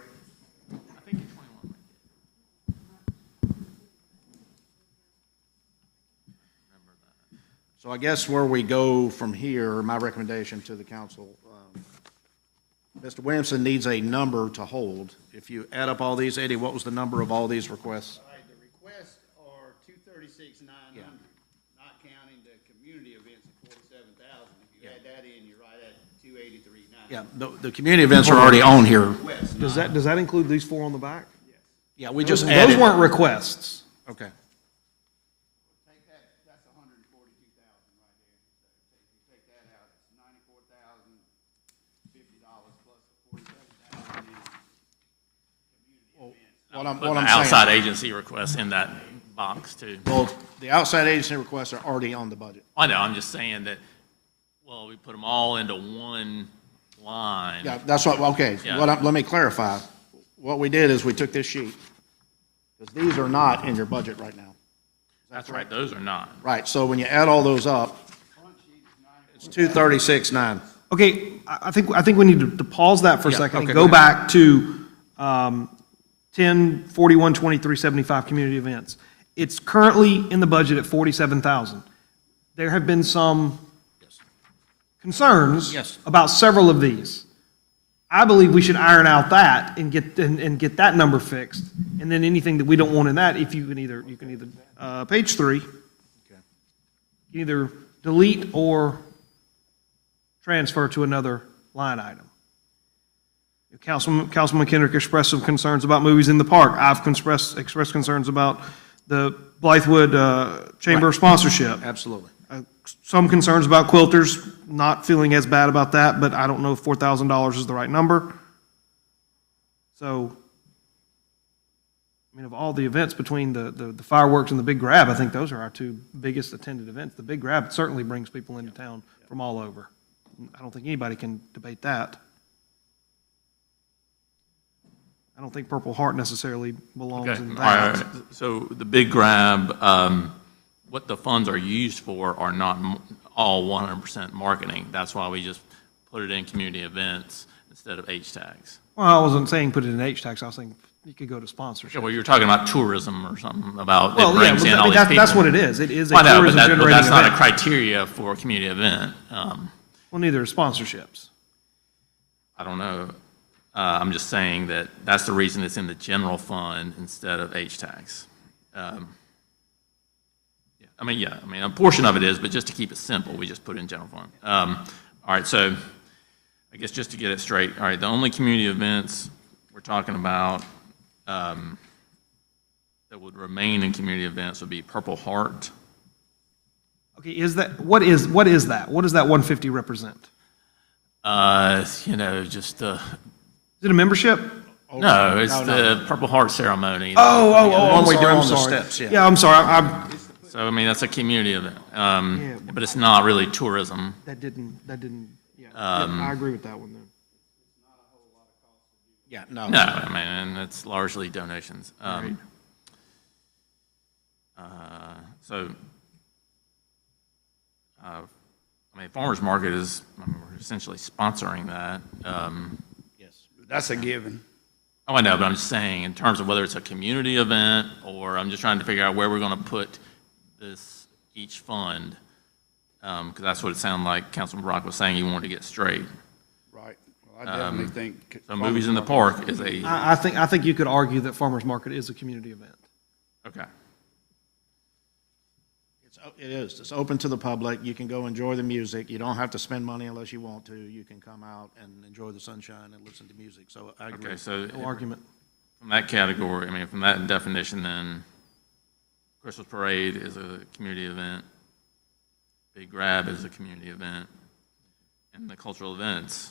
So I guess where we go from here, my recommendation to the council, Mr. Williamson needs a number to hold. If you add up all these, Eddie, what was the number of all these requests? All right, the requests are 236,900, not counting the community events at 47,000. If you add that in, you're right at 283,900. Yeah, the community events are already on here. Does that include these four on the back? Yeah, we just Those added. weren't requests. Okay. Take that, that's 142,000 right there. If you take that out, it's $94,050 plus the 47,000 in What I'm Put the saying. outside agency requests in that box too. Well, the outside agency requests are already on the budget. I know, I'm just saying that, well, we put them all into one line. Yeah, that's what, okay, Yeah. let me clarify. What we did is we took this sheet, because these are not in your budget right now. That's right, those are not. Right, so when you add all those up, it's 236,900. Okay, I think we need to pause that for a Yeah, second and okay, go go back to 10, 41, 23, 75 community events. It's currently in the budget at 47,000. There have been some concerns Yes. about several of these. I believe we should iron out that and get that number fixed. And then anything that we don't want in that, if you can either, page 3, you can either delete or transfer to another line item. Councilman Kendrick expressed some concerns about movies in the park. I've expressed concerns about the Blythewood Chamber sponsorship. Absolutely. Some concerns about quilters, not feeling as bad about that, but I don't know if $4,000 is the right number. So, I mean, of all the events between the fireworks and the Big Grab, I think those are our two biggest attended events. The Big Grab certainly brings people into town from all over. I don't think anybody can debate that. I don't think Purple Heart necessarily belongs Okay, in all right, that. so the big grab, what the funds are used for are not all 100% marketing. That's why we just put it in community events instead of H-tags. Well, I wasn't saying put it in H-tax, I was saying you could go to sponsorship. Okay, well, you were talking about tourism or something about Well, it yeah, brings in I all mean, these people. that's what it is. It is a I know, but tourism generating that's not a event. criteria for a community event. Well, neither are sponsorships. I don't know. I'm just saying that that's the reason it's in the general fund instead of H-tax. Yeah, I mean, a portion of it is, but just to keep it simple, we just put it in general fund. All right, so I guess just to get it straight, all right, the only community events we're talking about that would remain in community events would be Purple Heart. Okay, what is that? What does that 150 represent? Just Is it a membership? no, it's the Purple Heart ceremony. I'm we do sorry, on I'm the sorry. steps, yeah. Yeah, I'm sorry, I'm, So, I mean, that's a community event, but it's not really tourism. that didn't, yeah, I agree with that one then. Yeah, no. No, I mean, and it's largely donations. So, I mean, farmer's market is, I mean, we're essentially sponsoring that. Yes. That's a given. Oh, I know, but I'm just saying, in terms of whether it's a community event, or I'm just trying to figure out where we're going to put each fund, because that's what it sounded like Councilman Brock was saying he wanted to get straight. Right. Well, I definitely think. So Movies in the Park is a, I think you could argue that farmer's market is a community event. okay. It is. It's open to the public. You can go enjoy the music. You don't have to spend money unless you want to. You can come out and enjoy the sunshine and listen to music. So I agree. Okay, so No argument. from that category, I mean, from that definition, then Christmas Parade is a community event, Big Grab is a community event, and the cultural events.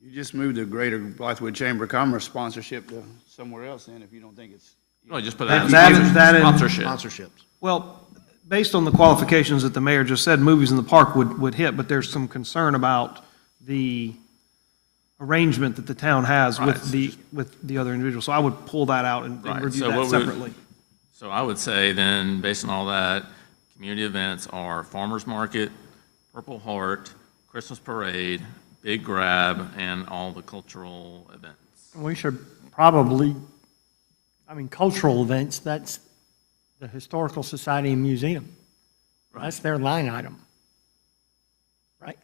You just moved the Greater Blythewood Chamber of Commerce sponsorship to somewhere else then if you don't think it's. Oh, just put that in That in- sponsorship. Sponsorships. Well, based on the qualifications that the mayor just said, movies in the park would hit, but there's some concern about the arrangement that the town has Right. with the other individuals. So I would pull that out and Right. review So that what would- separately. So I would say then, based on all that, community events are Farmers Market, Purple Heart, Christmas Parade, big grab and all the cultural events. We should probably, cultural events, that's the Historical Society and Museum. That's their line item. Right?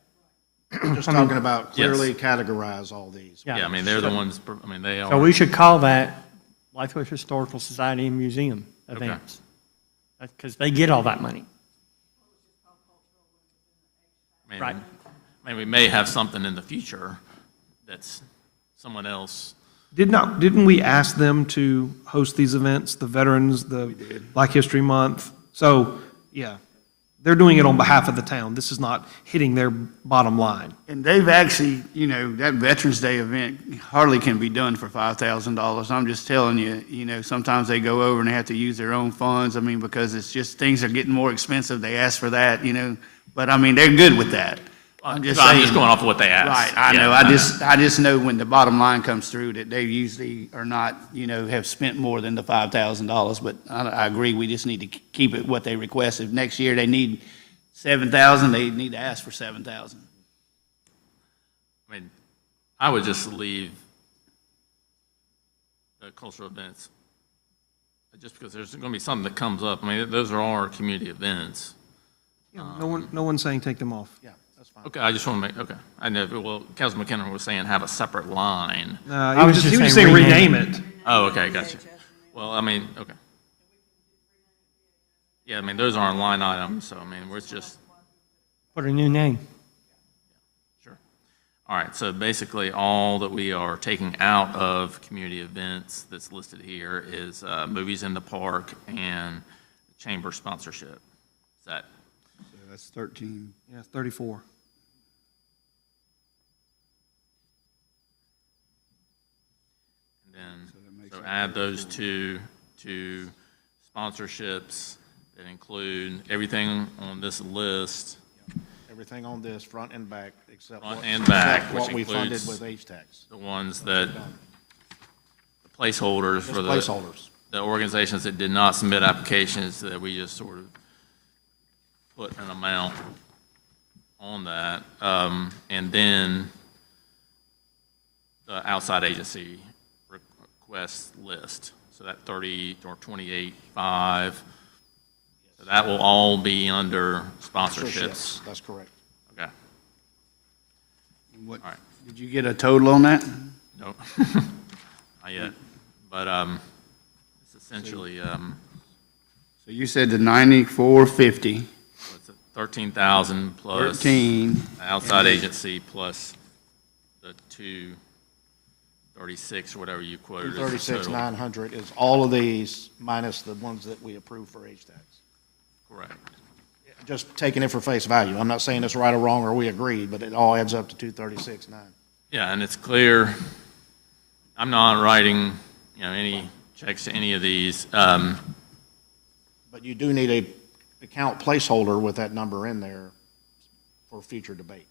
Just talking about clearly categorize all these. Yeah, I mean, they're the ones, they are. So we should call that Blythewood Historical Society and Museum events. Because they get all that money. Right. I mean, we may have something in the future that's someone else. Didn't we ask them to host these events, the veterans, the Black History Month? So, yeah, they're doing it on behalf of the town. This is not hitting their bottom line. And they've actually, that Veterans Day event hardly can be done for $5,000. I'm just telling you, sometimes they go over and they have to use their own funds. Because it's just, things are getting more expensive. They ask for that, but they're good with that. I'm just saying. I'm just going off of what they asked. Right, I know. Yeah, I just know when the bottom line comes through that they usually are not, have spent more than the $5,000. But I agree, we just need to keep it what they request. If next year they need $7,000, they need to ask for $7,000. I mean, I would just leave the cultural events, just because there's going to be something that comes up. Those are our community events. Yeah, no one's saying take them off. Yeah, that's fine. Okay, I just want to okay. I know, well, Councilman McKenna was saying have a separate line. He was just saying rename it. Oh, okay, gotcha. Well, okay. Yeah, those aren't line items, so, we're just, Put a new name. sure. All right, so basically, all that we are taking out of community events that's listed here is movies in the park and chamber sponsorship. Is that? So that's 13. Yeah, 34. And then, so add those two to sponsorships that include everything on this list. Everything on this, front and back, except Front what- and back, except which what we funded includes- with H-Tax. The ones that, the placeholders Just for placeholders. the organizations that did not submit applications, that we just sort of put an amount on that. And then the outside agency request list. So that 30 or 28.5, so that will all be under sponsorships. That's correct. Okay, What, all right. did you get a total on that? Nope, not yet. But it's essentially, So you said the 9450, what's it, 13,000 plus 13, the outside agency plus the 236 or whatever you quoted as the 236,900 is all of these minus the ones that we approved for H-Tax. Correct. Just taking it for face value. I'm not saying it's right or wrong or we agree, but it all adds up to 236,900. Yeah, and it's clear, I'm not writing, any checks to any of these. But you do need a account placeholder with that number in there for future debate.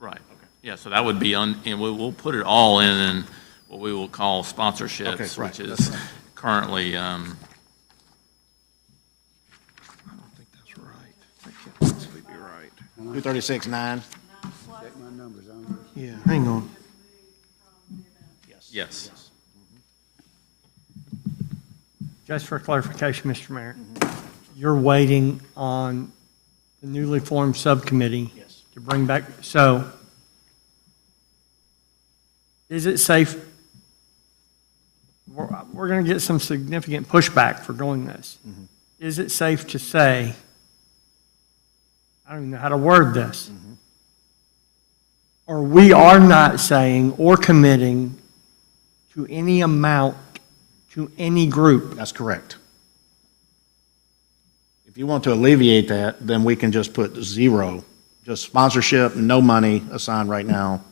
Right. Okay. Yeah, so that would be and we'll put it all in what we will call sponsorships, Okay, right, which is that's right. currently, I don't think that's right. That can't possibly be right. 236,900? check my numbers on Yeah, hang on. yes. Just for clarification, Mr. Mayor, you're waiting on the newly formed subcommittee Yes. to bring back, so is it safe? We're going to get some significant pushback for doing this. Is it safe to say, I don't even know how to word this, or we are not saying or committing to any amount to any group? That's correct. If you want to alleviate that, then we can just put zero, just sponsorship, no money assigned right now,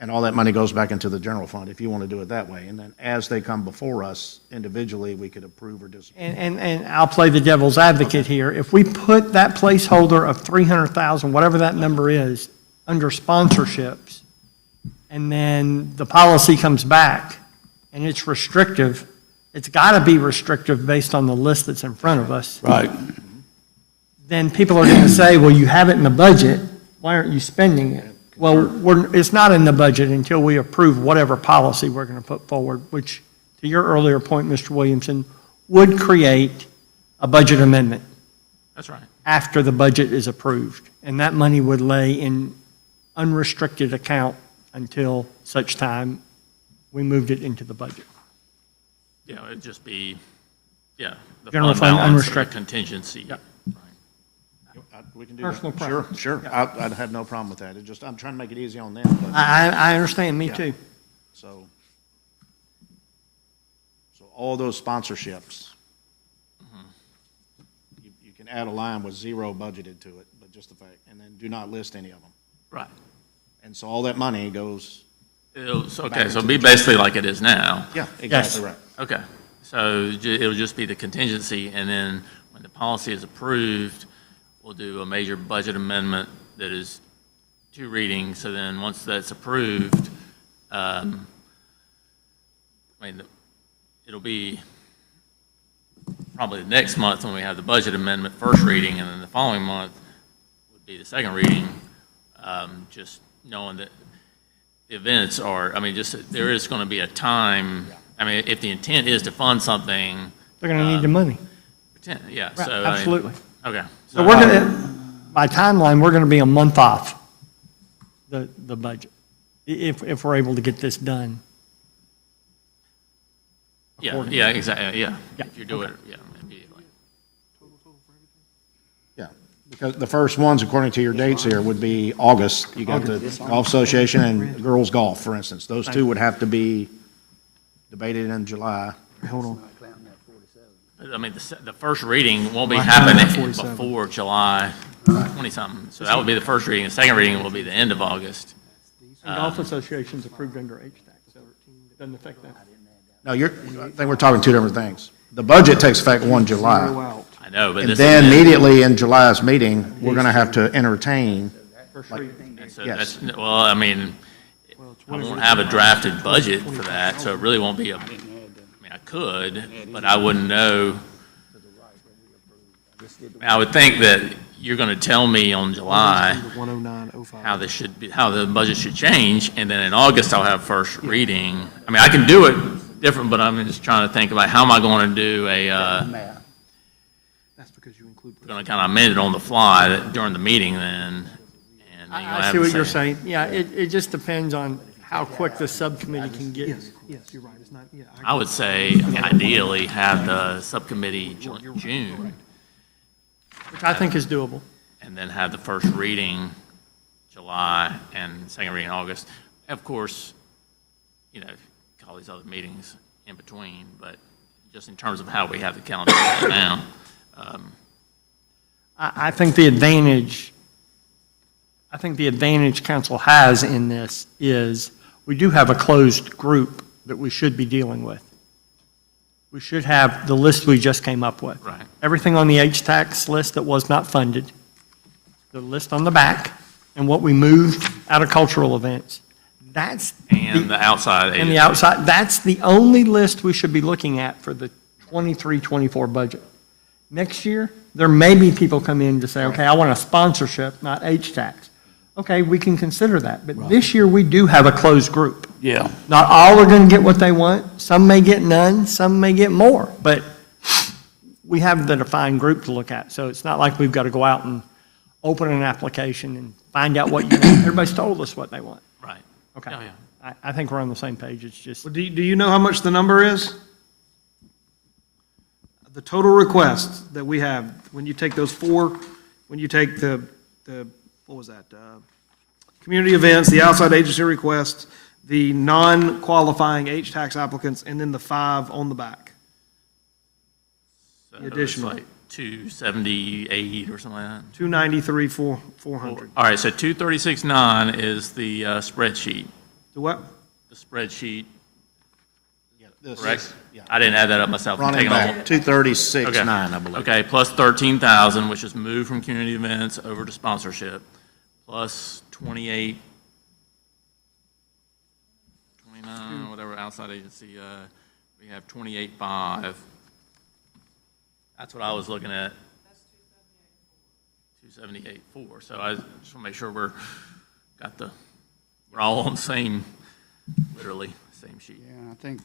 and all that money goes back into the general fund, if you want to do it that way. And then as they come before us individually, we could approve or disapprove. And I'll play the devil's advocate here. If we put that placeholder of 300,000, whatever that number is, under sponsorships, and then the policy comes back and it's restrictive, it's got to be restrictive based on the list that's in front of us, Right. then people are going to say, well, you have it in the budget, why aren't you spending it? Well, it's not in the budget until we approve whatever policy we're going to put forward, which, to your earlier point, Mr. Williamson, would create a budget amendment That's right. after the budget is approved. And that money would lay in unrestricted account until such time we moved it into the budget. Yeah, it'd just be, yeah, the General fund fund balance or the unrestricted. contingency. Yep. We can do Personal that. Sure, preference. sure. I'd have no problem with that. It just, I'm trying to make it easy on them, but, I understand, me Yeah. too. so. So all those sponsorships, you can add a line with zero budgeted to it, but just the fact, and then do not list any of them. Right. And so all that money goes, Okay, so it'll be basically like it is now. yeah, Yes. exactly right. Okay, so it'll just be the contingency, and then when the policy is approved, we'll do a major budget amendment that is 2 readings, so then once that's approved, it'll be probably the next month when we have the budget amendment first reading, and then the following month would be the second reading, just knowing that the events are, there is going to be a time, if the intent is to fund something, They're going to need the money. yeah, Right, so. absolutely. Okay. So we're going to, by timeline, we're going to be a month off the budget, if we're able to get this done. Yeah, exactly, yeah. Yeah, If you do it, yeah, immediately. Yeah, because the first ones, according to your dates here, would be August. You got the Golf Association and Girls Golf, for instance. Those two would have to be debated in July. Hold on. The first reading won't be happening before July 20-something. So that would be the first reading. The second reading will be the end of August. And Golf Association's approved under HTAC, so it doesn't affect that. No, I think we're talking two different things. The budget takes effect 1 July. I know, but And this. then is- immediately in July's meeting, we're going to have to entertain, First reading. so yes. that's- Well, I won't have a drafted budget for that, so it really won't be I could, but I wouldn't know. I would think that you're going to tell me on July 10905. how this should be, how the budget should change, and then in August I'll have first reading. I can do it different, but I'm just trying to think about how am I going to do That's because you include. going to kind of amend it on the fly during the meeting then. And then you'll I have see the what you're same- saying. Yeah, it just depends on how quick the subcommittee can get. Yes, you're right, it's not, yeah. I would say ideally have the subcommittee June, Which I think is doable. and then have the first reading July and second reading August. Of course, all these other meetings in between, but just in terms of how we have the calendar right now. I think the advantage council has in this is we do have a closed group that we should be dealing with. We should have the list we just came up with. Right. Everything on the HTAX list that was not funded, the list on the back, and what we moved out of cultural events. That's. And the outside And the agency. outside, that's the only list we should be looking at for the 23-24 budget. Next year, there may be people come in to say, okay, I want a sponsorship, not HTAX. Okay, we can consider that, but this year, we do have a closed group. Yeah. Not all are going to get what they want, some may get none, some may get more, but we have the defined group to look at, so it's not like we've got to go out and open an application and find out what you want. Everybody's told us what they want. Right. Okay. Oh, yeah. I think we're on the same page, it's just. Well, do you know how much the number is? The total requests that we have, when you take those four, when you take the what was that? Community events, the outside agency requests, the non-qualifying HTAX applicants, and then the 5 on the back. So The it's additional. like 278 or something like that. 293, 400. All right, so 236.9 is the spreadsheet. The what? The spreadsheet, This correct? is- yeah. I didn't add that up myself. I'm Running taking all- back, 236.9, Okay. I believe. Okay, plus 13,000, which is moved from community events over to sponsorship, plus 28, 29, whatever outside agency, we have 28.5. That's what I was looking at. 278.4. So I just want to make sure got the we're all on the same, literally, same sheet. Yeah, I think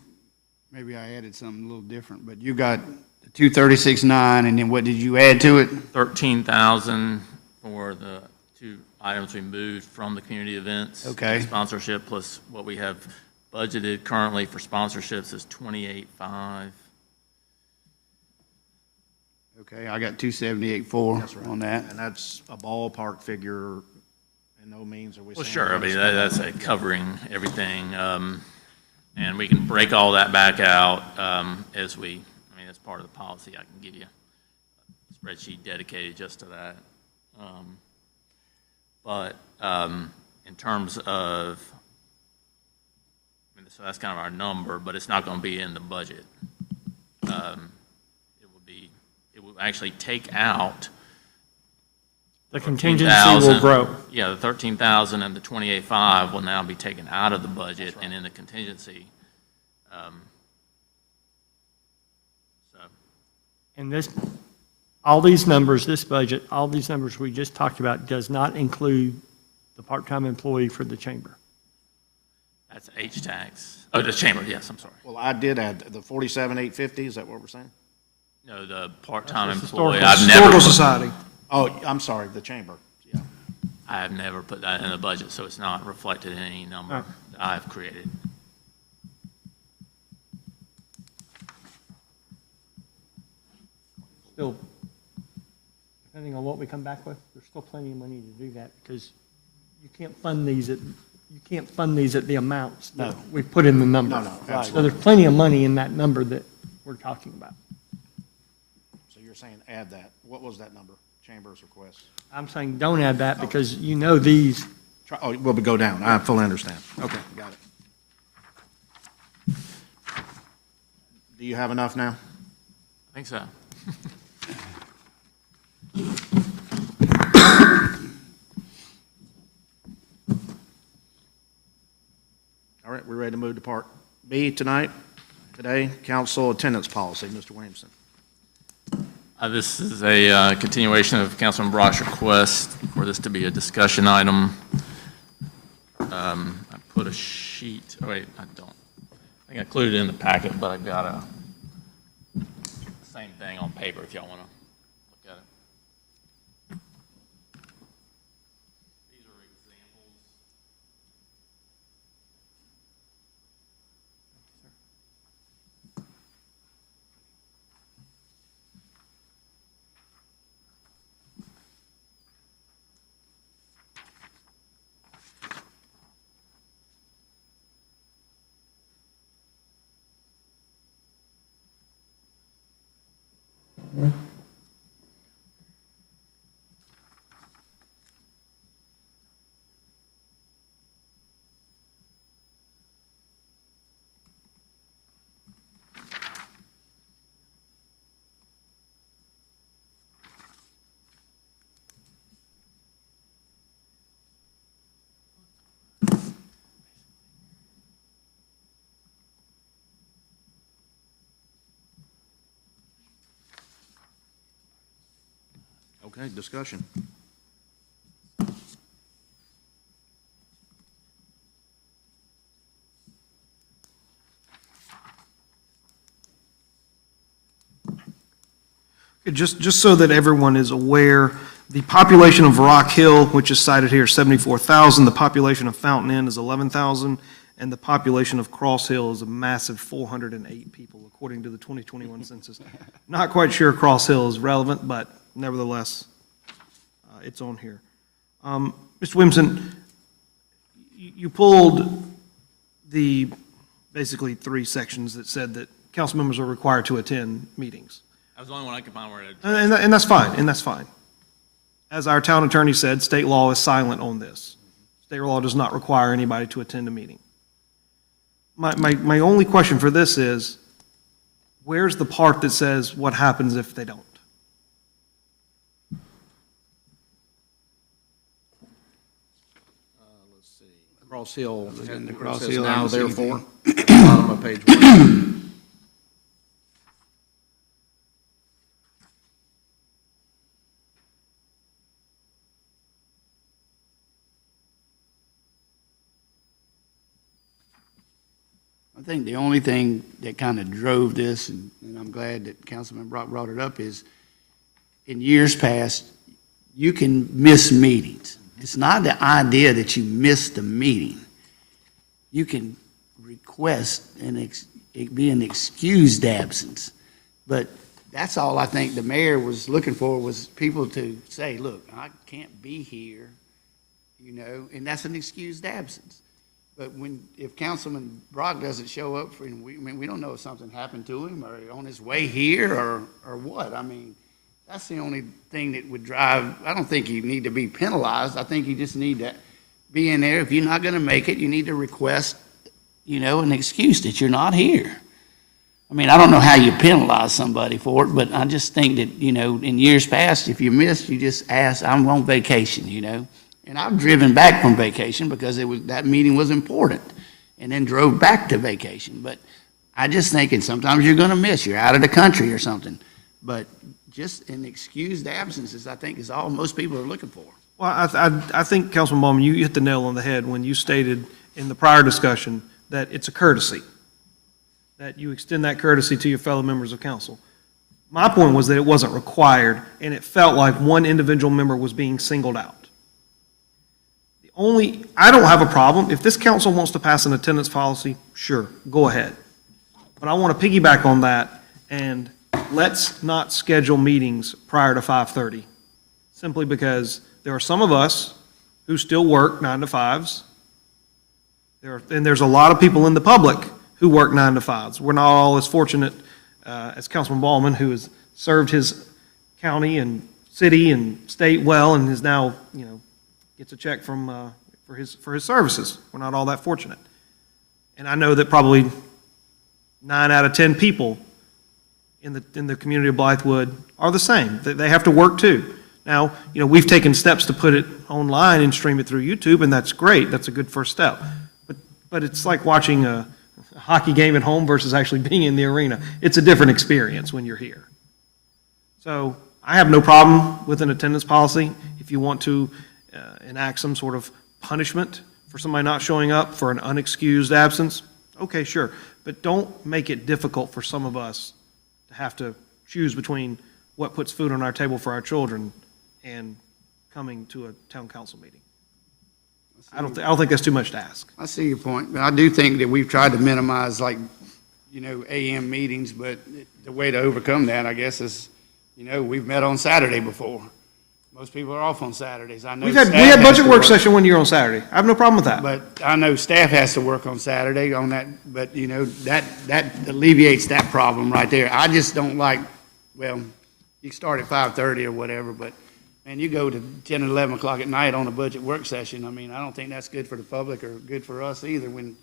maybe I added something a little different, but you got the 236.9, and then what did you add to it? 13,000 for the two items we moved from the community events. Okay. Sponsorship, plus what we have budgeted currently for sponsorships is 28.5. Okay, I got 278.4 on that. And that's a ballpark figure, and no means are we saying. Well, sure, I we're mean, gonna that's spend covering everything, and we can break all that back out as we, I mean, as part of the policy, I can give you a spreadsheet dedicated just to that. But in terms of, I mean, so that's kind of our number, but it's not going to be in the budget. It will actually take out The contingency will grow. Yeah, the 13,000 and the 28.5 will now be taken out of the budget and in the contingency. So, And this, all these numbers, this budget, all these numbers we just talked about does not include the part-time employee for the chamber. that's H-tax. Oh, the chamber, yes, I'm sorry. Well, I did add the 47,850, is that what we're saying? No, the part-time That's employee, historical. I've never, Historical Society. Oh, I'm sorry, the chamber, yeah. I have never put that in the budget, so it's not reflected in any number Oh. that I've created. Still, depending on what we come back with, there's still plenty of money to do that, because you can't fund these at the amounts that we put in the number. No, no, So absolutely. there's plenty of money in that number that we're talking about. So you're saying add that. What was that number? Chamber's request? I'm saying don't add that, because you know these, Try, oh, will go down. I fully understand. Okay, got it. Do you have enough now? I think so. All right, we're ready to move to Part B today, council attendance policy. Mr. Williamson. This is a continuation of Councilman Brock's request for this to be a discussion item. I put a sheet, oh wait, I don't. I think I included it in the packet, but I've got a same thing on paper if y'all want to look at it. These are examples. Okay, discussion. Just so that everyone is aware, the population of Rock Hill, which is cited here, 74,000, the population of Fountain Inn is 11,000, and the population of Cross Hill is a massive 408 people, according to the 2021 census. Not quite sure Cross Hill is relevant, but nevertheless, it's on here. Mr. Williamson, you pulled the, basically three sections that said that council members are required to attend meetings. That was the only one I could find where it. And that's fine, and that's fine. As our town attorney said, state law is silent on this. State law does not require anybody to attend a meeting. My only question for this is, where's the part that says what happens if they don't? Let's see. Cross Hill. in the Cross It says Hill, I now don't see therefore, bottom of page 1. I think the only thing that kind of drove this, and I'm glad that Councilman Brock brought it up, is in years past, you can miss meetings. It's not the idea that you missed the meeting. You can request it be an excused absence. But that's all I think the mayor was looking for, was people to say, look, I can't be here, and that's an excused absence. But if Councilman Brock doesn't show up we don't know if something happened to him or on his way here or what. I mean, that's the only thing that would drive, I don't think you need to be penalized. I think you just need to be in there. If you're not going to make it, you need to request, an excuse that you're not here. I mean, I don't know how you penalize somebody for it, but I just think that, in years past, if you missed, you just ask, I'm on vacation, And I've driven back from vacation because that meeting was important, and then drove back to vacation. But I just think sometimes you're going to miss. You're out of the country or something. But just an excused absences, I think, is all most people are looking for. Well, I think, Councilman Ballman, you hit the nail on the head when you stated in the prior discussion that it's a courtesy, that you extend that courtesy to your fellow members of council. My point was that it wasn't required, and it felt like one individual member was being singled out. I don't have a problem. If this council wants to pass an attendance policy, sure, go ahead. But I want to piggyback on that, and let's not schedule meetings prior to 5:30, simply because there are some of us who still work 9 to 5s. And there's a lot of people in the public who work 9 to 5s. We're not all as fortunate as Councilman Ballman, who has served his county and city and state well, and is now, gets a check from for his services. We're not all that fortunate. And I know that probably 9 out of 10 people in the community of Blythewood are the same. They have to work too. Now, we've taken steps to put it online and stream it through YouTube, and that's great. That's a good first step. But it's like watching a hockey game at home versus actually being in the arena. It's a different experience when you're here. So I have no problem with an attendance policy. If you want to enact some sort of punishment for somebody not showing up for an unexcused absence, okay, sure. But don't make it difficult for some of us to have to choose between what puts food on our table for our children and coming to a town council meeting. I don't think that's too much to ask. I see your point, but I do think that we've tried to minimize AM meetings, but the way to overcome that, I guess, is, we've met on Saturday before. Most people are off on Saturdays. I know We had budget work session one year on Saturday. I have no problem with that. But I know staff has to work on Saturday on that, but that alleviates that problem right there. I just don't like, you start at 5:30 or whatever, but man, you go to 10 and 11 o'clock at night on a budget work session. I mean, I don't think that's good for the public or good for us either and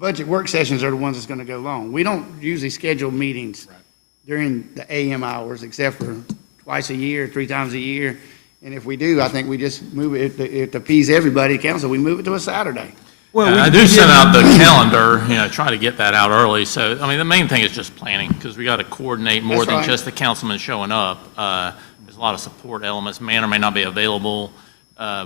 budget work sessions are the ones that's going to go long. We don't usually schedule meetings during the AM hours except for twice a year, 3 times a year. And if we do, I think we just move it, if it appease everybody at council, we move it to a Saturday. Well, I do send out the calendar, try to get that out early. So, the main thing is just planning, because we got to coordinate more than just the councilman showing up. There's a lot of support elements, may or may not be available.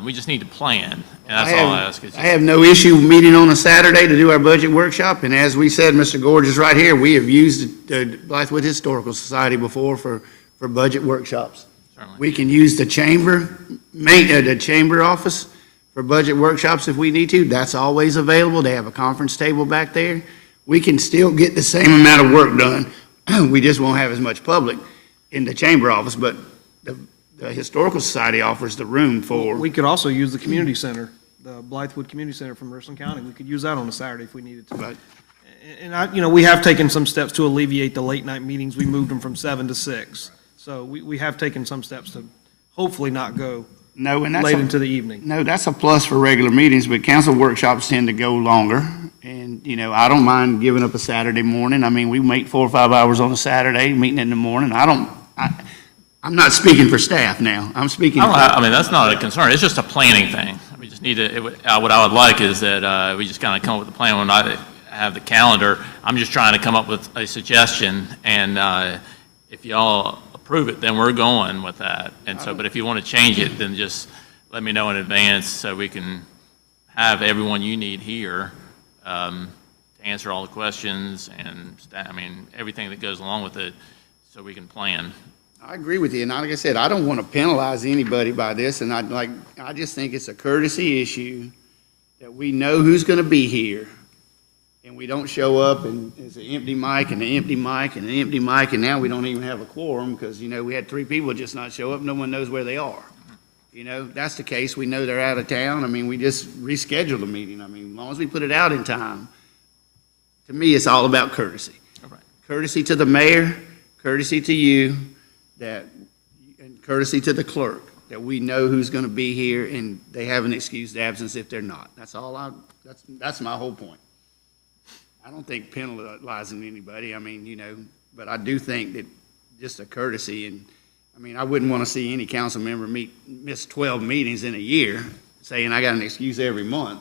We just need to plan, and that's all I ask. I have no issue meeting on a Saturday to do our budget workshop, and as we said, Mr. Gorge is right here, we have used the Blythewood Historical Society before for budget workshops. Certainly. We can use the chamber office for budget workshops if we need to. That's always available. They have a conference table back there. We can still get the same amount of work done. We just won't have as much public in the chamber office, but the Historical Society offers the room for. We could also use the community center, the Blythewood Community Center from Richland County. We could use that on a Saturday if we needed to. Right. And we have taken some steps to alleviate the late night meetings. We moved them from 7 to 6. So we have taken some steps to hopefully not go late into the evening. No, that's a plus for regular meetings, but council workshops tend to go longer. And, I don't mind giving up a Saturday morning. We make 4 or 5 hours on a Saturday, meeting in the morning. I'm not speaking for staff now. I'm speaking. That's not a concern. It's just a planning thing. We just need to, what I would like is that we just kind of come up with a plan. When I have the calendar, I'm just trying to come up with a suggestion. And if y'all approve it, then we're going with that. And so, but if you want to change it, then just let me know in advance so we can have everyone you need here. answer all the questions and, everything that goes along with it, so we can plan. I agree with you, and like I said, I don't want to penalize anybody by this, and I just think it's a courtesy issue that we know who's going to be here, and we don't show up and it's an empty mic and an empty mic and an empty mic, and now we don't even have a quorum because, we had 3 people just not show up, no one knows where they are. That's the case, we know they're out of town, we just rescheduled the meeting, as long as we put it out in time. To me, it's all about courtesy. Okay. Courtesy to the mayor, courtesy to you, and courtesy to the clerk, that we know who's going to be here and they have an excused absence if they're not. That's my whole point. I don't think penalizing anybody, but I do think that just a courtesy, and, I wouldn't want to see any council member miss 12 meetings in a year, saying I got an excuse every month,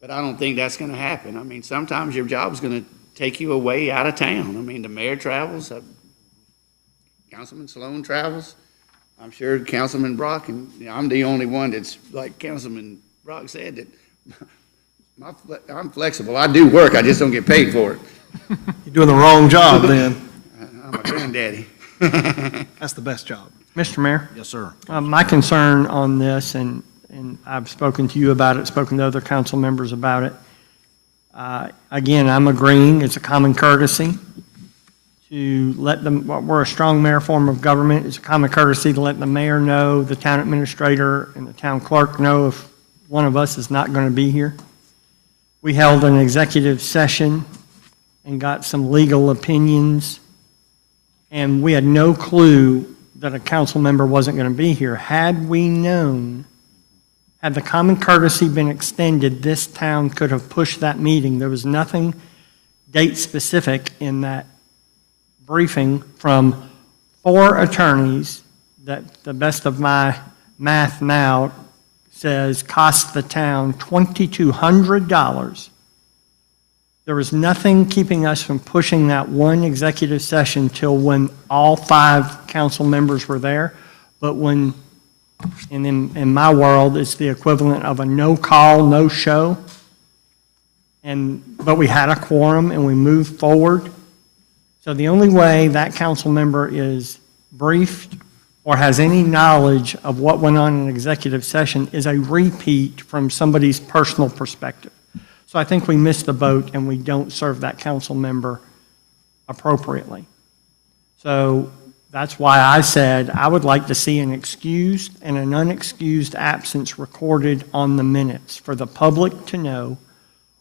But I don't think that's going to happen. Sometimes your job is going to take you away out of town. The mayor travels, Councilman Sloan travels. I'm sure Councilman Brock, and I'm the only one that's, like Councilman Brock said, that I'm flexible. I do work, I just don't get paid for it. You're doing the wrong job then. I'm a granddaddy. That's the best job. Mr. Mayor? Yes, sir. My concern on this, and I've spoken to you about it, spoken to other council members about it. Again, I'm agreeing, it's a common courtesy to let them, we're a strong mayor form of government, it's a common courtesy to let the mayor know, the town administrator, and the town clerk know if one of us is not going to be here. We held an executive session and got some legal opinions, and we had no clue that a council member wasn't going to be here. Had we known, had the common courtesy been extended, this town could have pushed that meeting. There was nothing date-specific in that briefing from 4 attorneys that, the best of my math now, says cost the town $2,200. There was nothing keeping us from pushing that one executive session till when all 5 council members were there. But when, and in my world, it's the equivalent of a no call, no show. But we had a quorum and we moved forward. So the only way that council member is briefed or has any knowledge of what went on in executive session is a repeat from somebody's personal perspective. So I think we missed the boat and we don't serve that council member appropriately. So that's why I said I would like to see an excused and an unexcused absence recorded on the minutes for the public to know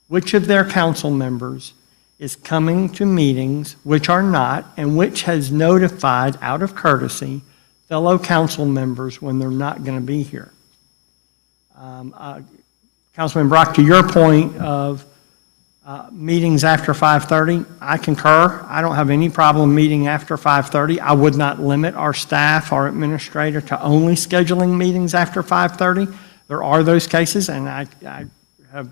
which of their council members is coming to meetings, which are not, and which has notified, out of courtesy, fellow council members when they're not going to be here. Councilman Brock, to your point of meetings after 5:30, I concur. I don't have any problem meeting after 5:30. I would not limit our staff, our administrator, to only scheduling meetings after 5:30. There are those cases, and I have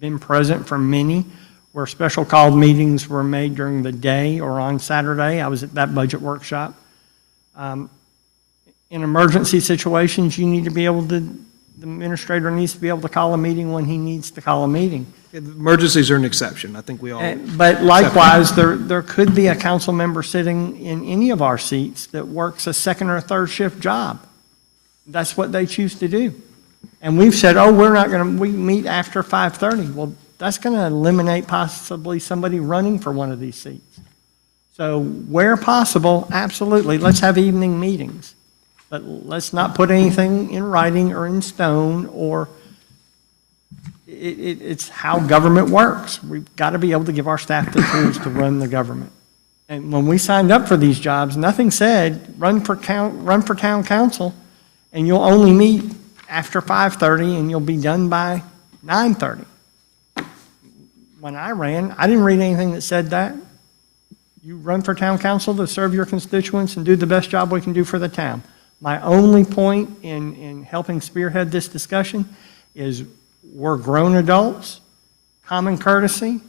been present for many where special called meetings were made during the day or on Saturday. I was at that budget workshop. In emergency situations, you need to be able to, the administrator needs to be able to call a meeting when he needs to call a meeting. Emergencies are an exception. I think we all. But likewise, there could be a council member sitting in any of our seats that works a second or third shift job. That's what they choose to do. And we've said, oh, we meet after 5:30. Well, that's going to eliminate possibly somebody running for one of these seats. So where possible, absolutely, let's have evening meetings. But let's not put anything in writing or in stone, or it's how government works. We've got to be able to give our staff the tools to run the government. And when we signed up for these jobs, nothing said run for town council, and you'll only meet after 5:30 and you'll be done by 9:30. When I ran, I didn't read anything that said that. You run for town council to serve your constituents and do the best job we can do for the town. My only point in helping spearhead this discussion is we're grown adults, common courtesy.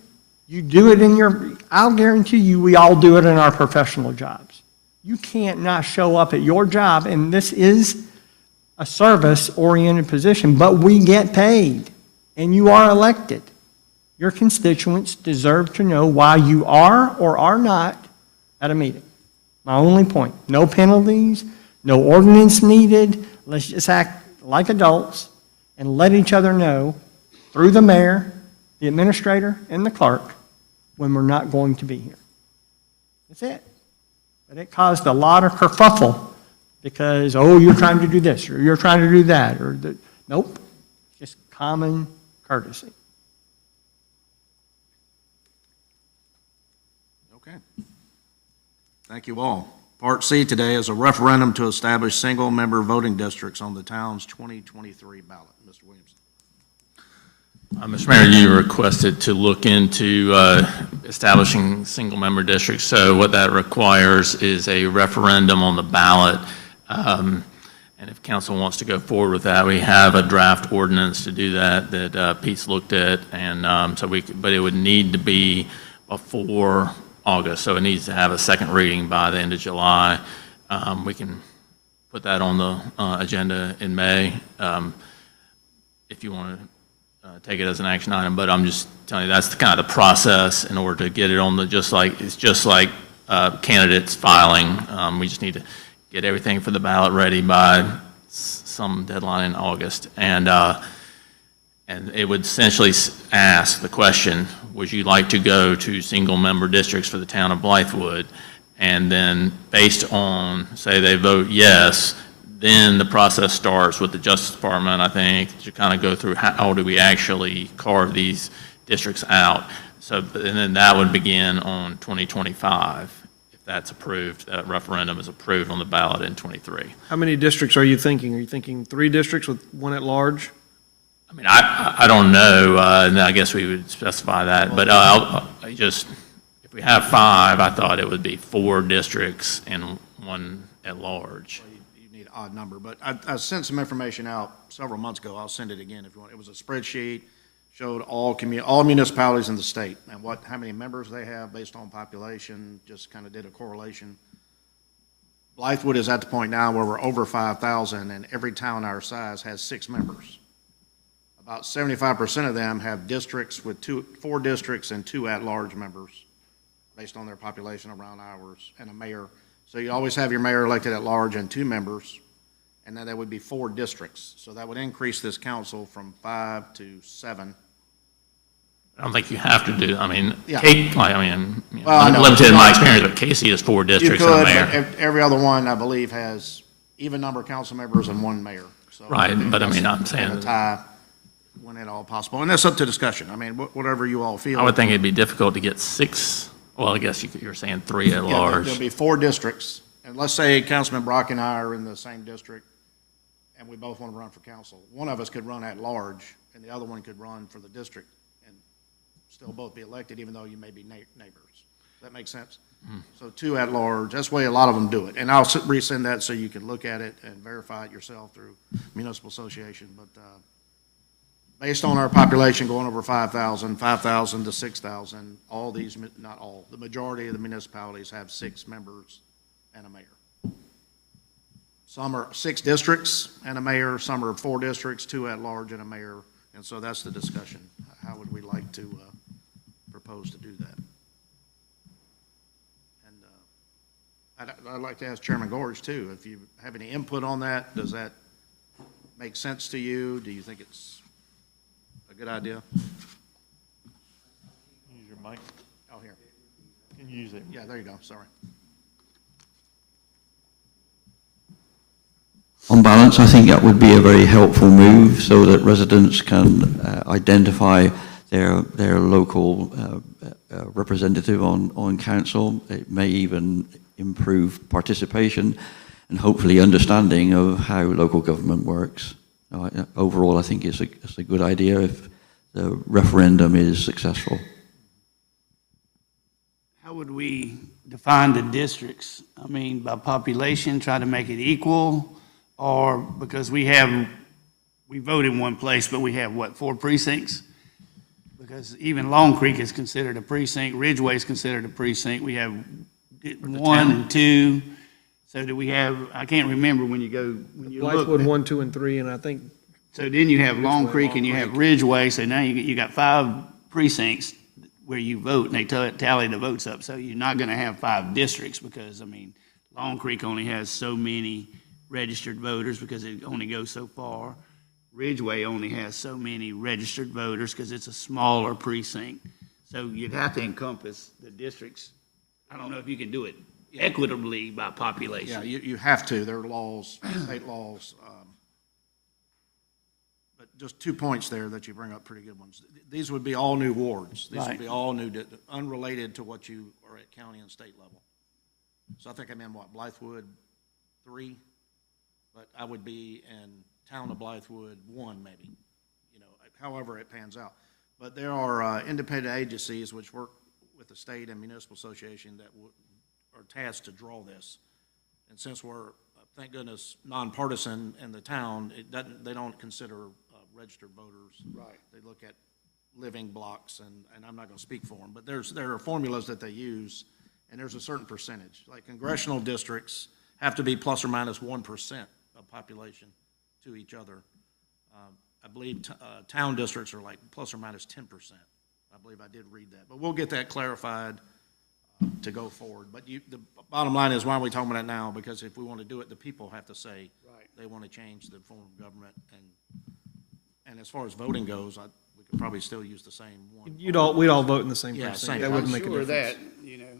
You do it I'll guarantee you we all do it in our professional jobs. You can't not show up at your job, and this is a service-oriented position, but we get paid, and you are elected. Your constituents deserve to know why you are or are not at a meeting. My only point. No penalties, no ordinance needed. Let's just act like adults and let each other know through the mayor, the administrator, and the clerk when we're not going to be here. That's it. But it caused a lot of kerfuffle because, oh, you're trying to do this, or you're trying to do that, or nope, just common courtesy. Okay. Thank you all. Part C today is a referendum to establish single-member voting districts on the town's 2023 ballot. Mr. Williamson. Mr. Mayor, you requested to look into establishing single-member districts. So what that requires is a referendum on the ballot. And if council wants to go forward with that, we have a draft ordinance to do that Pete's looked at. And but it would need to be before August. So it needs to have a second reading by the end of July. We can put that on the agenda in May if you want to take it as an action item, but I'm just telling you that's the kind of the process in order to get it on the, it's just like candidates filing. We just need to get everything for the ballot ready by some deadline in August. And it would essentially ask the question, would you like to go to single-member districts for the town of Blythewood? And then based on, say they vote yes, then the process starts with the Justice Department, I think, to kind of go through how do we actually carve these districts out. So, and then that would begin on 2025, if that's approved, that referendum is approved on the ballot in 23. How many districts are you thinking? Are you thinking 3 districts with 1 at large? I mean, I don't know, and I guess we would specify that, but if we have 5, I thought it would be 4 districts and 1 at large. You need an odd number, but I sent some information out several months ago. I'll send it again if you want. It was a spreadsheet, showed all municipalities in the state and how many members they have based on population, just kind of did a correlation. Blythewood is at the point now where we're over 5,000, and every town our size has 6 members. About 75% of them have districts with 4 districts and 2 at-large members based on their population around ours, and a mayor. So you always have your mayor elected at large and 2 members, and then there would be 4 districts. So that would increase this council from 5 to 7. I don't think you have to do, I mean, Yeah. I'm know. limited in my experience, but Casey has 4 You districts and a could, mayor. but every other one, I believe, has even number of council members and 1 mayor. So Right, but I mean, I'm that's saying- a tie when at all possible, and that's up to discussion. I mean, whatever you all feel. I would think it'd be difficult to get 6, well, I guess you're saying 3 at Yeah, large. there'll be 4 districts, and let's say Councilman Brock and I are in the same district, and we both want to run for council. One of us could run at large, and the other one could run for the district, and still both be elected, even though you may be neighbors. Does that make sense? So 2 at large, that's the way a lot of them do it. And I'll resend that so you can look at it and verify it yourself through municipal association. But based on our population going over 5,000 to 6,000, all these, not all, the majority of the municipalities have 6 members and a mayor. Some are 6 districts and a mayor, some are 4 districts, 2 at large and a mayor. And so that's the discussion. How would we like to propose to do that? And I'd like to ask Chairman Gorge too, if you have any input on that. Does that make sense to you? Do you think it's a good idea? Use your mic. Oh, here. Can you use it? Yeah, there you go. Sorry. On balance, I think that would be a very helpful move so that residents can identify their local representative on council. It may even improve participation and hopefully understanding of how local government works. Overall, I think it's a good idea if the referendum is successful. How would we define the districts? I mean, by population, try to make it equal? Or because we vote in one place, but we have, 4 precincts? Because even Long Creek is considered a precinct, Ridgeway is considered a precinct. We have 1 and 2. So do we have, I can't remember when you look. Blythewood 1, 2, and 3, and I think So then you have Long Creek and you have Ridgeway, so now you got 5 precincts where you vote, and they tally the votes up. So you're not gonna have 5 districts, because, I mean, Long Creek only has so many registered voters because it only goes so far. Ridgeway only has so many registered voters because it's a smaller precinct. So you'd have to encompass the districts. I don't know if you can do it equitably by population. Yeah, you have to. There are laws, state laws. But just 2 points there that you bring up, pretty good ones. These would be all new wards. These would Right. be all new, unrelated to what you are at county and state level. So I think I'm in what, Blythewood 3? But I would be in town of Blythewood 1, maybe, you know, however it pans out. But there are independent agencies which work with the state and municipal association that are tasked to draw this. And since we're, thank goodness, nonpartisan in the town, they don't consider registered voters. Right. They look at living blocks, and I'm not gonna speak for them, but there are formulas that they use, and there's a certain percentage. Like congressional districts have to be plus or minus 1% of population to each other. I believe town districts are like plus or minus 10%. I believe I did read that, but we'll get that clarified to go forward. But the bottom line is, why are we talking about it now? Because if we want to do it, the people have to say they want to change the form of government. And as far as voting goes, we could probably still use the same one. We'd all vote in the same Yeah, precinct. same. That wouldn't I'm make a sure of difference. that, you know.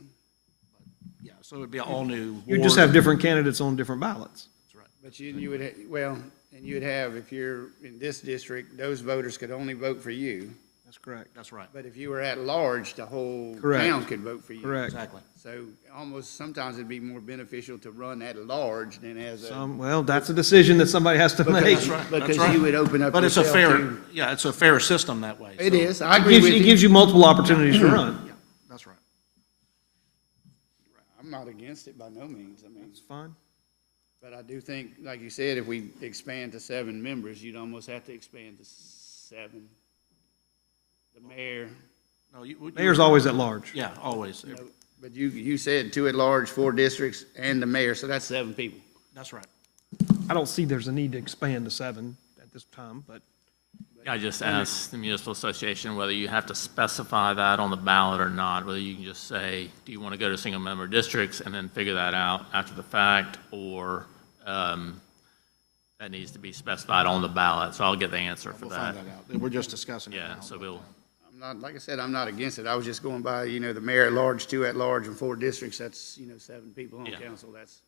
Yeah, so it'd be an all new. You just have different candidates on different ballots. That's right. But you would, well, and you would have, if you're in this district, those voters could only vote for you. That's correct. That's right. But if you were at large, the whole Correct. town could vote for you. Correct. Exactly. So almost, sometimes it'd be more beneficial to run at large than as a. Well, that's a decision that somebody has to make. Because, right. because That's right. you would open up But it's a yourself fair, to- yeah, it's a fair system that way. It so- is, I It agree gives with you, it you. gives you multiple opportunities to run. Yeah, that's right. I'm not against it by no means, I mean, It's fine. but I do think, like you said, if we expand to 7 members, you'd almost have to expand to 7. The mayor, No, Mayor's always at large. Yeah, always. you know, but you said 2 at large, 4 districts, and the mayor, so that's 7 people. That's right. I don't see there's a need to expand to 7 at this time, but I just asked the municipal association whether you have to specify that on the ballot or not, whether you can just say, do you want to go to single-member districts and then figure that out after the fact, or that needs to be specified on the ballot. So I'll get the answer for We'll that. find that out. We're just discussing it now. Yeah, so we'll, I'm not, like I said, I'm not against it, I was just going by, you know, the mayor at large, 2 at large, and 4 districts, that's, 7 people on Yeah. council, that's.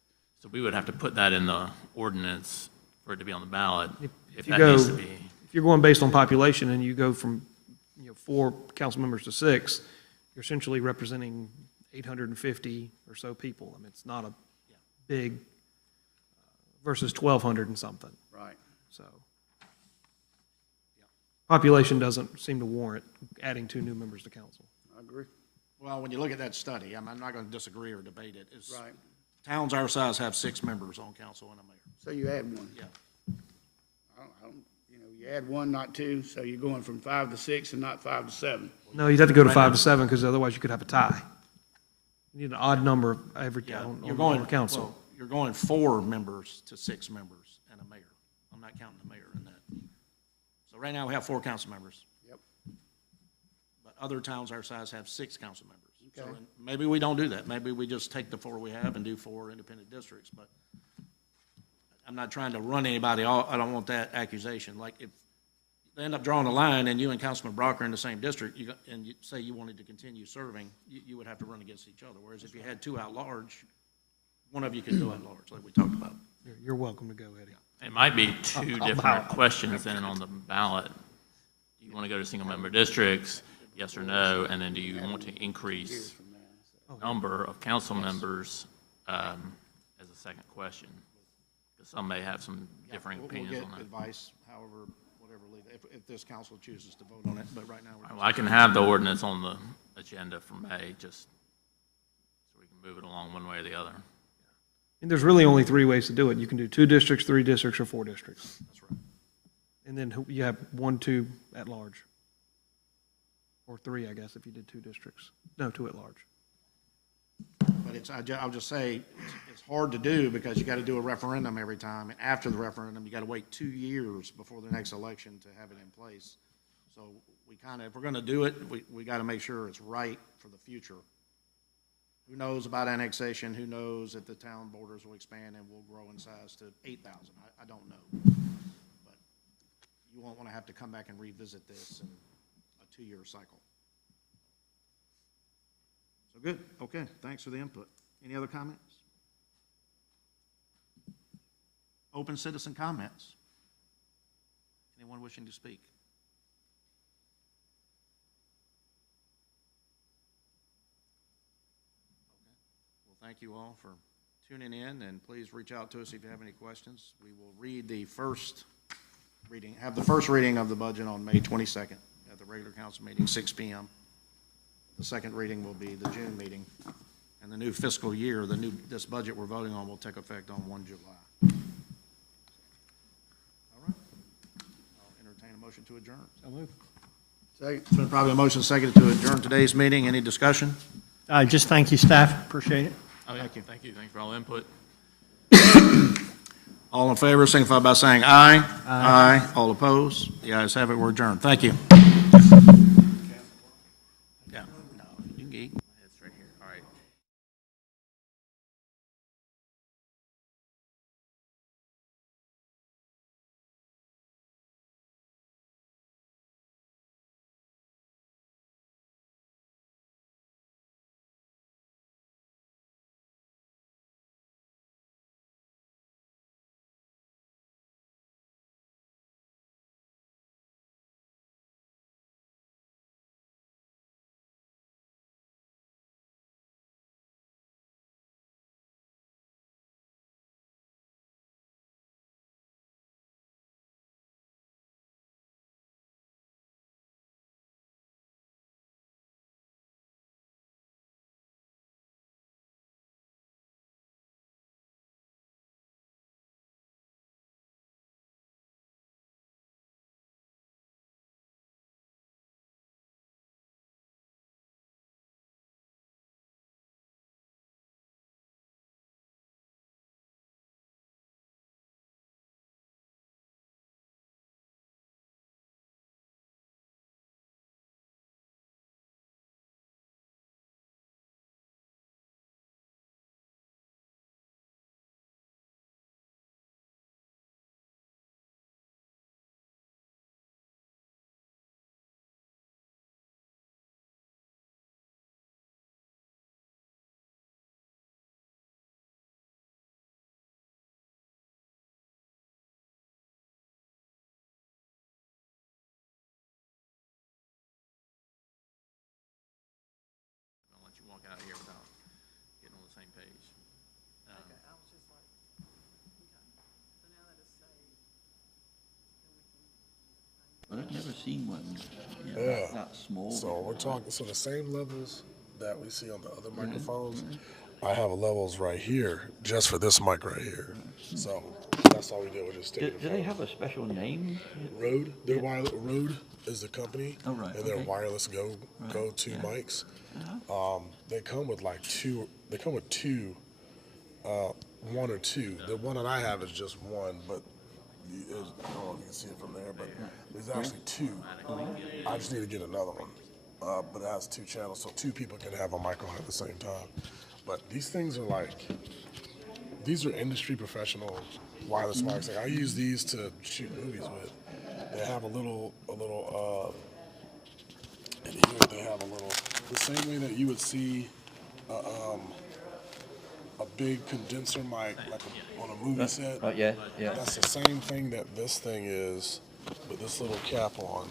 so we would have to put that in the ordinance for it to be on the ballot, if you that go, needs to be. if you're going based on population and you go from, 4 council members to 6, you're essentially representing 850 or so people. I mean, it's not a big versus 1,200 and something, Right. so. Population doesn't seem to warrant adding 2 new members to council. I agree. Well, when you look at that study, I'm not going to disagree or debate it. It's, Right. towns our size have 6 members on council and a mayor. So you add 1. Yeah. You add 1, not 2, so you're going from 5 to 6 and not 5 to 7. No, you'd have to go to 5 to 7, because otherwise you could have a tie. You need an odd number every, Yeah, on you're going, council. well, you're going 4 members to 6 members and a mayor. I'm not counting the mayor in that. So right now, we have 4 council members. Yep. But other towns our size have 6 council members. So Okay. maybe we don't do that. Maybe we just take the 4 we have and do 4 independent districts, but I'm not trying to run anybody off. I don't want that accusation. Like, if they end up drawing a line and you and Councilman Brock are in the same district, and you say you wanted to continue serving, you would have to run against each other. Whereas if you had 2 at large, one of you could go at large, like we talked about. You're welcome to go, Eddie. It might be 2 different questions then on the ballot. Do you want to go to single-member districts, yes or no? And then do you want to increase number of council members as a second question? Because some may have some differing opinions We'll on get that. advice, however, whatever, if this council chooses to vote on it, but right now, we're Well, I can have the ordinance on the agenda for May, just so we can move it along one way or the other. And there's really only 3 ways to do it. You can do 2 districts, 3 districts, or 4 districts. that's right. And then you have 1, 2 at large. Or 3, I guess, if you did 2 districts. No, 2 at large. But I'll just say, it's hard to do because you got to do a referendum every time. And after the referendum, you got to wait 2 years before the next election to have it in place. So we kind of, if we're going to do it, we got to make sure it's right for the future. Who knows about annexation? Who knows if the town borders will expand and will grow in size to 8,000? I don't know. But you won't want to have to come back and revisit this in a 2-year cycle. So good. Okay. Thanks for the input. Any other comments? Open citizen comments. Anyone wishing to speak? Thank you all for tuning in, and please reach out to us if you have any questions. We will read the first reading, have the first reading of the budget on May 22nd at the regular council meeting, 6 p.m. The second reading will be the June meeting, and the new fiscal year, this budget we're voting on will take effect on 1 July. All right. I'll entertain a motion to adjourn. So moved. Second. It's been probably a motion seconded to adjourn today's meeting. Any discussion? Just thank you, staff. Appreciate it. Oh, yeah. Thank you. Thank you. Thank you for all the input. All in favor, signify by saying aye. Aye. All opposed? The ayes have it. We're adjourned. Thank you. Yeah. No, you can eat. It's right here. All right. I'll let you walk out of here without getting on the same page. Okay, I was just like, okay, so now that it's saved, then we can. But I've never seen one, Yeah. that small. So we're talking, so the same levels that we see on the other microphones, I have levels right here, just for this mic right here. So that's all we did, we just Do, stick it do in they front. have a special name? Rode, their wireless, Rode is the company. Oh, right, And their okay. wireless go-to mics. They come with like two, one or two. The one that I have is just one, but I don't know if you can see it from there, but there's actually two. I just need to get another one. But it has 2 channels, so 2 people can have a microphone at the same time. But these things are like, these are industry professional wireless mics. Like I use these to shoot movies with. They have a little, and here they have a little, the same way that you would see a big condenser mic like on a movie set. Yeah, yeah. That's the same thing that this thing is with this little cap on.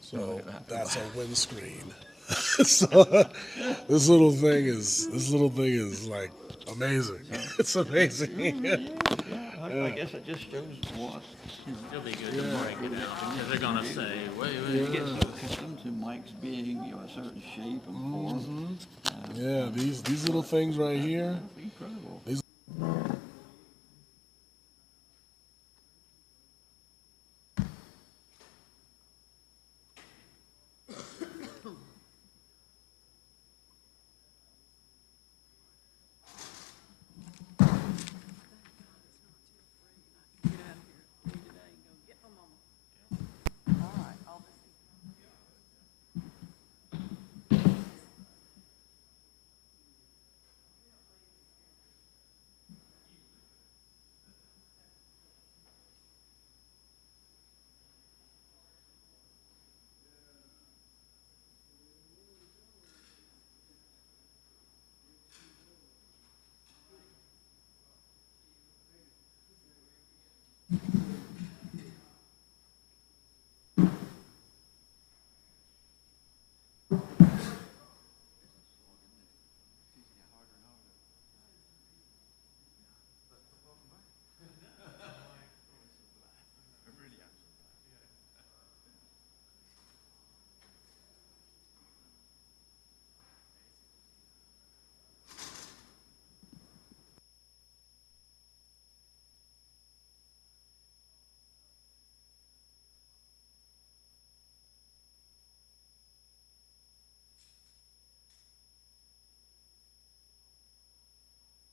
So that's a windscreen. So this little thing is like amazing. It's amazing. I guess it just shows what, It'll be good to break it down, because they're gonna say, wait, you get so accustomed to mics being, a certain shape and form. Yeah, these little things right here. Incredible. These